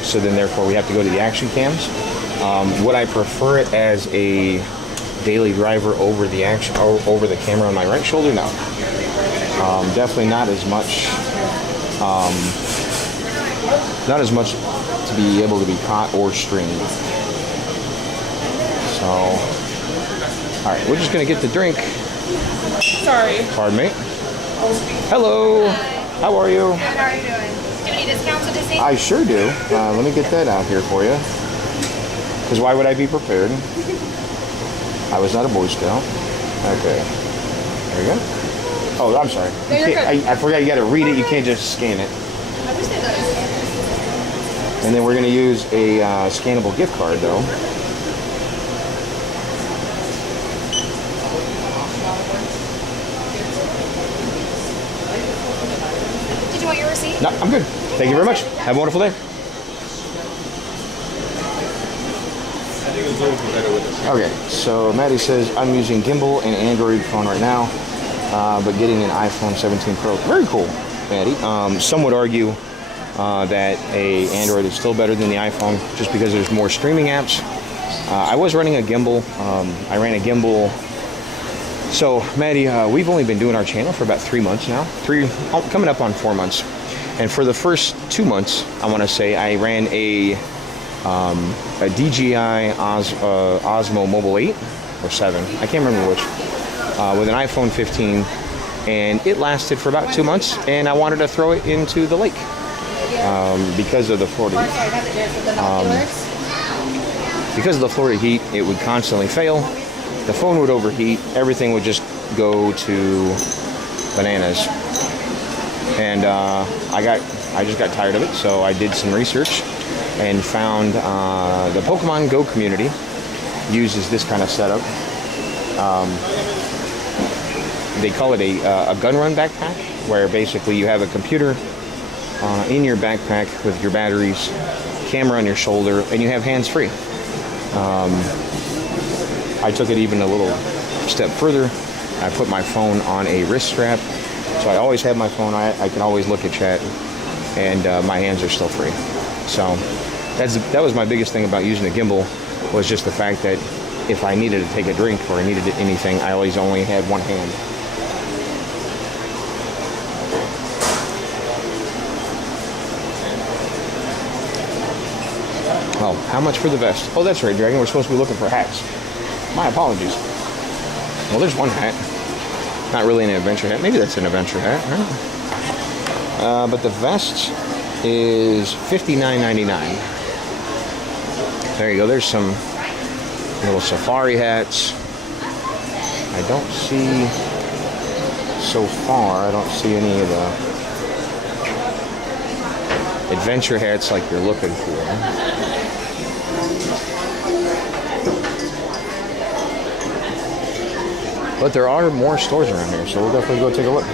so then therefore we have to go to the action cams. Would I prefer it as a daily driver over the over the camera on my right shoulder? No. Definitely not as much. Not as much to be able to be caught or streamed. So, all right, we're just gonna get the drink. sorry. Pardon me. Hello. How are you? How are you doing? Do you have any discounts at Disney? I sure do. Let me get that out here for you. Because why would I be prepared? I was not a Boy Scout. Okay. There we go. Oh, I'm sorry. No, you're good. I forgot you got to read it. You can't just scan it. I wish they did. And then we're going to use a scannable gift card, though. Did you want your receipt? No, I'm good. Thank you very much. Have a wonderful day. Okay, so Maddie says, I'm using gimbal and Android phone right now, but getting an iPhone 17 Pro. Very cool, Maddie. Some would argue that a Android is still better than the iPhone just because there's more streaming apps. I was running a gimbal. I ran a gimbal. So, Maddie, we've only been doing our channel for about 3 months now. Coming up on 4 months. And for the first 2 months, I want to say I ran a DJI Osmo Mobile 8 or 7. I can't remember which. With an iPhone 15. And it lasted for about 2 months. And I wanted to throw it into the lake. Because of the Florida heat. Because of the Florida heat, it would constantly fail. The phone would overheat. Everything would just go to bananas. And I just got tired of it, so I did some research and found the Pokemon Go community uses this kind of setup. They call it a gun run backpack, where basically you have a computer in your backpack with your batteries, camera on your shoulder, and you have hands-free. I took it even a little step further. I put my phone on a wrist strap, so I always have my phone. I can always look at chat, and my hands are still free. So that was my biggest thing about using a gimbal, was just the fact that if I needed to take a drink or I needed anything, I always only had one hand. Oh, how much for the vest? Oh, that's right, Dragon. We're supposed to be looking for hats. My apologies. Well, there's one hat. Not really an adventure hat. Maybe that's an adventure hat, right? But the vest is $59.99. There you go. There's some little safari hats. I don't see, so far, I don't see any of the adventure hats like you're looking for. But there are more stores around here, so we'll definitely go take a look.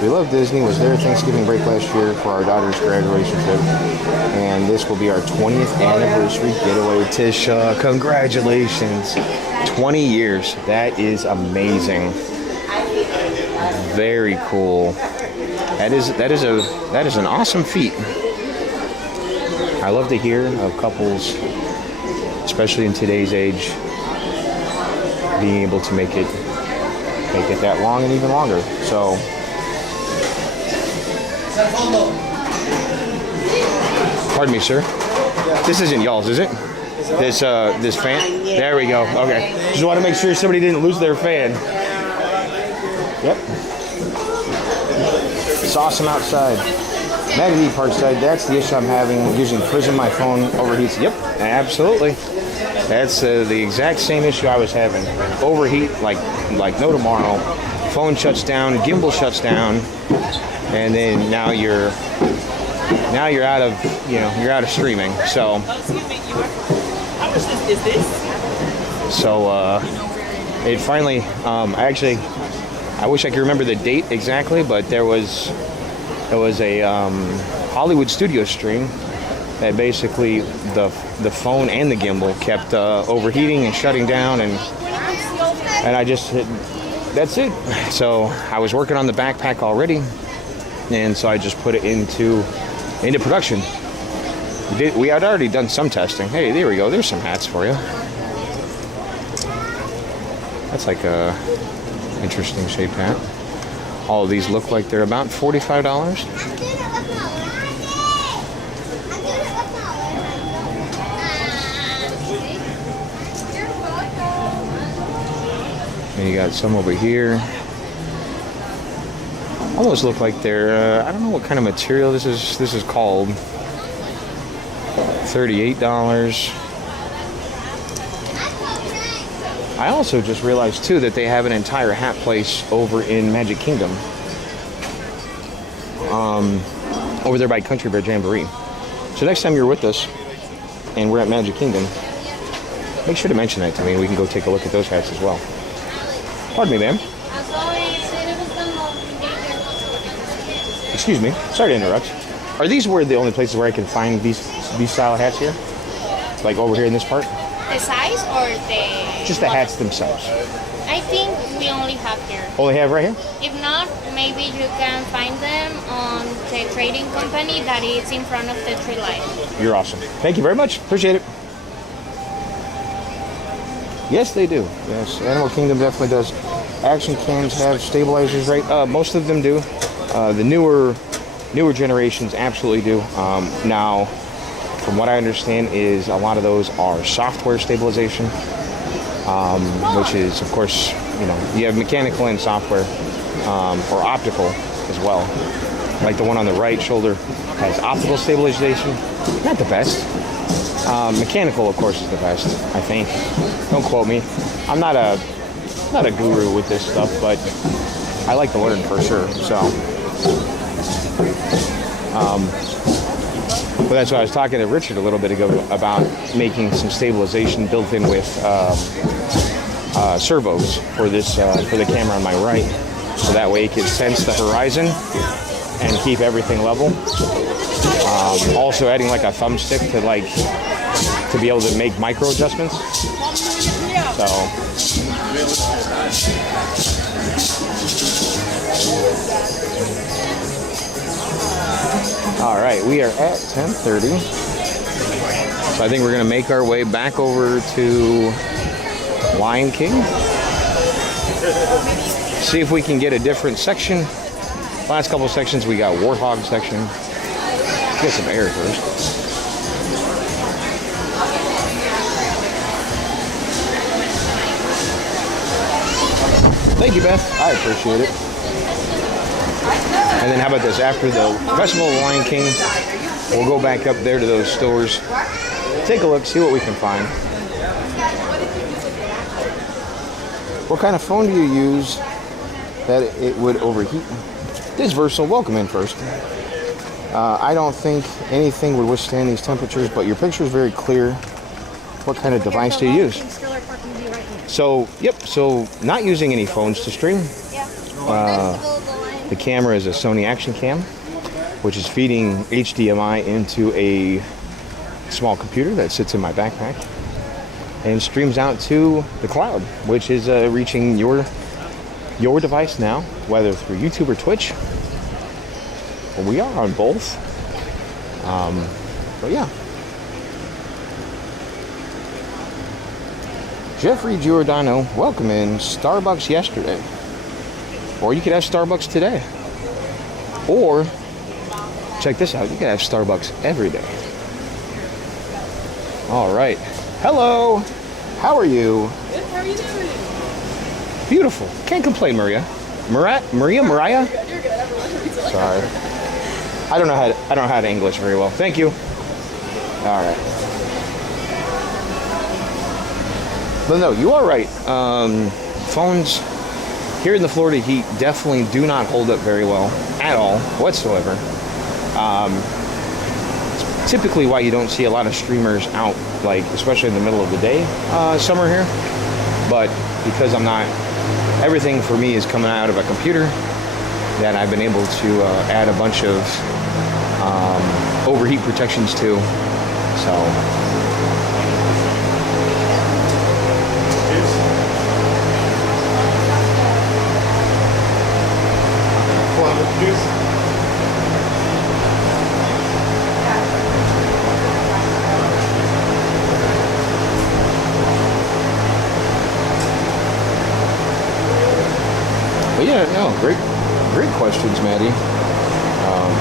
We Love Disney was there Thanksgiving break last year for our daughter's graduation trip. And this will be our 20th anniversary getaway. Tisha, congratulations. 20 years. That is amazing. Very cool. That is an awesome feat. I love to hear of couples, especially in today's age, being able to make it that long and even longer. So pardon me, sir. This isn't y'all's, is it? This fan? There we go. Okay. Just want to make sure somebody didn't lose their fan. Yep. It's awesome outside. Maggie Parkside, that's the issue I'm having using Prism. My phone overheats. Yep, absolutely. That's the exact same issue I was having. Overheat like no tomorrow. Phone shuts down, gimbal shuts down, and then now you're out of you're out of streaming. So How much is this? So it finally I wish I could remember the date exactly, but there was a Hollywood studio stream that basically the phone and the gimbal kept overheating and shutting down, and I just that's it. So I was working on the backpack already, and so I just put it into production. We had already done some testing. Hey, there we go. There's some hats for you. That's like a interesting shaped hat. All of these look like they're about $45. And you got some over here. Almost look like they're I don't know what kind of material this is called. $38. I also just realized too that they have an entire hat place over in Magic Kingdom. Over there by Country Bear Jamboree. So next time you're with us and we're at Magic Kingdom, make sure to mention that to me and we can go take a look at those hats as well. Pardon me, ma'am. Excuse me. Sorry to interrupt. Are these the only places where I can find these style hats here? Like over here in this part? The size or the... Just the hats themselves. I think we only have here. Only have right here? If not, maybe you can find them on the trading company that is in front of the tree line. You're awesome. Thank you very much. Appreciate it. Yes, they do. Yes, Animal Kingdom definitely does. Action cams have stabilizers, right? Most of them do. The newer generations absolutely do. Now, from what I understand, is a lot of those are software stabilization, which is, of course, you have mechanical and software, or optical as well. Like the one on the right shoulder has optical stabilization. Not the best. Mechanical, of course, is the best, I think. Don't quote me. I'm not a guru with this stuff, but I like to learn for sure. So, but that's why I was talking to Richard a little bit ago about making some stabilization built in with servos for the camera on my right, so that way it can sense the horizon and keep everything level. Also adding like a thumbstick to be able to make micro adjustments. So all right, we are at 10:30. So I think we're gonna make our way back over to Lion King. See if we can get a different section. Last couple sections we got Warthog section. Get some air first. Thank you, Beth. I appreciate it. And then how about this? After the Festival of Lion King, we'll go back up there to those stores. Take a look, see what we can find. What kind of phone do you use that it would overheat? This Versal, welcome in first. I don't think anything would withstand these temperatures, but your picture is very clear. What kind of device do you use? So, so not using any phones to stream. The camera is a Sony Action Cam, which is feeding HDMI into a small computer that sits in my backpack and streams out to the cloud, which is reaching your device now, whether through YouTube or Twitch. Well, we are on both. But yeah. Jeffrey Giordano, welcome in. Starbucks yesterday. Or you could have Starbucks today. Or, check this out, you could have Starbucks every day. All right. Hello. How are you? Good, how are you doing? Beautiful. Can't complain, Maria. Mariah? You're good. Sorry. I don't know how to English very well. Thank you. All right. But no, you are right. Phones here in the Florida heat definitely do not hold up very well at all, whatsoever. It's typically why you don't see a lot of streamers out, like especially in the middle of the day, summer here. But because I'm not everything for me is coming out of a computer that I've been able to add a bunch of overheat protections to. So but yeah, no, great questions, Maddie.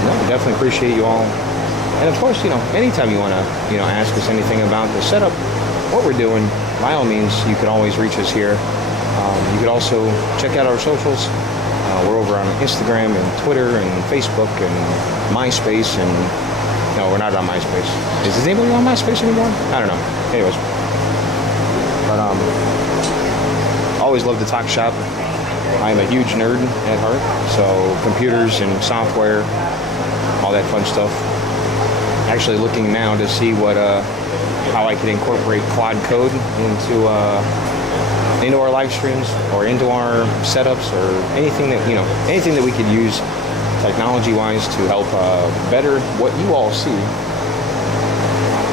No, definitely appreciate you all. And of course, anytime you want to, ask us anything about the setup, what we're doing, by all means, you could always reach us here. You could also check out our socials. We're over on Instagram and Twitter and Facebook and MySpace and, no, we're not on MySpace. Is anybody on MySpace anymore? I don't know. Anyways. But, always love to talk shop. I'm a huge nerd at heart, so computers and software, all that fun stuff. Actually looking now to see how I can incorporate Quad code into our live streams or into our setups or anything that we could use technology-wise to help better what you all see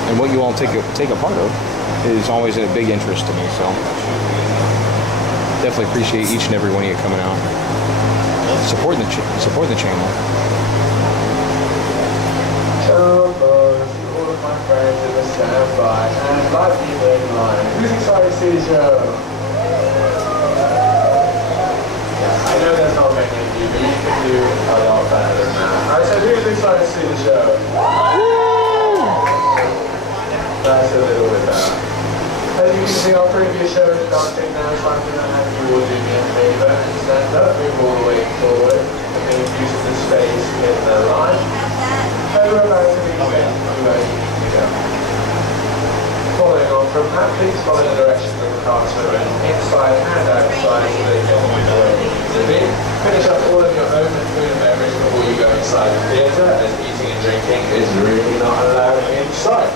and what you all take a part of is always a big interest to me. So definitely appreciate each and every one of you coming out, supporting the channel. All of my friends in the standby and live people in line. Who's excited to see the show? Yeah, I know there's not many of you, but you can do a lot better than that. Alright, so who's excited to see the show? That's a little bit better. As you can see, our previous show is starting now, so I'm going to have you all do me a favour and stand up, move all the way forward, and then use the space in the line. We're about to be ready to go. Following on from that, please follow the directions of the cast are in inside and outside so they can move the way you need to be. Finish up all of your own food and beverage before you go inside the theatre, as eating and drinking is really not allowed inside.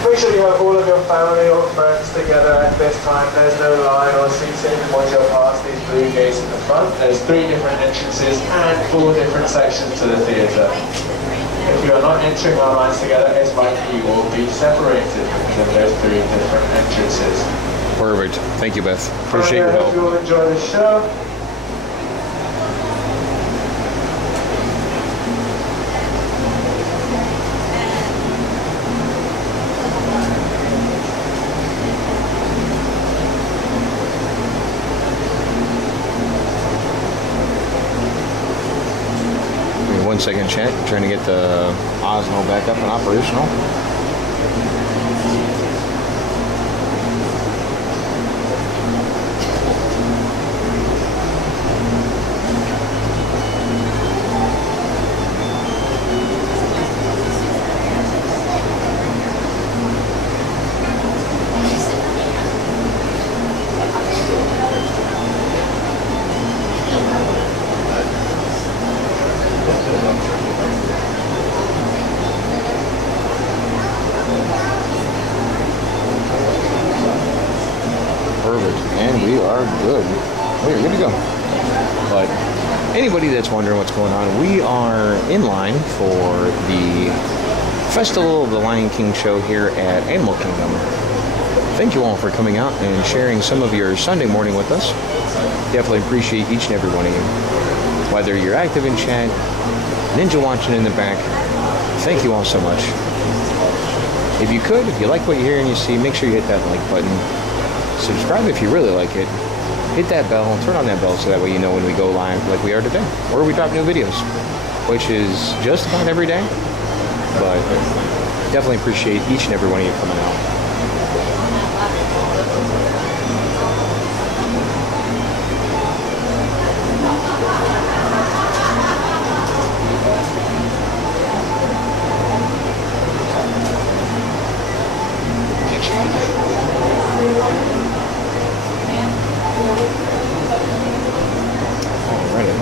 Make sure you have all of your family or friends together at this time. There's no line or seating once you're past these blue gates in the front. There's 3 different entrances and 4 different sections to the theatre. If you are not entering our lines together, it's likely you will be separated because of those 3 different entrances. Perfect. Thank you, Beth. Appreciate your help. I hope you all enjoy the show. One second, chat. Trying to get the Osmo back up and operational. Anybody that's wondering what's going on, we are in line for the Festival of the Lion King show here at Animal Kingdom. Thank you all for coming out and sharing some of your Sunday morning with us. Definitely appreciate each and every one of you. Whether you're active in chat, ninja watching in the back, thank you all so much. If you could, if you like what you hear and you see, make sure you hit that like button. Subscribe if you really like it. Hit that bell, turn on that bell so that way you know when we go live like we are today. Or we drop new videos, which is just about every day. But definitely appreciate each and every one of you coming out. Alrighty.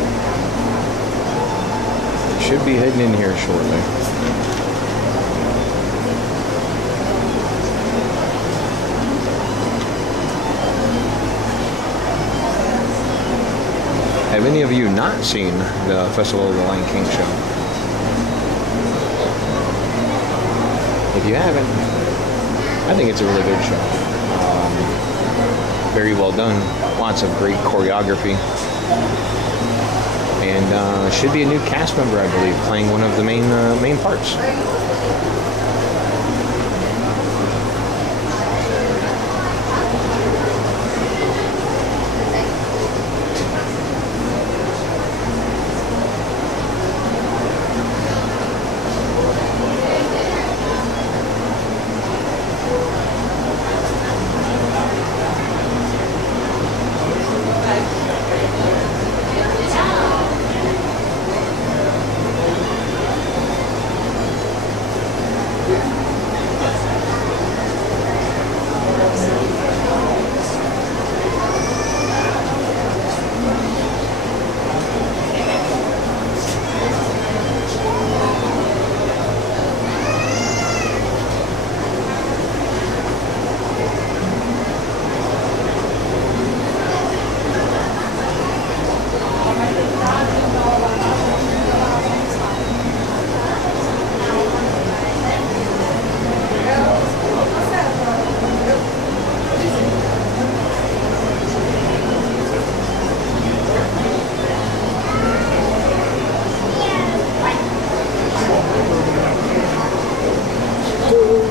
Should be heading in here shortly. not seen the Festival of the Lion King show. If you haven't, I think it's a really good show. Very well done. Lots of great choreography. And should be a new cast member, I believe, playing one of the main parts.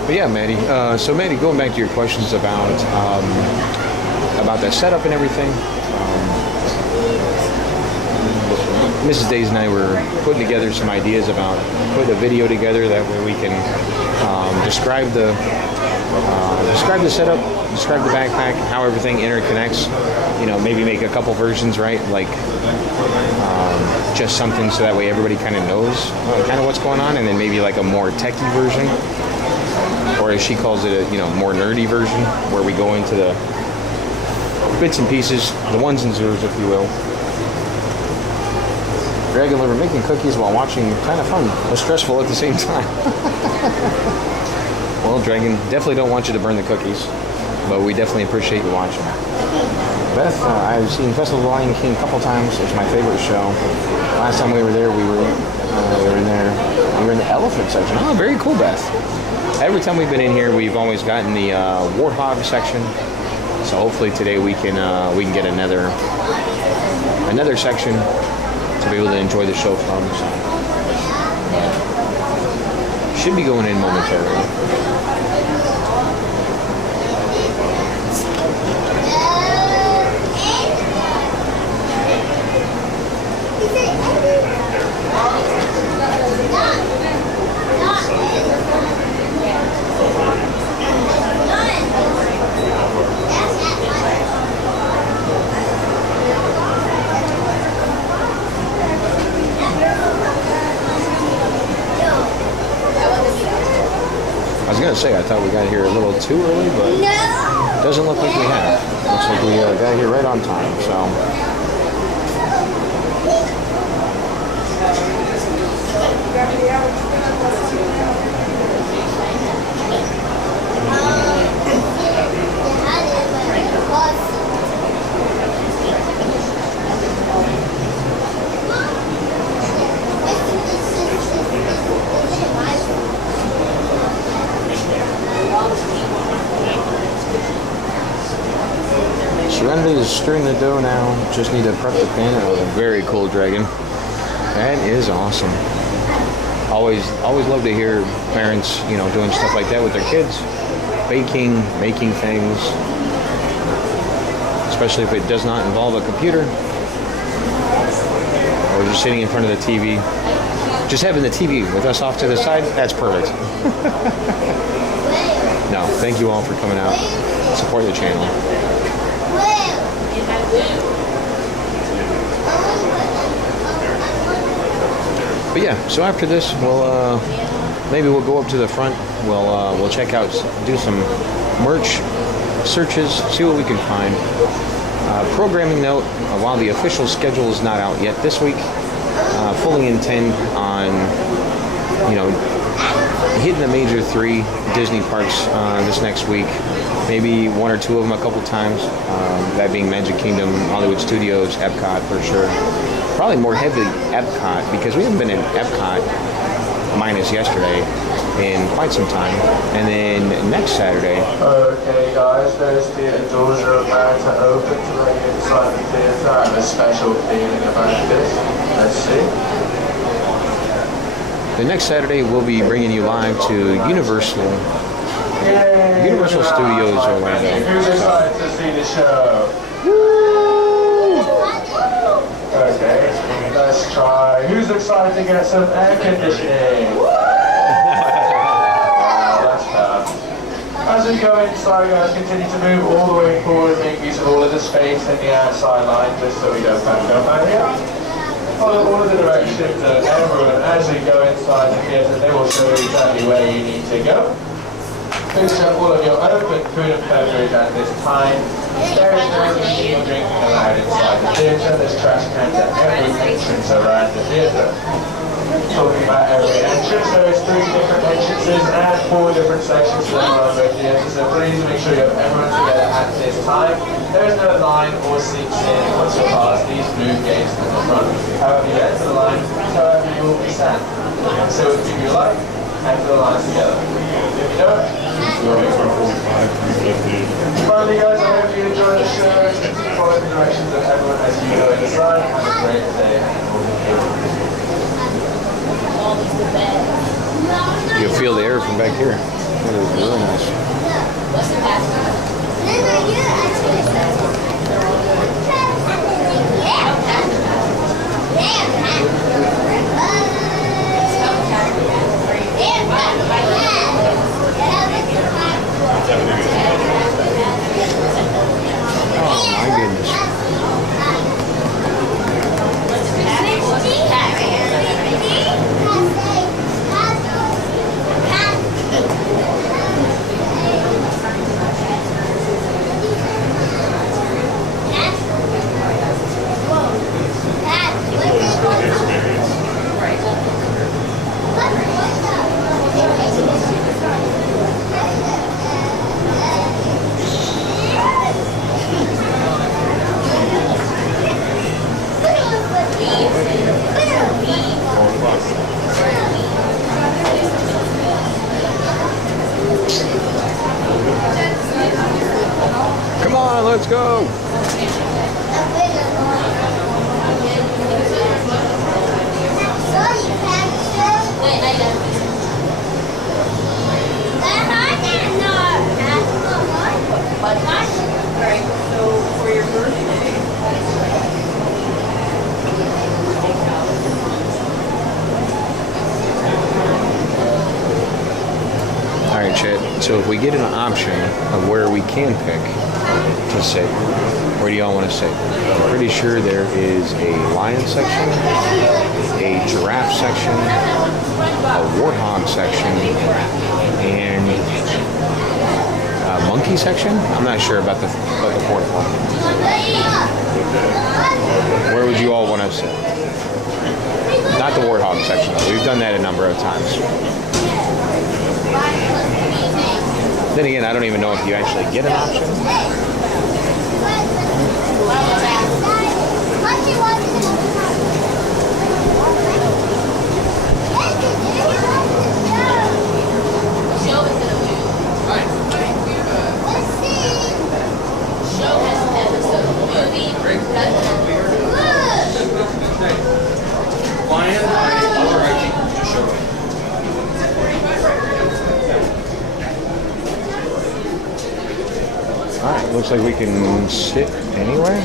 But yeah, Maddie. So Maddie, going back to your questions about the setup and everything. Mrs. Daze and I were putting together some ideas about putting a video together that way we can describe the setup, describe the backpack, how everything interconnects. You know, maybe make a couple versions, right? Like just something so that way everybody kind of knows kind of what's going on, and then maybe like a more techie version. Or as she calls it, a more nerdy version, where we go into the bits and pieces, the ones and zeros, if you will. Dragon Liver making cookies while watching, kind of fun, but stressful at the same time. Well, Dragon, definitely don't want you to burn the cookies, but we definitely appreciate you watching. Beth, I've seen Festival of the Lion King a couple times. It's my favorite show. Last time we were there, we were in the elephant section. Oh, very cool, Beth. Every time we've been in here, we've always gotten the warthog section. So hopefully today we can get another section to be able to enjoy the show from. So, should be going in momentarily. I was going to say, I thought we got here a little too early, but it doesn't look like we have. Looks like we got here right on time, so. Serenity is stirring the dough now. Just need to prep the pan. Oh, very cool, Dragon. That is awesome. Always love to hear parents, doing stuff like that with their kids. Baking, making things. Especially if it does not involve a computer. Or just sitting in front of the TV. Just having the TV with us off to the side, that's perfect. No, thank you all for coming out. Support the channel. But yeah, so after this, maybe we'll go up to the front. We'll check out, do some merch searches, see what we can find. Programming note: while the official schedule is not out yet this week, fully intend on hitting the major 3 Disney parks this next week. Maybe 1 or 2 of them a couple times. That being Magic Kingdom, Hollywood Studios, Epcot for sure. probably more heavily Epcot, because we haven't been in Epcot minus yesterday in quite some time. And then next Saturday. Okay guys, those theatre doors are about to open to let you inside the theatre. I have a special feeling about this. Let's see. The next Saturday we'll be bringing you live to Universal Studios Orlando. Who's excited to see the show? Okay, let's try. Who's excited to get some air conditioning? That's fast. As we go inside, guys, continue to move all the way forward, make use of all of the space in the outside line, just so we don't back up out here. Follow all of the directions of everyone as we go inside the theatre. They will show you exactly where you need to go. Finish up all of your open food and beverage at this time. There is no eating or drinking allowed inside the theatre. There's trash cans at every entrance around the theatre. Talking about every entrance, there is 3 different entrances and 4 different sections to the Orlando Theatre, so please make sure you have everyone together at this time. There is no line or seat standing once you pass these blue gates at the front. However you enter the line, however you will be sat. So if you like, enter the lines together. If you don't, you'll be finally guys, I hope you enjoy the show. Follow the directions of everyone as you go inside. Have a great day and all the You'll feel the air from back here. It is really nice. Oh my goodness. Come on, let's go. All right, Chet. So if we get an option of where we can pick to sit, where do y'all want to sit? I'm pretty sure there is a lion section, a giraffe section, a warthog section, and a monkey section. I'm not sure about the fourth one. Where would you all want to sit? Not the warthog section, though. We've done that a number of times. Then again, I don't even know if you actually get an option. Alright, looks like we can sit anywhere.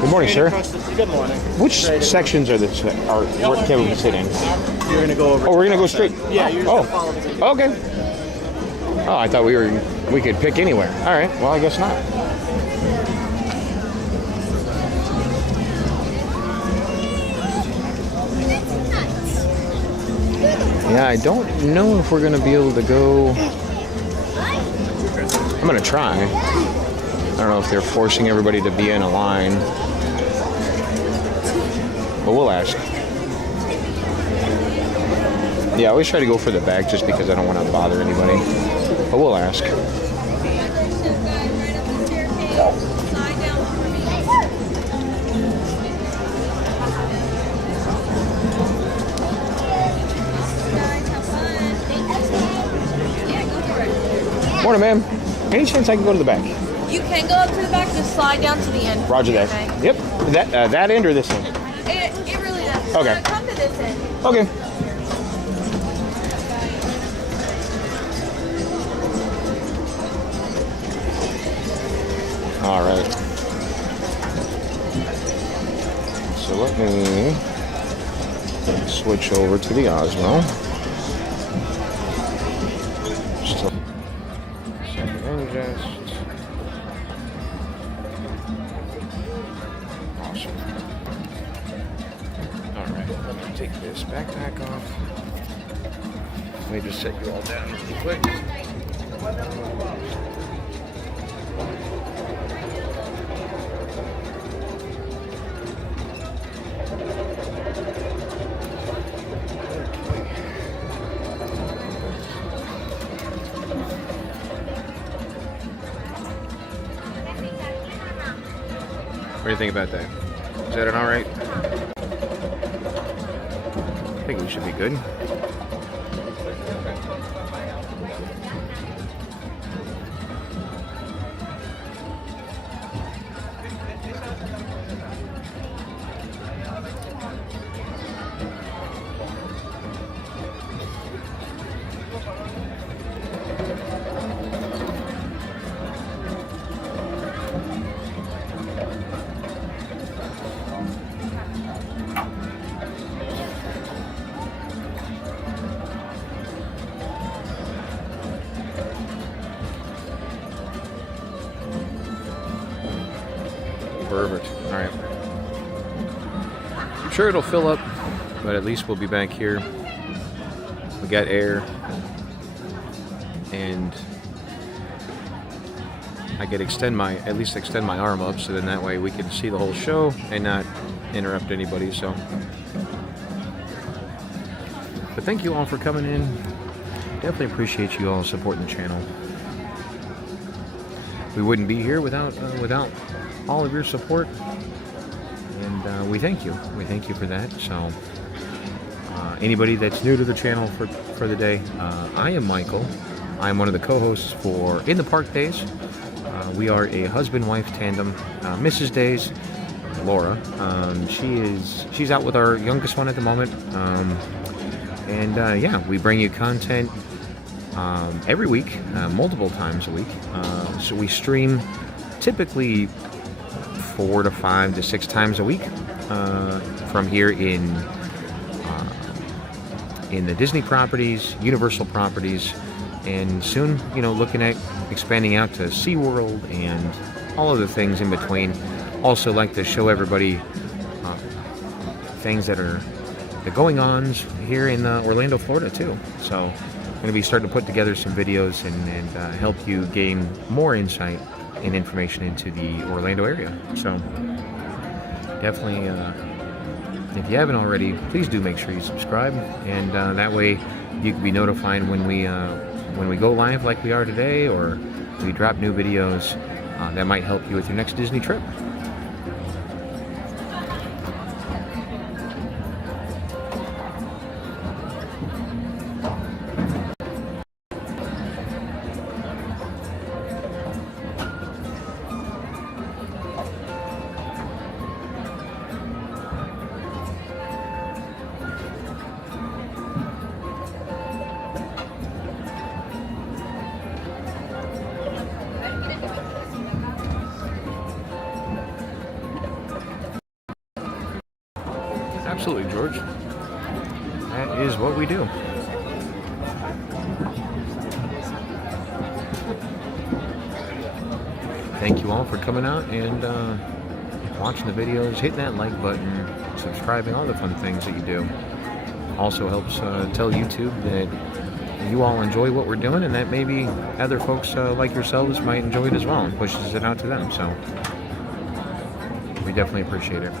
Good morning, sir. Good morning. Which sections where can we sit in? You're going to go over. Oh, we're going to go straight? Yeah, you're just going to follow the Okay. Oh, I thought we could pick anywhere. Alright, well, I guess not. Yeah, I don't know if we're going to be able to go. I'm going to try. I don't know if they're forcing everybody to be in a line. But we'll ask. Yeah, I always try to go for the back just because I don't want to bother anybody. But we'll ask. Morning, ma'am. Any chance I can go to the back? You can go up to the back, just slide down to the end. Roger that. Okay. Yep. That end or this end? It really does. Okay. Come to this end. Okay. All right. So let me switch over to the Osmo. Just a second ingest. Awesome. All right, let me take this backpack off. Let me just set you all down really quick. What do you think about that? Is that an all right? I think we should be good. Perfect. All right. I'm sure it'll fill up, but at least we'll be back here. We got air, and I could at least extend my arm up, so then that way we can see the whole show and not interrupt anybody. So, but thank you all for coming in. Definitely appreciate you all supporting the channel. We wouldn't be here without all of your support, and we thank you. We thank you for that. So, anybody that's new to the channel for the day, I am Michael. I am one of the co-hosts for InTheParkDaze. We are a husband-wife tandem. Mrs. Daze, Laura, she's out with our youngest one at the moment, and yeah, we bring you content every week, multiple times a week. So we stream typically 4 to 5 to 6 times a week from here in the Disney properties, Universal properties, and soon, looking at expanding out to SeaWorld and all of the things in between. Also like to show everybody things that are the going-ons here in Orlando, Florida too. So I'm going to be starting to put together some videos and help you gain more insight and information into the Orlando area. So definitely, if you haven't already, please do make sure you subscribe, and that way you can be notified when we go live like we are today, or we drop new videos that might help you with your next Disney trip. Absolutely, George. That is what we do. Thank you all for coming out and watching the videos, hitting that like button, subscribing, all the fun things that you do. Also helps tell YouTube that you all enjoy what we're doing, and that maybe other folks like yourselves might enjoy it as well, and pushes it out to them. So we definitely appreciate it.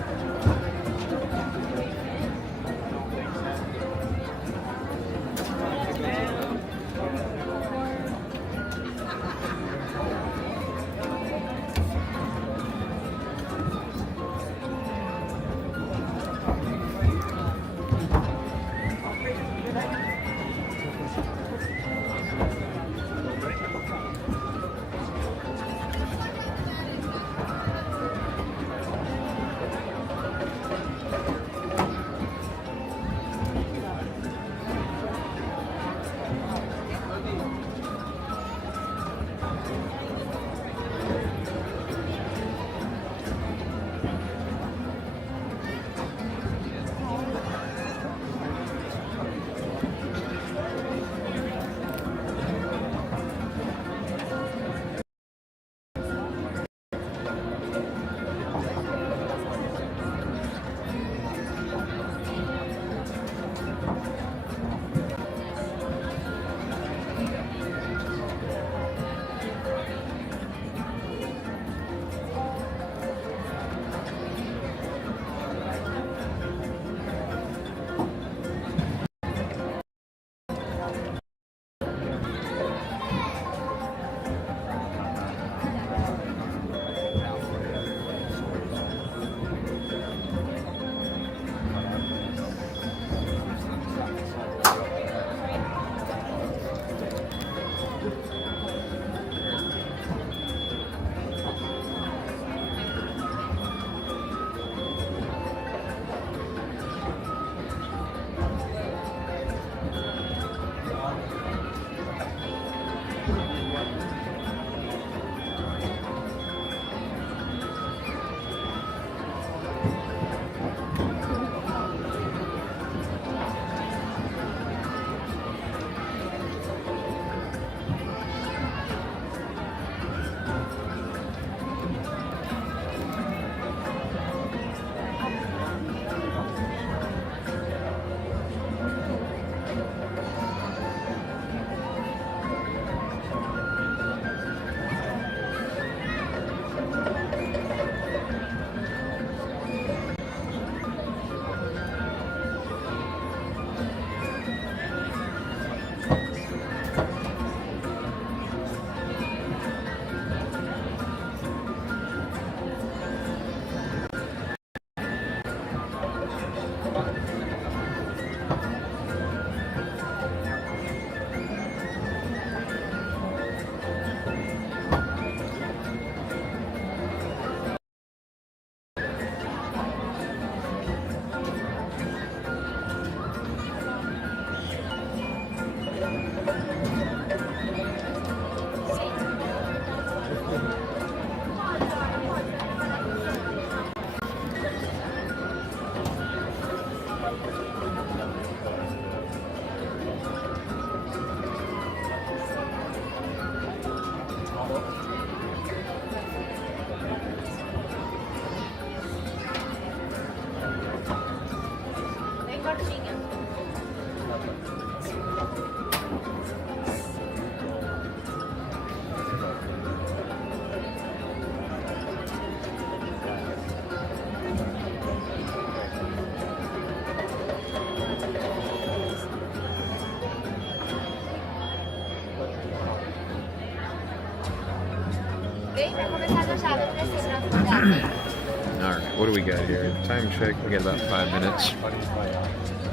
Alright, what do we got here? Time check, we got about 5 minutes.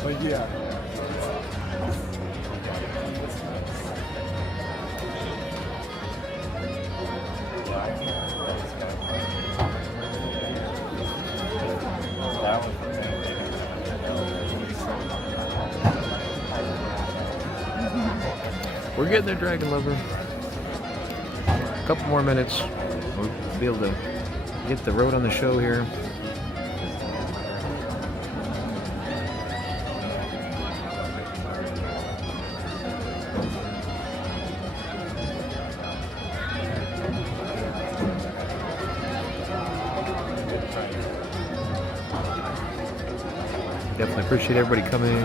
But yeah. We're getting there, Dragon Lover. A couple more minutes. We'll be able to get the road on the show here. Definitely appreciate everybody coming in.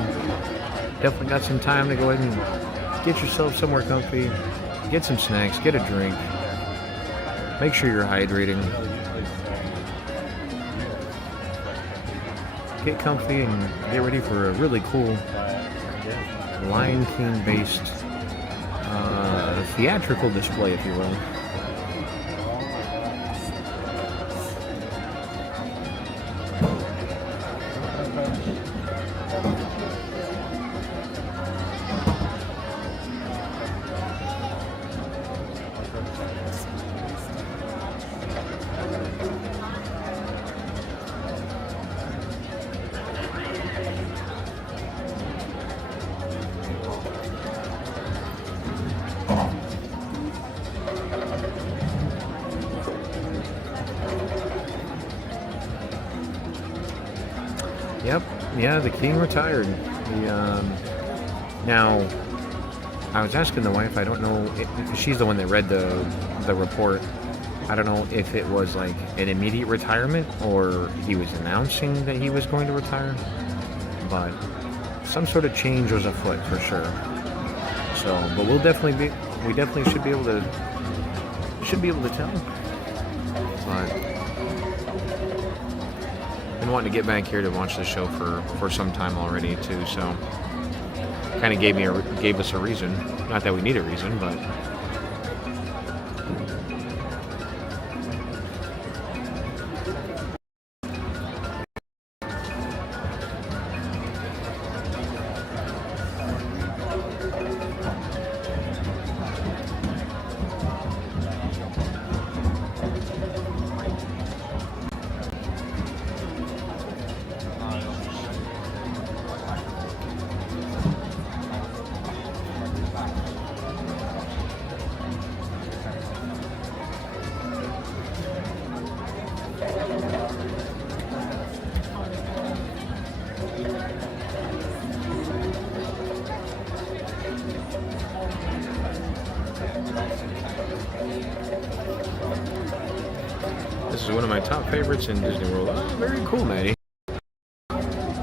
Definitely got some time to go ahead and get yourself somewhere comfy. Get some snacks, get a drink. Make sure you're hydrating. Get comfy and get ready for a really cool Lion King based theatrical display, if you will. Yep, yeah, the king retired. Now, I was asking the wife, I don't know, if she's the one that read the report. I don't know if it was like an immediate retirement or he was announcing that he was going to retire, but some sort of change was afoot for sure. So, but we definitely should be able to tell. But been wanting to get back here to watch the show for some time already too, so kind of gave us a reason. Not that we need a reason, but this is one of my top favorites in Disney World. Oh, very cool, Maddie.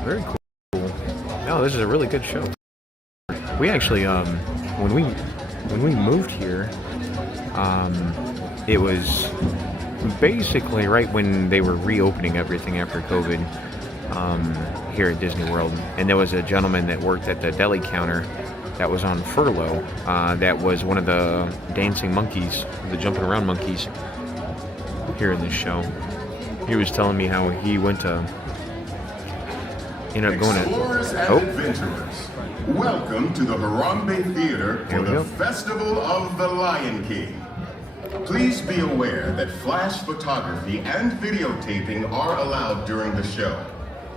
Very cool. No, this is a really good show. We actually, when we moved here, it was basically right when they were reopening everything after COVID here at Disney World, and there was a gentleman that worked at the deli counter that was on furlough. That was one of the dancing monkeys, the jumping around monkeys here in this show. He was telling me how he went to ended up going Explorers to and adventurers, welcome to the Harambe Theater for the Festival of the Lion King. Please be aware that flash photography and videotaping are allowed during the show.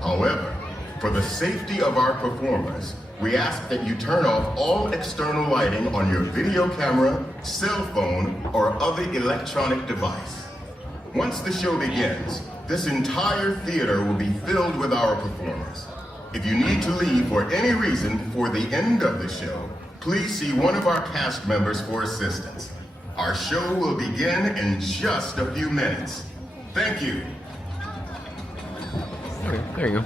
However, for the safety of our performers, we ask that you turn off all external lighting on your video camera, cell phone, or other electronic device. Once the show begins, this entire theater will be filled with our performers. If you need to leave for any reason before the end of the show, please see one of our cast members for assistance. Our show will begin in just a few minutes. Thank you. Okay, there you go.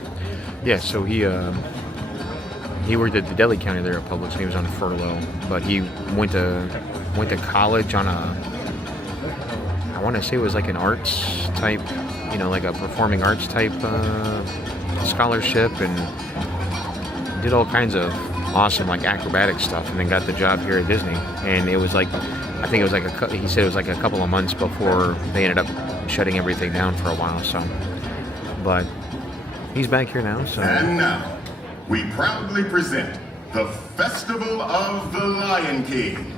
Yeah, so he he worked at the deli counter there at Publix, and he was on furlough. But he went to college on a, I want to say it was like an arts type, you know, like a performing arts type scholarship, and did all kinds of awesome like acrobatic stuff, and then got the job here at Disney. And it was like, I think it was like he said it was like a couple of months before they ended up shutting everything down for a while. So, but he's back here now. So. And now we proudly present the Festival of the Lion King.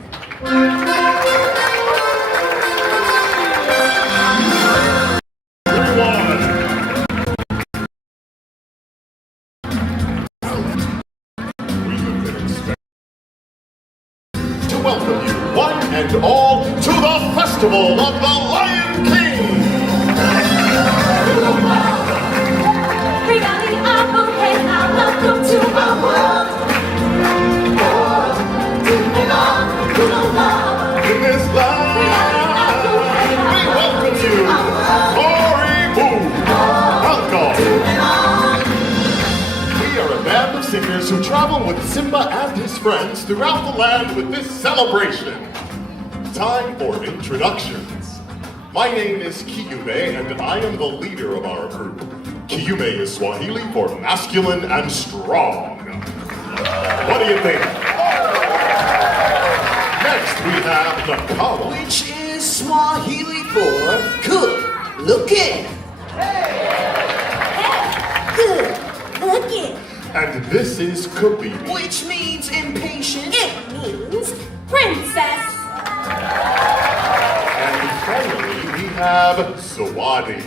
To welcome you, one and all, to the Festival of the Lion King! Welcome to our world. In this land, we welcome you. Glory, boom, welcome. We are a band of singers who travel with Simba and his friends throughout the land with this celebration. Time for introductions. My name is Kiyume, and I am the leader of our group. Kiyume is Swahili for masculine and strong. What do you think? Next we have Nakala, which is Swahili for good looking. Good looking. and this is Kabibi, which means impatient. It means princess. And finally we have Zawadi,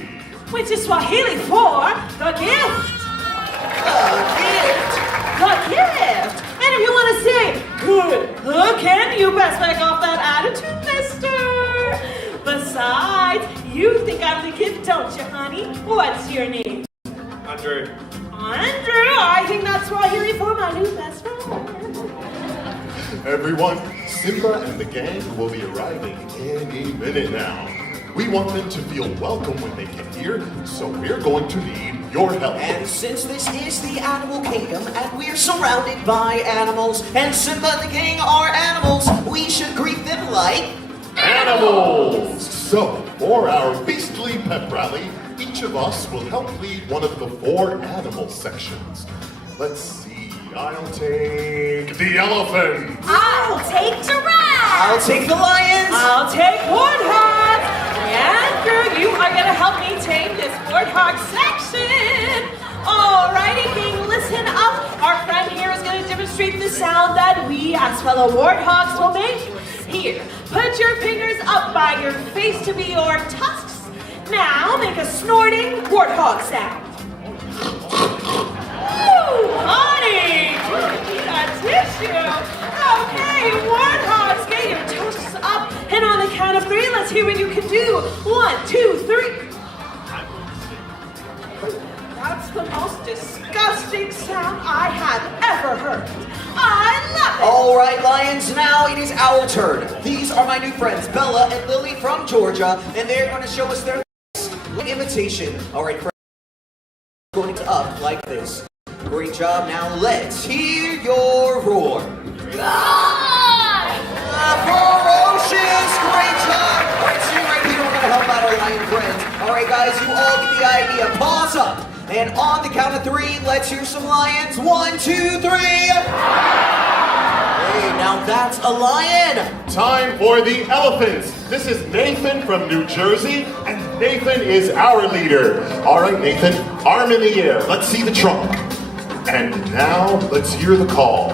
Which is Swahili for the gift. The gift. The gift. And if you want to say good looking, you best back off that attitude, mister. Besides, you think I'm the gift, don't you, honey? What's your name? Andre. Andrew, I think that's Swahili for my new best friend. everyone, Simba and the gang will be arriving any minute now. We want them to feel welcome when they get here, so we're going to need your help. And since this is the animal kingdom and we're surrounded by animals, and Simba and the gang are animals, we should greet them like animals! So, for our beastly pep rally, each of us will help lead one of the 4 animal sections. Let's see, I'll take the elephant. I'll take giraffe. I'll take the lions. I'll take warthog. Andrew, you are going to help me tame this warthog section. Alrighty, gang, listen up. Our friend here is going to demonstrate the sound that we as fellow warthogs will make. Here, put your fingers up by your face to be your tusks. Now make a snorting warthog sound. Ooh, honey, you need a tissue. Okay, warthogs, get your tusks up. And on the count of 3, let's hear what you can do. 1, 2, 3. That's the most disgusting sound I have ever heard. I love it. All right, lions, now it is our turn. These are my new friends, Bella and Lily from Georgia, and they're going to show us their imitation. All right, friends, going up like this. Great job. Now let's hear your roar. Ferocious, great job. All right, so right here, we're going to help out our lion friends. All right, guys, you all get the idea. Paws up. And on the count of 3, let's hear some lions. 1, 2, 3. Hey, now that's a lion. Time for the elephants. This is Nathan from New Jersey, and Nathan is our leader. All right, Nathan, arm in the air. Let's see the trunk. And now let's hear the call.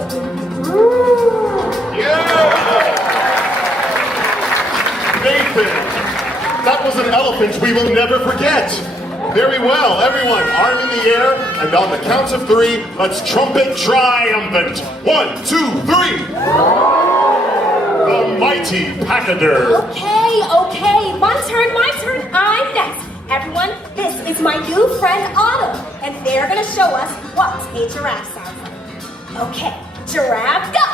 Yeah! Nathan, that was an elephant we will never forget. Very well, everyone, arm in the air, and on the count of 3, let's trumpet triumphant. 1, 2, 3. The mighty Pachyderm. Okay, my turn, I'm next. Everyone, this is my new friend Autumn, and they're gonna show us what a giraffe sounds like. Okay, giraffe, go!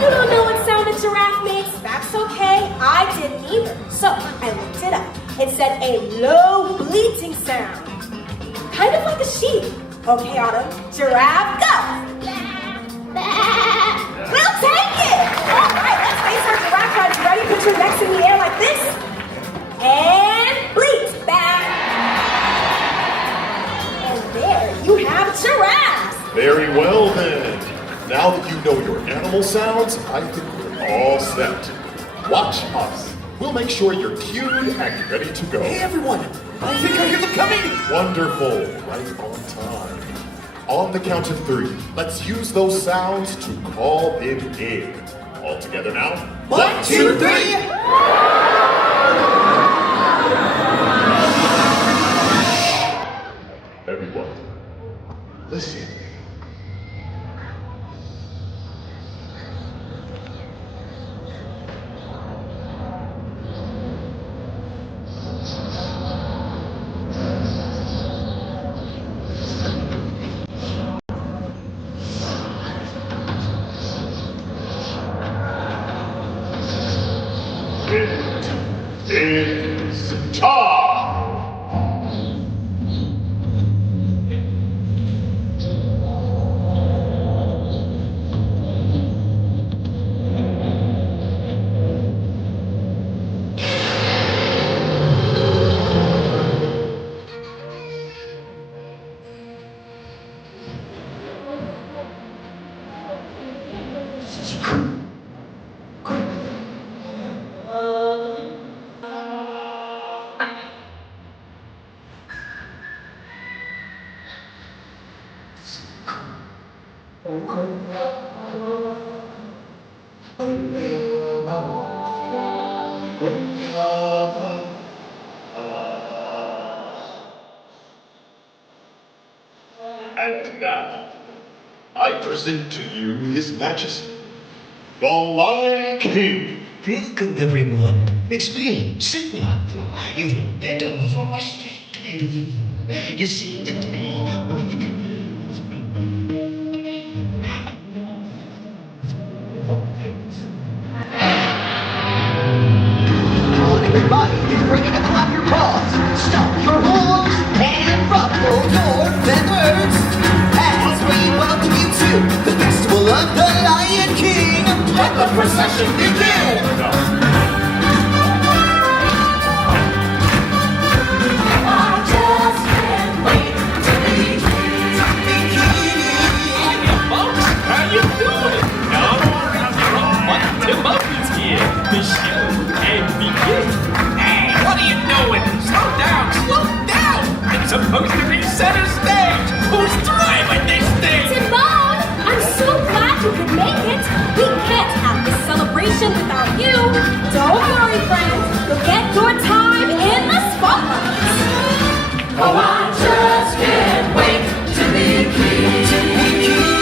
You don't know what sound a giraffe makes? That's okay, I didn't either. So, I looked it up. It said a low bleating sound. Kind of like a sheep. Okay, Autumn, Giraffe, go! We'll take it! All right, let's face our giraffe guys. Ready? Put your necks in the air like this. And bleat back. And there you have giraffes. Very well then. Now that you know your animal sounds, I think we're all set. Watch us. We'll make sure you're cued and ready to go. Hey everyone, I think I hear them coming. Wonderful, right on time. On the count of 3, let's use those sounds to call them in. All together now. 1, 2, 3. Everyone, listen. It's time! And now, I present to you His Majesty, the Lion King. Welcome everyone. It's me, Simba. You better voice. You see Everybody, get ready to clap your paws, stomp your hooves, and ruffle your feathers as we welcome you to the Festival of the Lion King. Let the procession begin. I just can't wait to be king. Hiya, folks. How you doing? Don't worry, Timothy's here. The show can begin. Hey, what are you doing? Slow down, slow down. I'm supposed to be center stage. Who's driving this thing? Timon, I'm so glad you could make it. We can't have this celebration without you. Don't worry, friends. You'll get your time in the spotlight. Oh, I just can't wait to be king. To be king.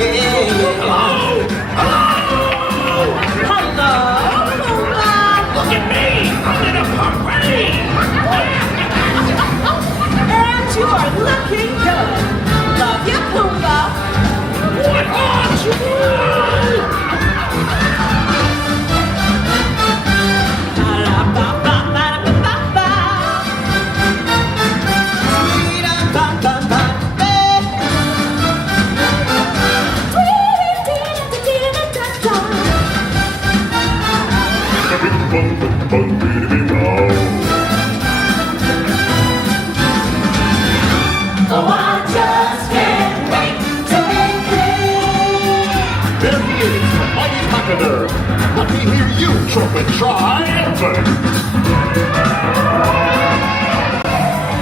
Hello. Hello. Hello. Look at me. I'm in a parade. And you are looking good. Love you, Pumbaa. What are you? Oh, I just can't wait to be king. There he is, the mighty conqueror. Let me hear you, trumpet triumphant.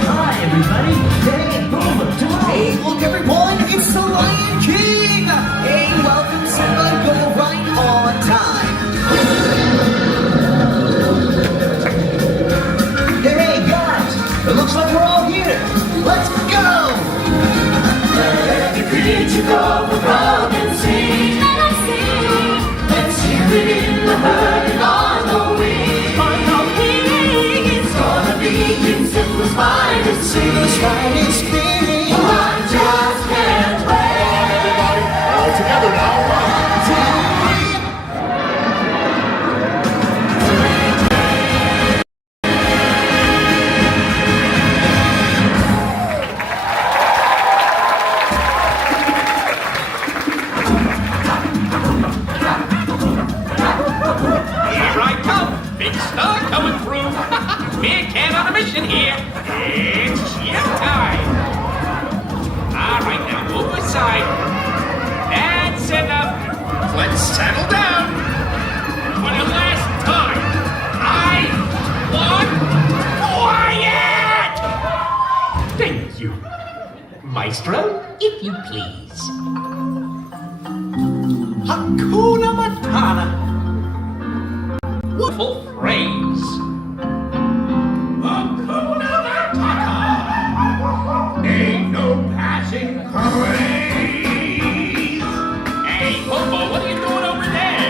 Hi, everybody. Hey, Boomer. Hey, look everyone, it's the Lion King. Hey, welcome Simba, go right on time. Hey guys, it looks like we're all here. Let's go. Let every creature go for run and sing. Let's hear it in the herd and on the wing. On the wing. It's gonna be King Simba's finest sing. Simba's finest king. Oh, I just can't wait. Everybody, all together now. 1, 2, 3. It's showtime! Alright, now move aside. That's enough. Let's settle down. For the last time, I want quiet! Thank you. Maestro, if you please. Hakuna Matata. Wonderful phrase. Hakuna Matata. Ain't no passing craze. Hey, Popo, what are you doing over there?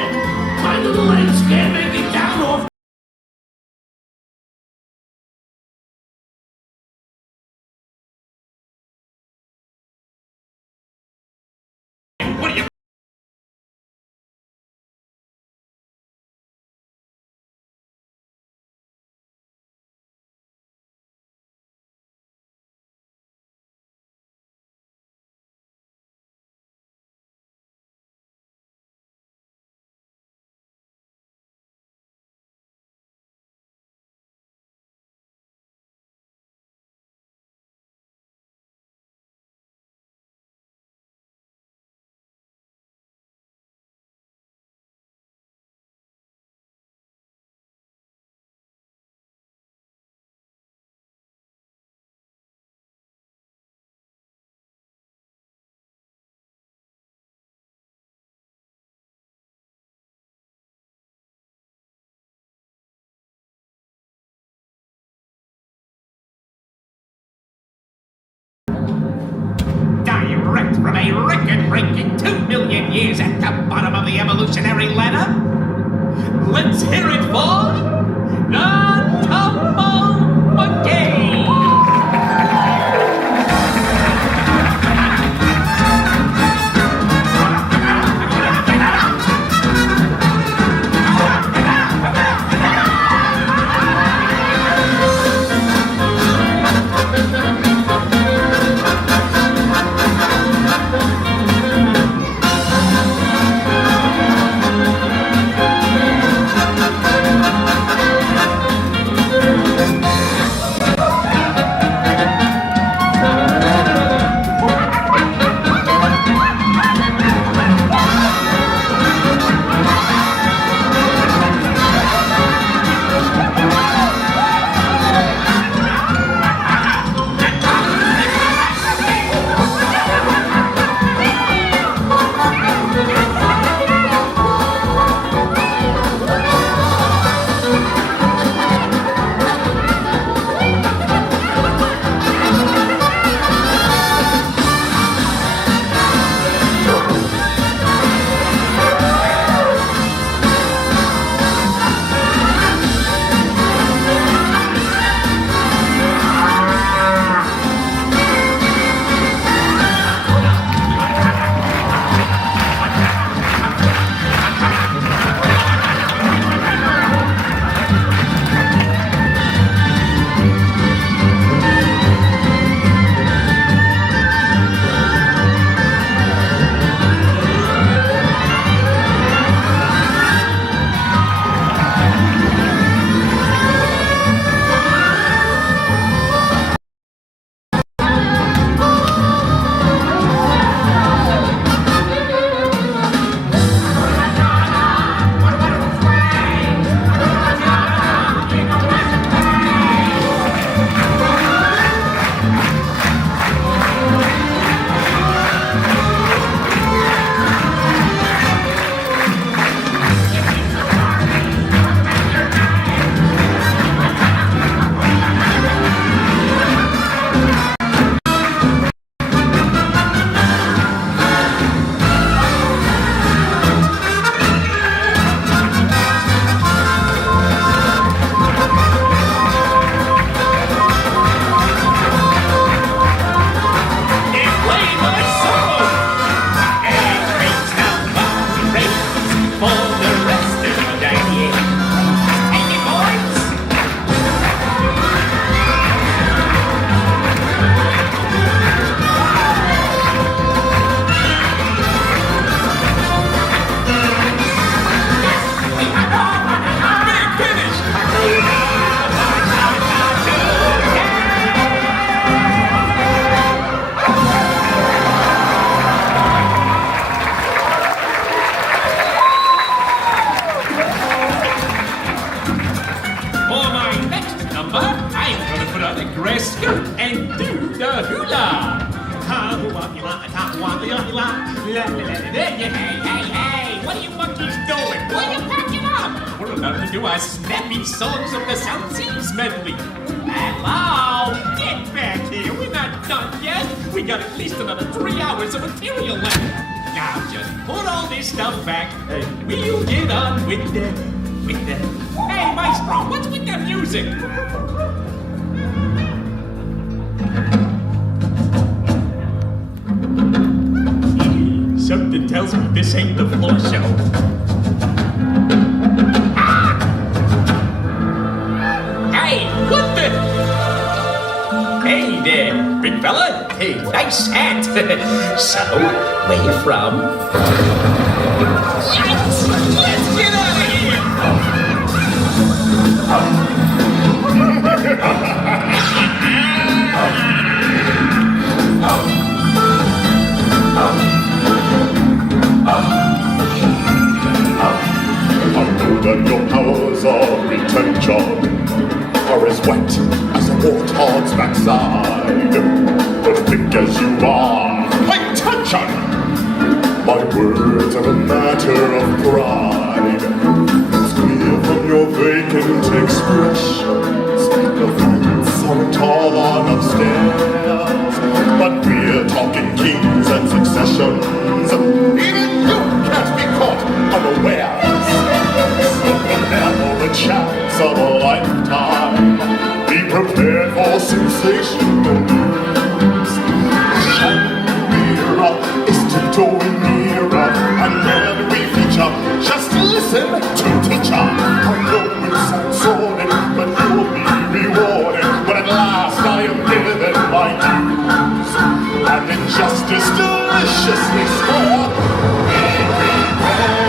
My little legs can't make it down off. What are you? Direct from a record-breaking 2 million years at the bottom of the evolutionary ladder. Let's hear it for the Tumble Monkey! Hey, what are you monkeys doing? Why are you packing up? We're about to do our snappy songs of the South Seas medley. Hello? Get back here. We're not done yet. We got at least another 3 hours of material left. Now just put all this stuff back and we'll get on with the... Hey, Maestro, what's with that music? Something tells me this ain't the floor show. Ah! Hey, what the? Hey there, big fella. Hey, nice hat. So, where you from? Yes! Let's get out of here! That your powers of retention are as wet as a warthog's backside. But thick as you are, pay attention! My words are a matter of pride. It's clear from your vacant expressions. The fans aren't tall on upstairs, but we're talking kings and successions. Even you can't be caught unawares. Prepare for the chance of a lifetime. Be prepared for sensational news. The chandelier is tiptoeing nearer, and when we feature, just listen to teacher. I know it sounds sordid, but you'll be rewarded when at last I am given my dues. And injustice deliciously squared. Be prepared.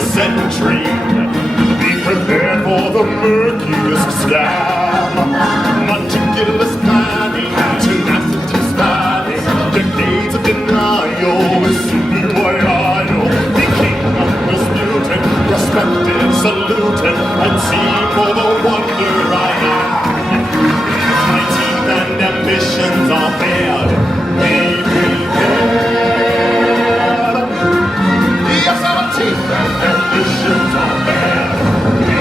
Century. Be prepared for the murkiest scam. Meticulous planning, tenacity spanning, decades of denial, see what I know. Be king undisputed, respected, saluted, and seen for the wonder I am. My teeth and ambitions are bared. Be prepared. Yes, our teeth and ambitions are bared. Be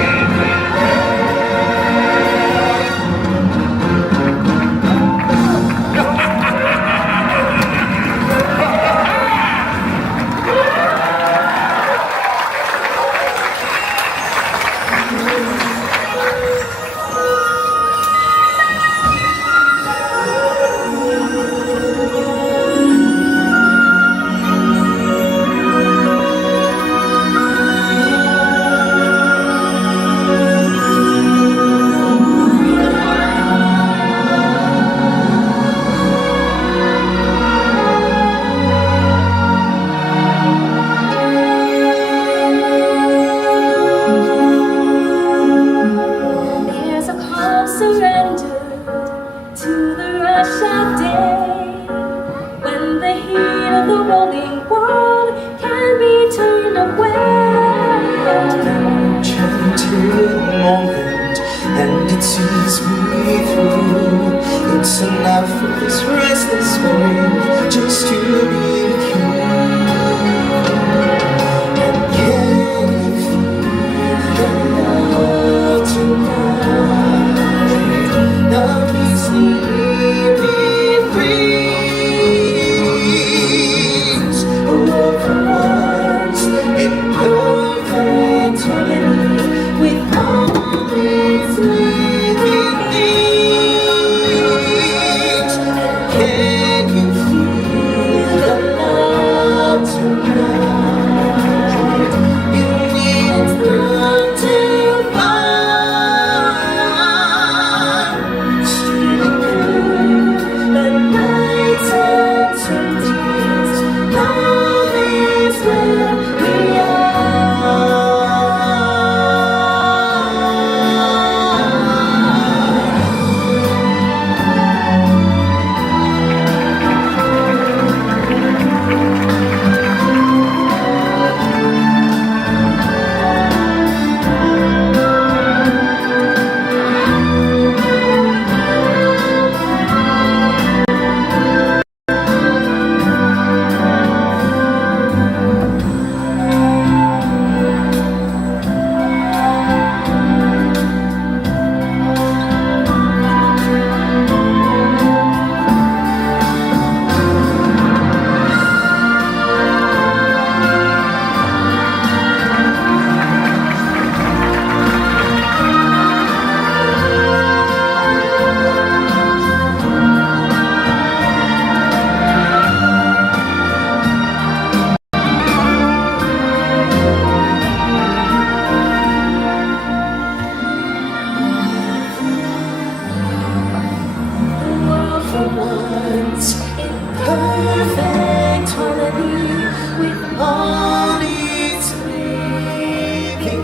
dance in perfect harmony with all its living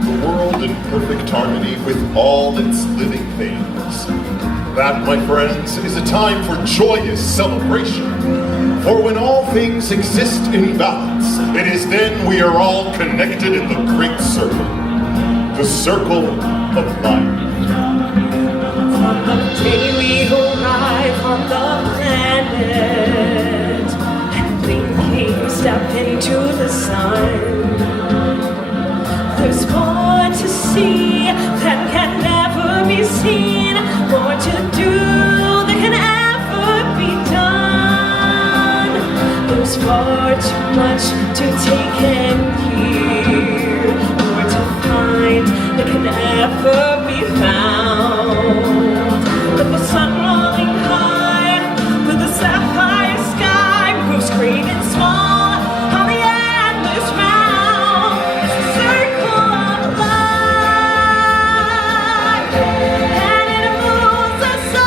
The world in perfect harmony with all its living things. That, my friends, is a time for joyous celebration. For when all things exist in balance, it is then we are all connected in the great circle. The circle of life. From the day we arrive on the planet and blinking step into the sun, there's more to see than can never be seen, more to do than can ever be done. There's far too much to take and hear, more to find that can never be found. But the sun rolling high through the sapphire sky moves great and small on the endless round. It's a circle of life, and it moves us all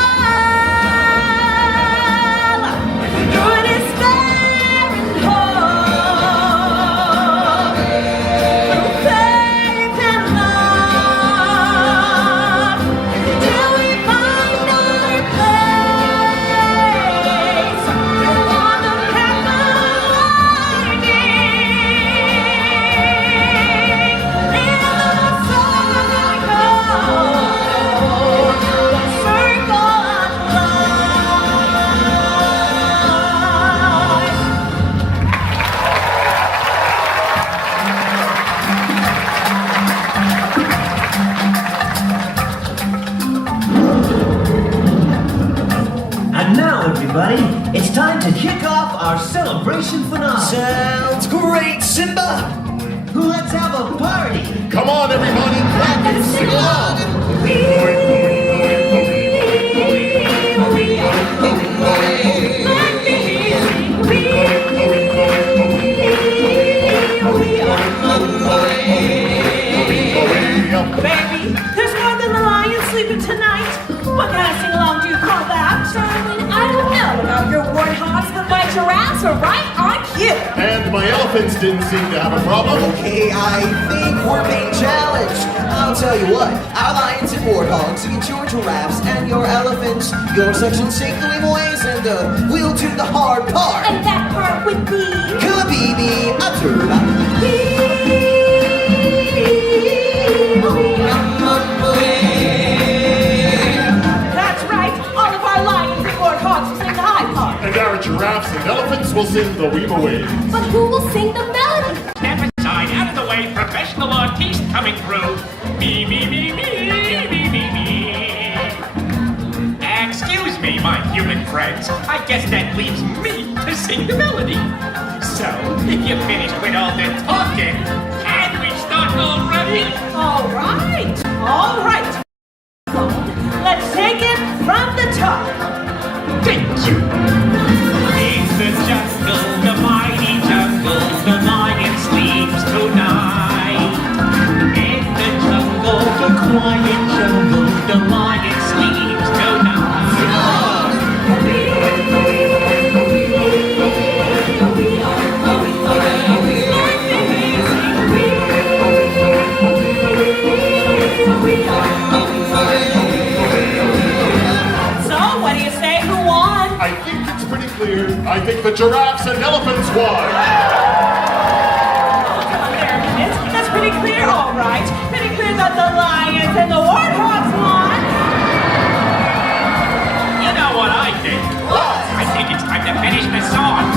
through despair and hope, through faith and love, till we find our place on the path of lightning in the circle of life. And now, everybody, it's time to kick off our celebration finale. Sounds great, Simba! Let's have a party! Come on, everybody, clap and sing along! Baby, there's more than the lion sleeping tonight. What kind of sing-along do you call that? Darling, I don't know about your warthogs, but my giraffes are right on cue. And my elephants didn't seem to have a problem. Okay, I think we're being challenged. I'll tell you what, our lions and warthogs eat your giraffes and your elephants. Your section sink the ways and we'll do the hard part. And that part would be Kabibi, a turba. That's right, all of our lions and warthogs will sing the high part. And our giraffes and elephants will sing the weave away. But who will sing the melody? Step aside, out of the way, professional artiste coming through. Me, me, me, me, me, me, me. Excuse me, my human friends. I guess that leaves me to sing the melody. So, if you're finished with all the talking, can we start already? All right. Let's take it from the top. Thank you. In the jungle, the mighty jungle, the lion sleeps tonight. In the jungle, the quiet jungle, the lion sleeps tonight. So, what do you say? Who won? I think it's pretty clear. I think the giraffes and elephants won. That's pretty clear, all right. Pretty clear that the lions and the warthogs won. You know what I think? I think it's time to finish the song.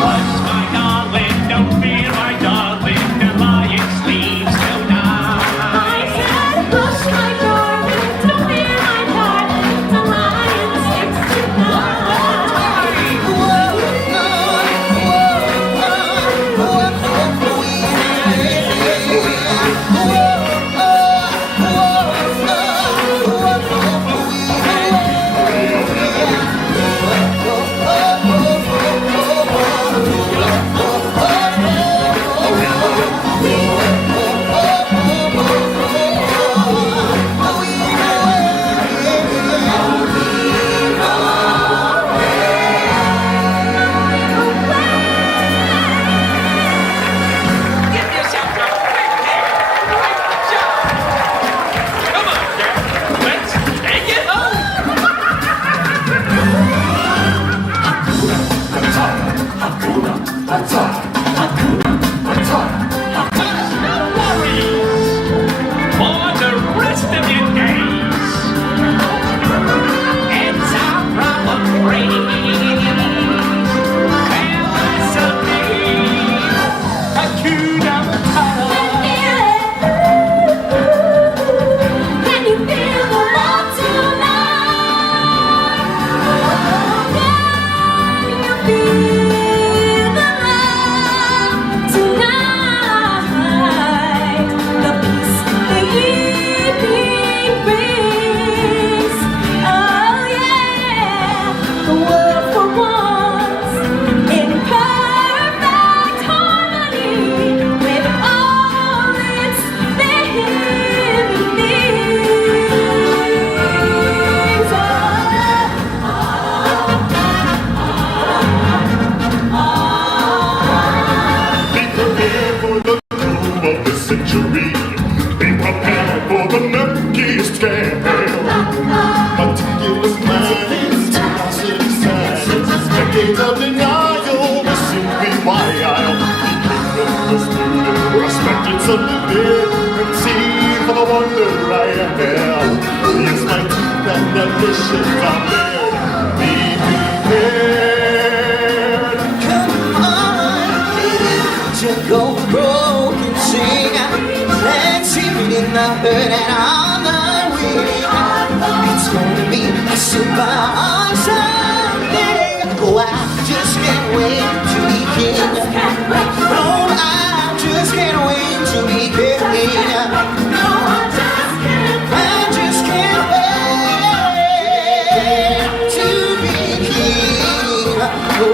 Hush, my darling, don't fear, my darling, the lion sleeps tonight. I said, hush, my darling, don't fear, my darling, the lion sleeps tonight. No worries for the rest of your days. It's our proper praise. Philosophy, Hakuna Matata. Can you feel the love tonight? Can you feel the love tonight? The peace the evening brings. Oh yeah, the world for once in perfect harmony with all its living things. Be prepared for the doom of the century. Be prepared for the murkiest scale. Meticulous plans, tenacity signs, decades of denial will soon be wild. The kingdom was looted, respected, subdued, and seen for the wonder I am. Yes, my teeth and ambitions are bared. Be prepared. Go broken sing. Let's hear it in the hurt and on the wing. It's gonna be a super awesome day. Oh, I just can't wait to be king. Oh, I just can't wait to be king. I just can't wait to be king. Oh.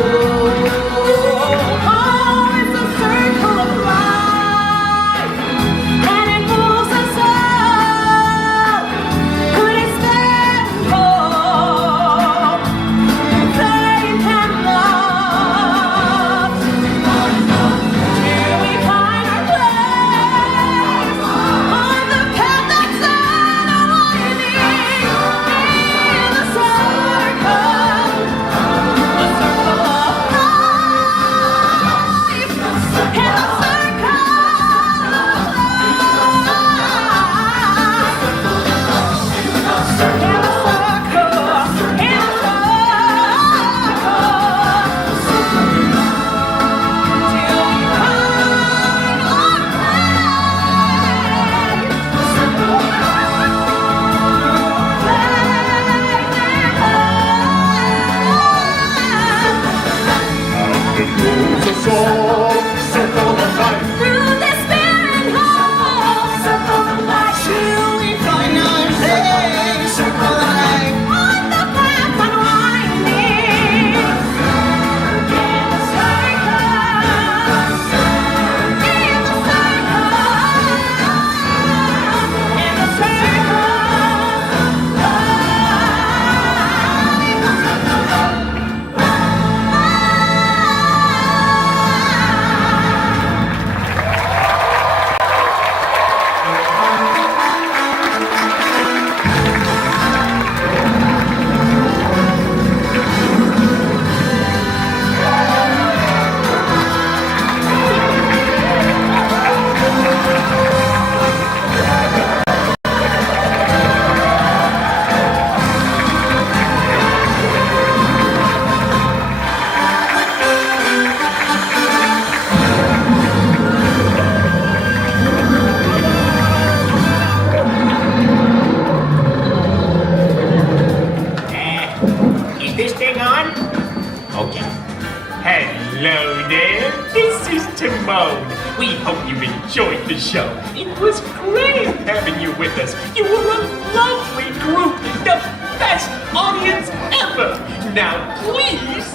Hello there, this is Timon. We hope you enjoyed the show. It was great having you with us. You were a lovely group, the best audience ever. Now please,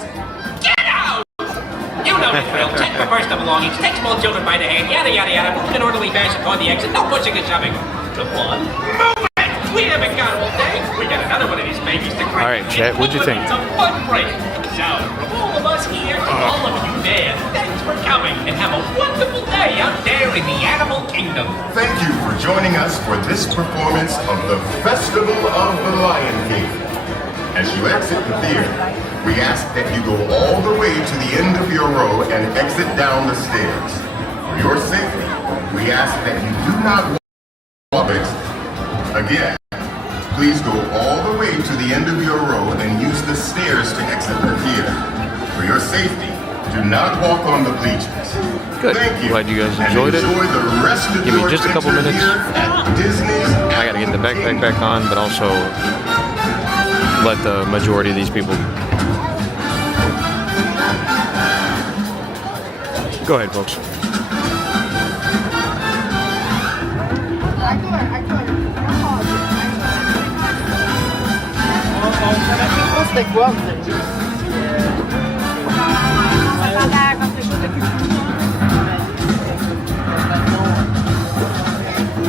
get out! You know the drill. Check for personal belongings, take small children by the hand, yada yada yada, move in an orderly fashion toward the exit, no pushing and shoving. Come on, move it! We haven't got all day. We got another one of these babies to crack. All right, Chet, what'd you think? It's a fun break. So, from all of us here to all of you there, thanks for coming and have a wonderful day out there in the animal kingdom. Thank you for joining us for this performance of the Festival of the Lion King. As you exit the theater, we ask that you go all the way to the end of your row and exit down the stairs. For your safety, we ask that you do not walk again. Please go all the way to the end of your row and use the stairs to exit the theater. For your safety, do not walk on the bleachers. Good. Thank you. Glad you guys enjoyed it. Enjoy the rest of Give me your just a couple adventure minutes. here at Disney's. I gotta get the backpack back on, but also let the majority of these people. Go ahead, folks.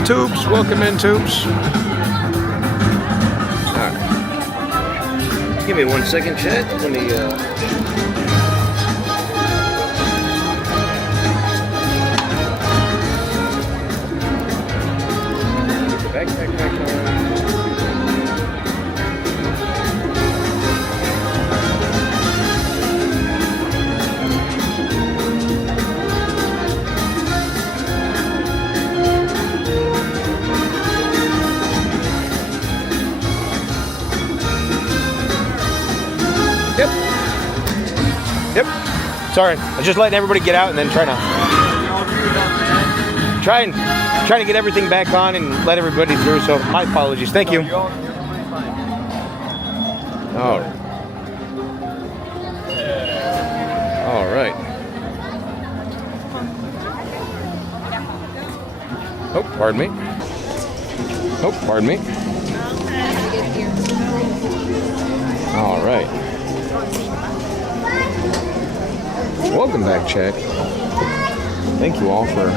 Tubes, welcome in, Tubes. Alright. Give me 1 second, chat. Let me, backpack back on. Yep. Sorry, I was just letting everybody get out and then trying to get everything back on and let everybody through. So my apologies. Thank you. All right. Oh, pardon me. Oh, pardon me. All right. Welcome back, chat. Thank you all for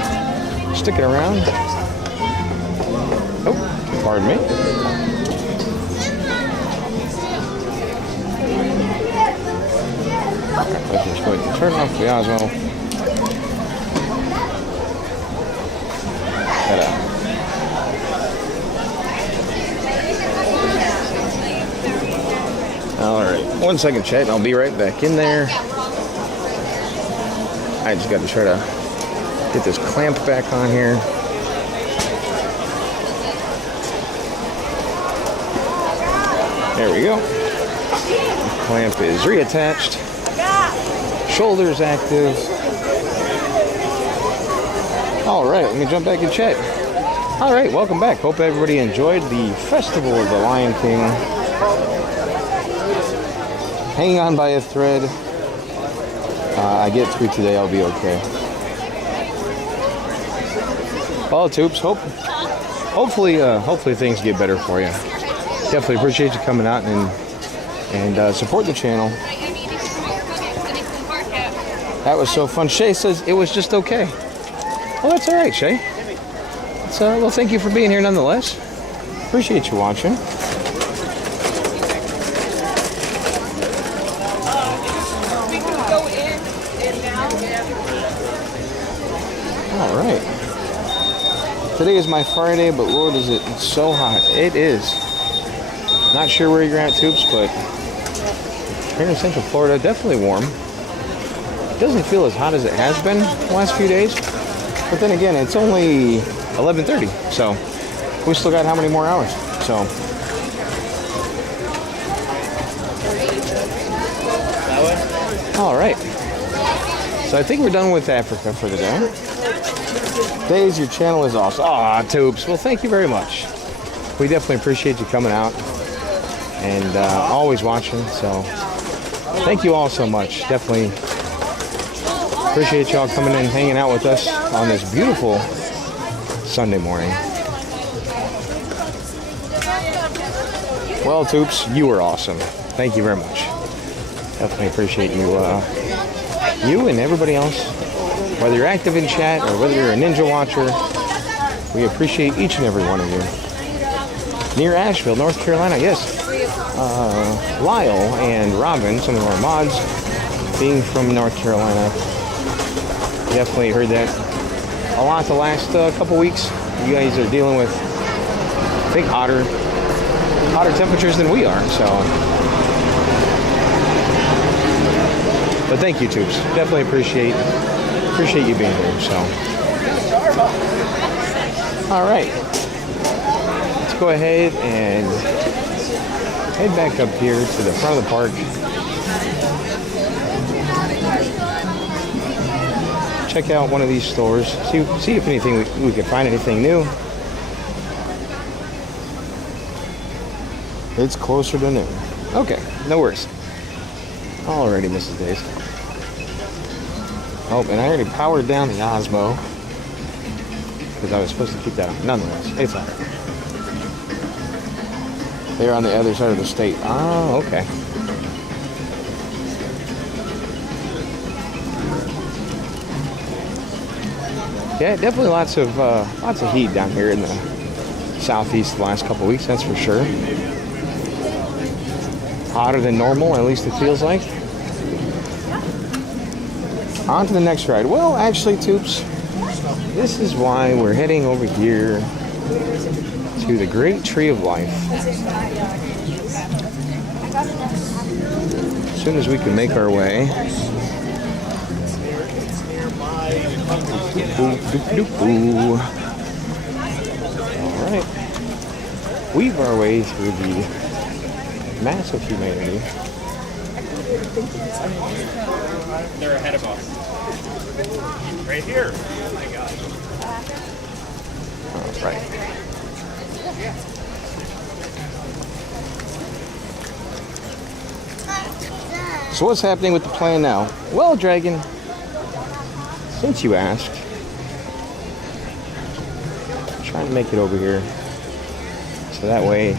sticking around. Oh, pardon me. Let's just go ahead and turn off the Osmo. All right, 1 second, chat, and I'll be right back in there. I just got to try to get this clamp back on here. There we go. The clamp is reattached. Shoulders active. All right, let me jump back and chat. All right, welcome back. Hope everybody enjoyed the Festival of the Lion King. Hanging on by a thread. I get through today, I'll be okay. Well, Tubes, hopefully things get better for you. Definitely appreciate you coming out and support the channel. That was so fun. Shay says it was just okay. Well, that's all right, Shay. Well, thank you for being here nonetheless. Appreciate you watching. All right. Today is my Friday, but Lord, is it so hot. It is. Not sure where you're at, Tubes, but here in Central Florida, definitely warm. It doesn't feel as hot as it has been the last few days. But then again, it's only 11:30, so we still got how many more hours? So. All right. So I think we're done with Africa for the day. Daze, your channel is awesome. Aw, Tubes. Well, thank you very much. We definitely appreciate you coming out and always watching. So thank you all so much. Definitely appreciate y'all coming in and hanging out with us on this beautiful Sunday morning. Well, Tubes, you were awesome. Thank you very much. Definitely appreciate you, you and everybody else. Whether you're active in chat or whether you're a Ninja watcher, we appreciate each and every one of you. Near Asheville, North Carolina, yes. Lyle and Robin, some of our mods, being from North Carolina. Definitely heard that a lot the last couple weeks. You guys are dealing with, I think, hotter temperatures than we are, so. But thank you, Tubes. Definitely appreciate you being here. So, all right, let's go ahead and head back up here to the front of the park. Check out one of these stores. See if anything we can find anything new. It's closer to noon. Okay, no worries. Alrighty, Mrs. Daze. Oh, and I already powered down the Osmo because I was supposed to keep that on. Nonetheless, it's alright. They're on the other side of the state. Oh, okay. Yeah, definitely lots of heat down here in the southeast the last couple of weeks. That's for sure. Hotter than normal, at least it feels like. On to the next ride. Well, actually, Tubes, this is why we're heading over here to the Great Tree of Life. As soon as we can make our way. Alright. Weave our way through the massive humanity. They're ahead of us. Right here. Oh my God. All right. So what's happening with the plan now? Well, Dragon, since you asked, I'm trying to make it over here so that way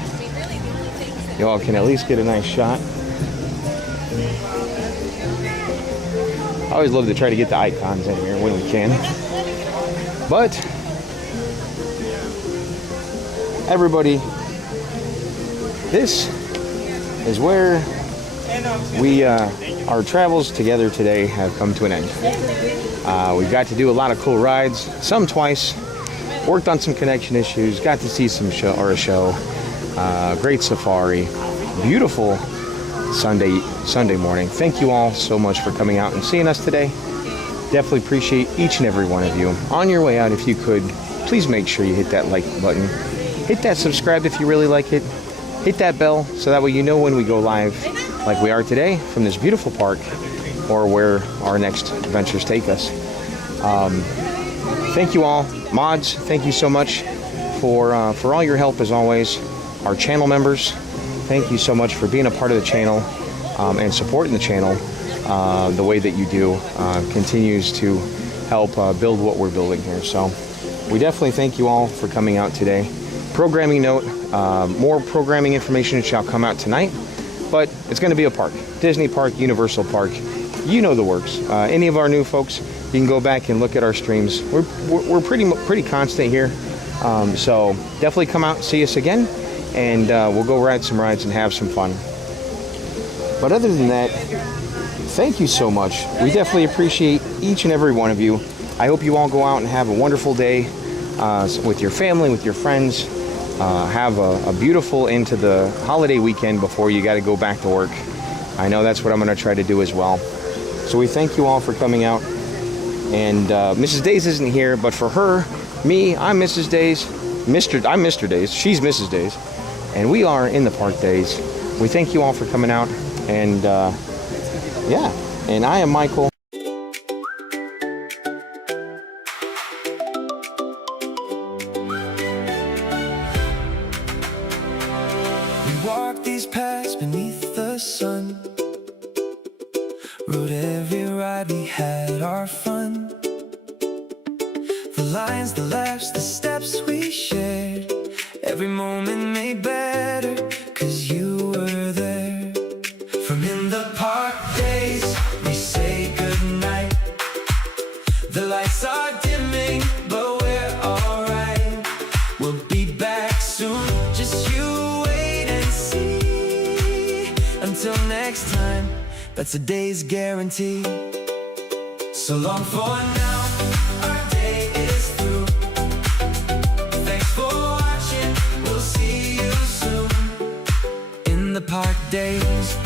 y'all can at least get a nice shot. I always love to try to get the icons in here when we can. But everybody, this is where our travels together today have come to an end. We've got to do a lot of cool rides, some twice, worked on some connection issues, got to see some show. Great safari, beautiful Sunday morning. Thank you all so much for coming out and seeing us today. Definitely appreciate each and every one of you. On your way out, if you could, please make sure you hit that like button. Hit that subscribe if you really like it. Hit that bell so that way you know when we go live like we are today from this beautiful park or where our next adventures take us. Thank you all. Mods, thank you so much for all your help as always. Our channel members, thank you so much for being a part of the channel and supporting the channel the way that you do. Continues to help build what we're building here. So we definitely thank you all for coming out today. Programming note, more programming information shall come out tonight, but it's going to be a park. Disney Park, Universal Park, you know the works. Any of our new folks, you can go back and look at our streams. We're pretty constant here, so definitely come out and see us again, and we'll go ride some rides and have some fun. But other than that, thank you so much. We definitely appreciate each and every one of you. I hope you all go out and have a wonderful day with your family, with your friends. Have a beautiful into the holiday weekend before you got to go back to work. I know that's what I'm going to try to do as well. So we thank you all for coming out. And Mrs. Daze isn't here, but for her, me, I'm Mrs. Daze. I'm Mr. Daze. She's Mrs. Daze. And we are InTheParkDaze. We thank you all for coming out. And yeah, and I am Michael. Walked these paths beneath the sun, rode every ride, we had our fun. The lines, the laughs, the steps we shared, every moment made better, 'cause you were there. From in the park days, we say goodnight. The lights are dimming, but we're alright. We'll be back soon, just you wait and see. Until next time, that's a day's guarantee. So long for now, our day is through. Thanks for watching, we'll see you soon. In the park days.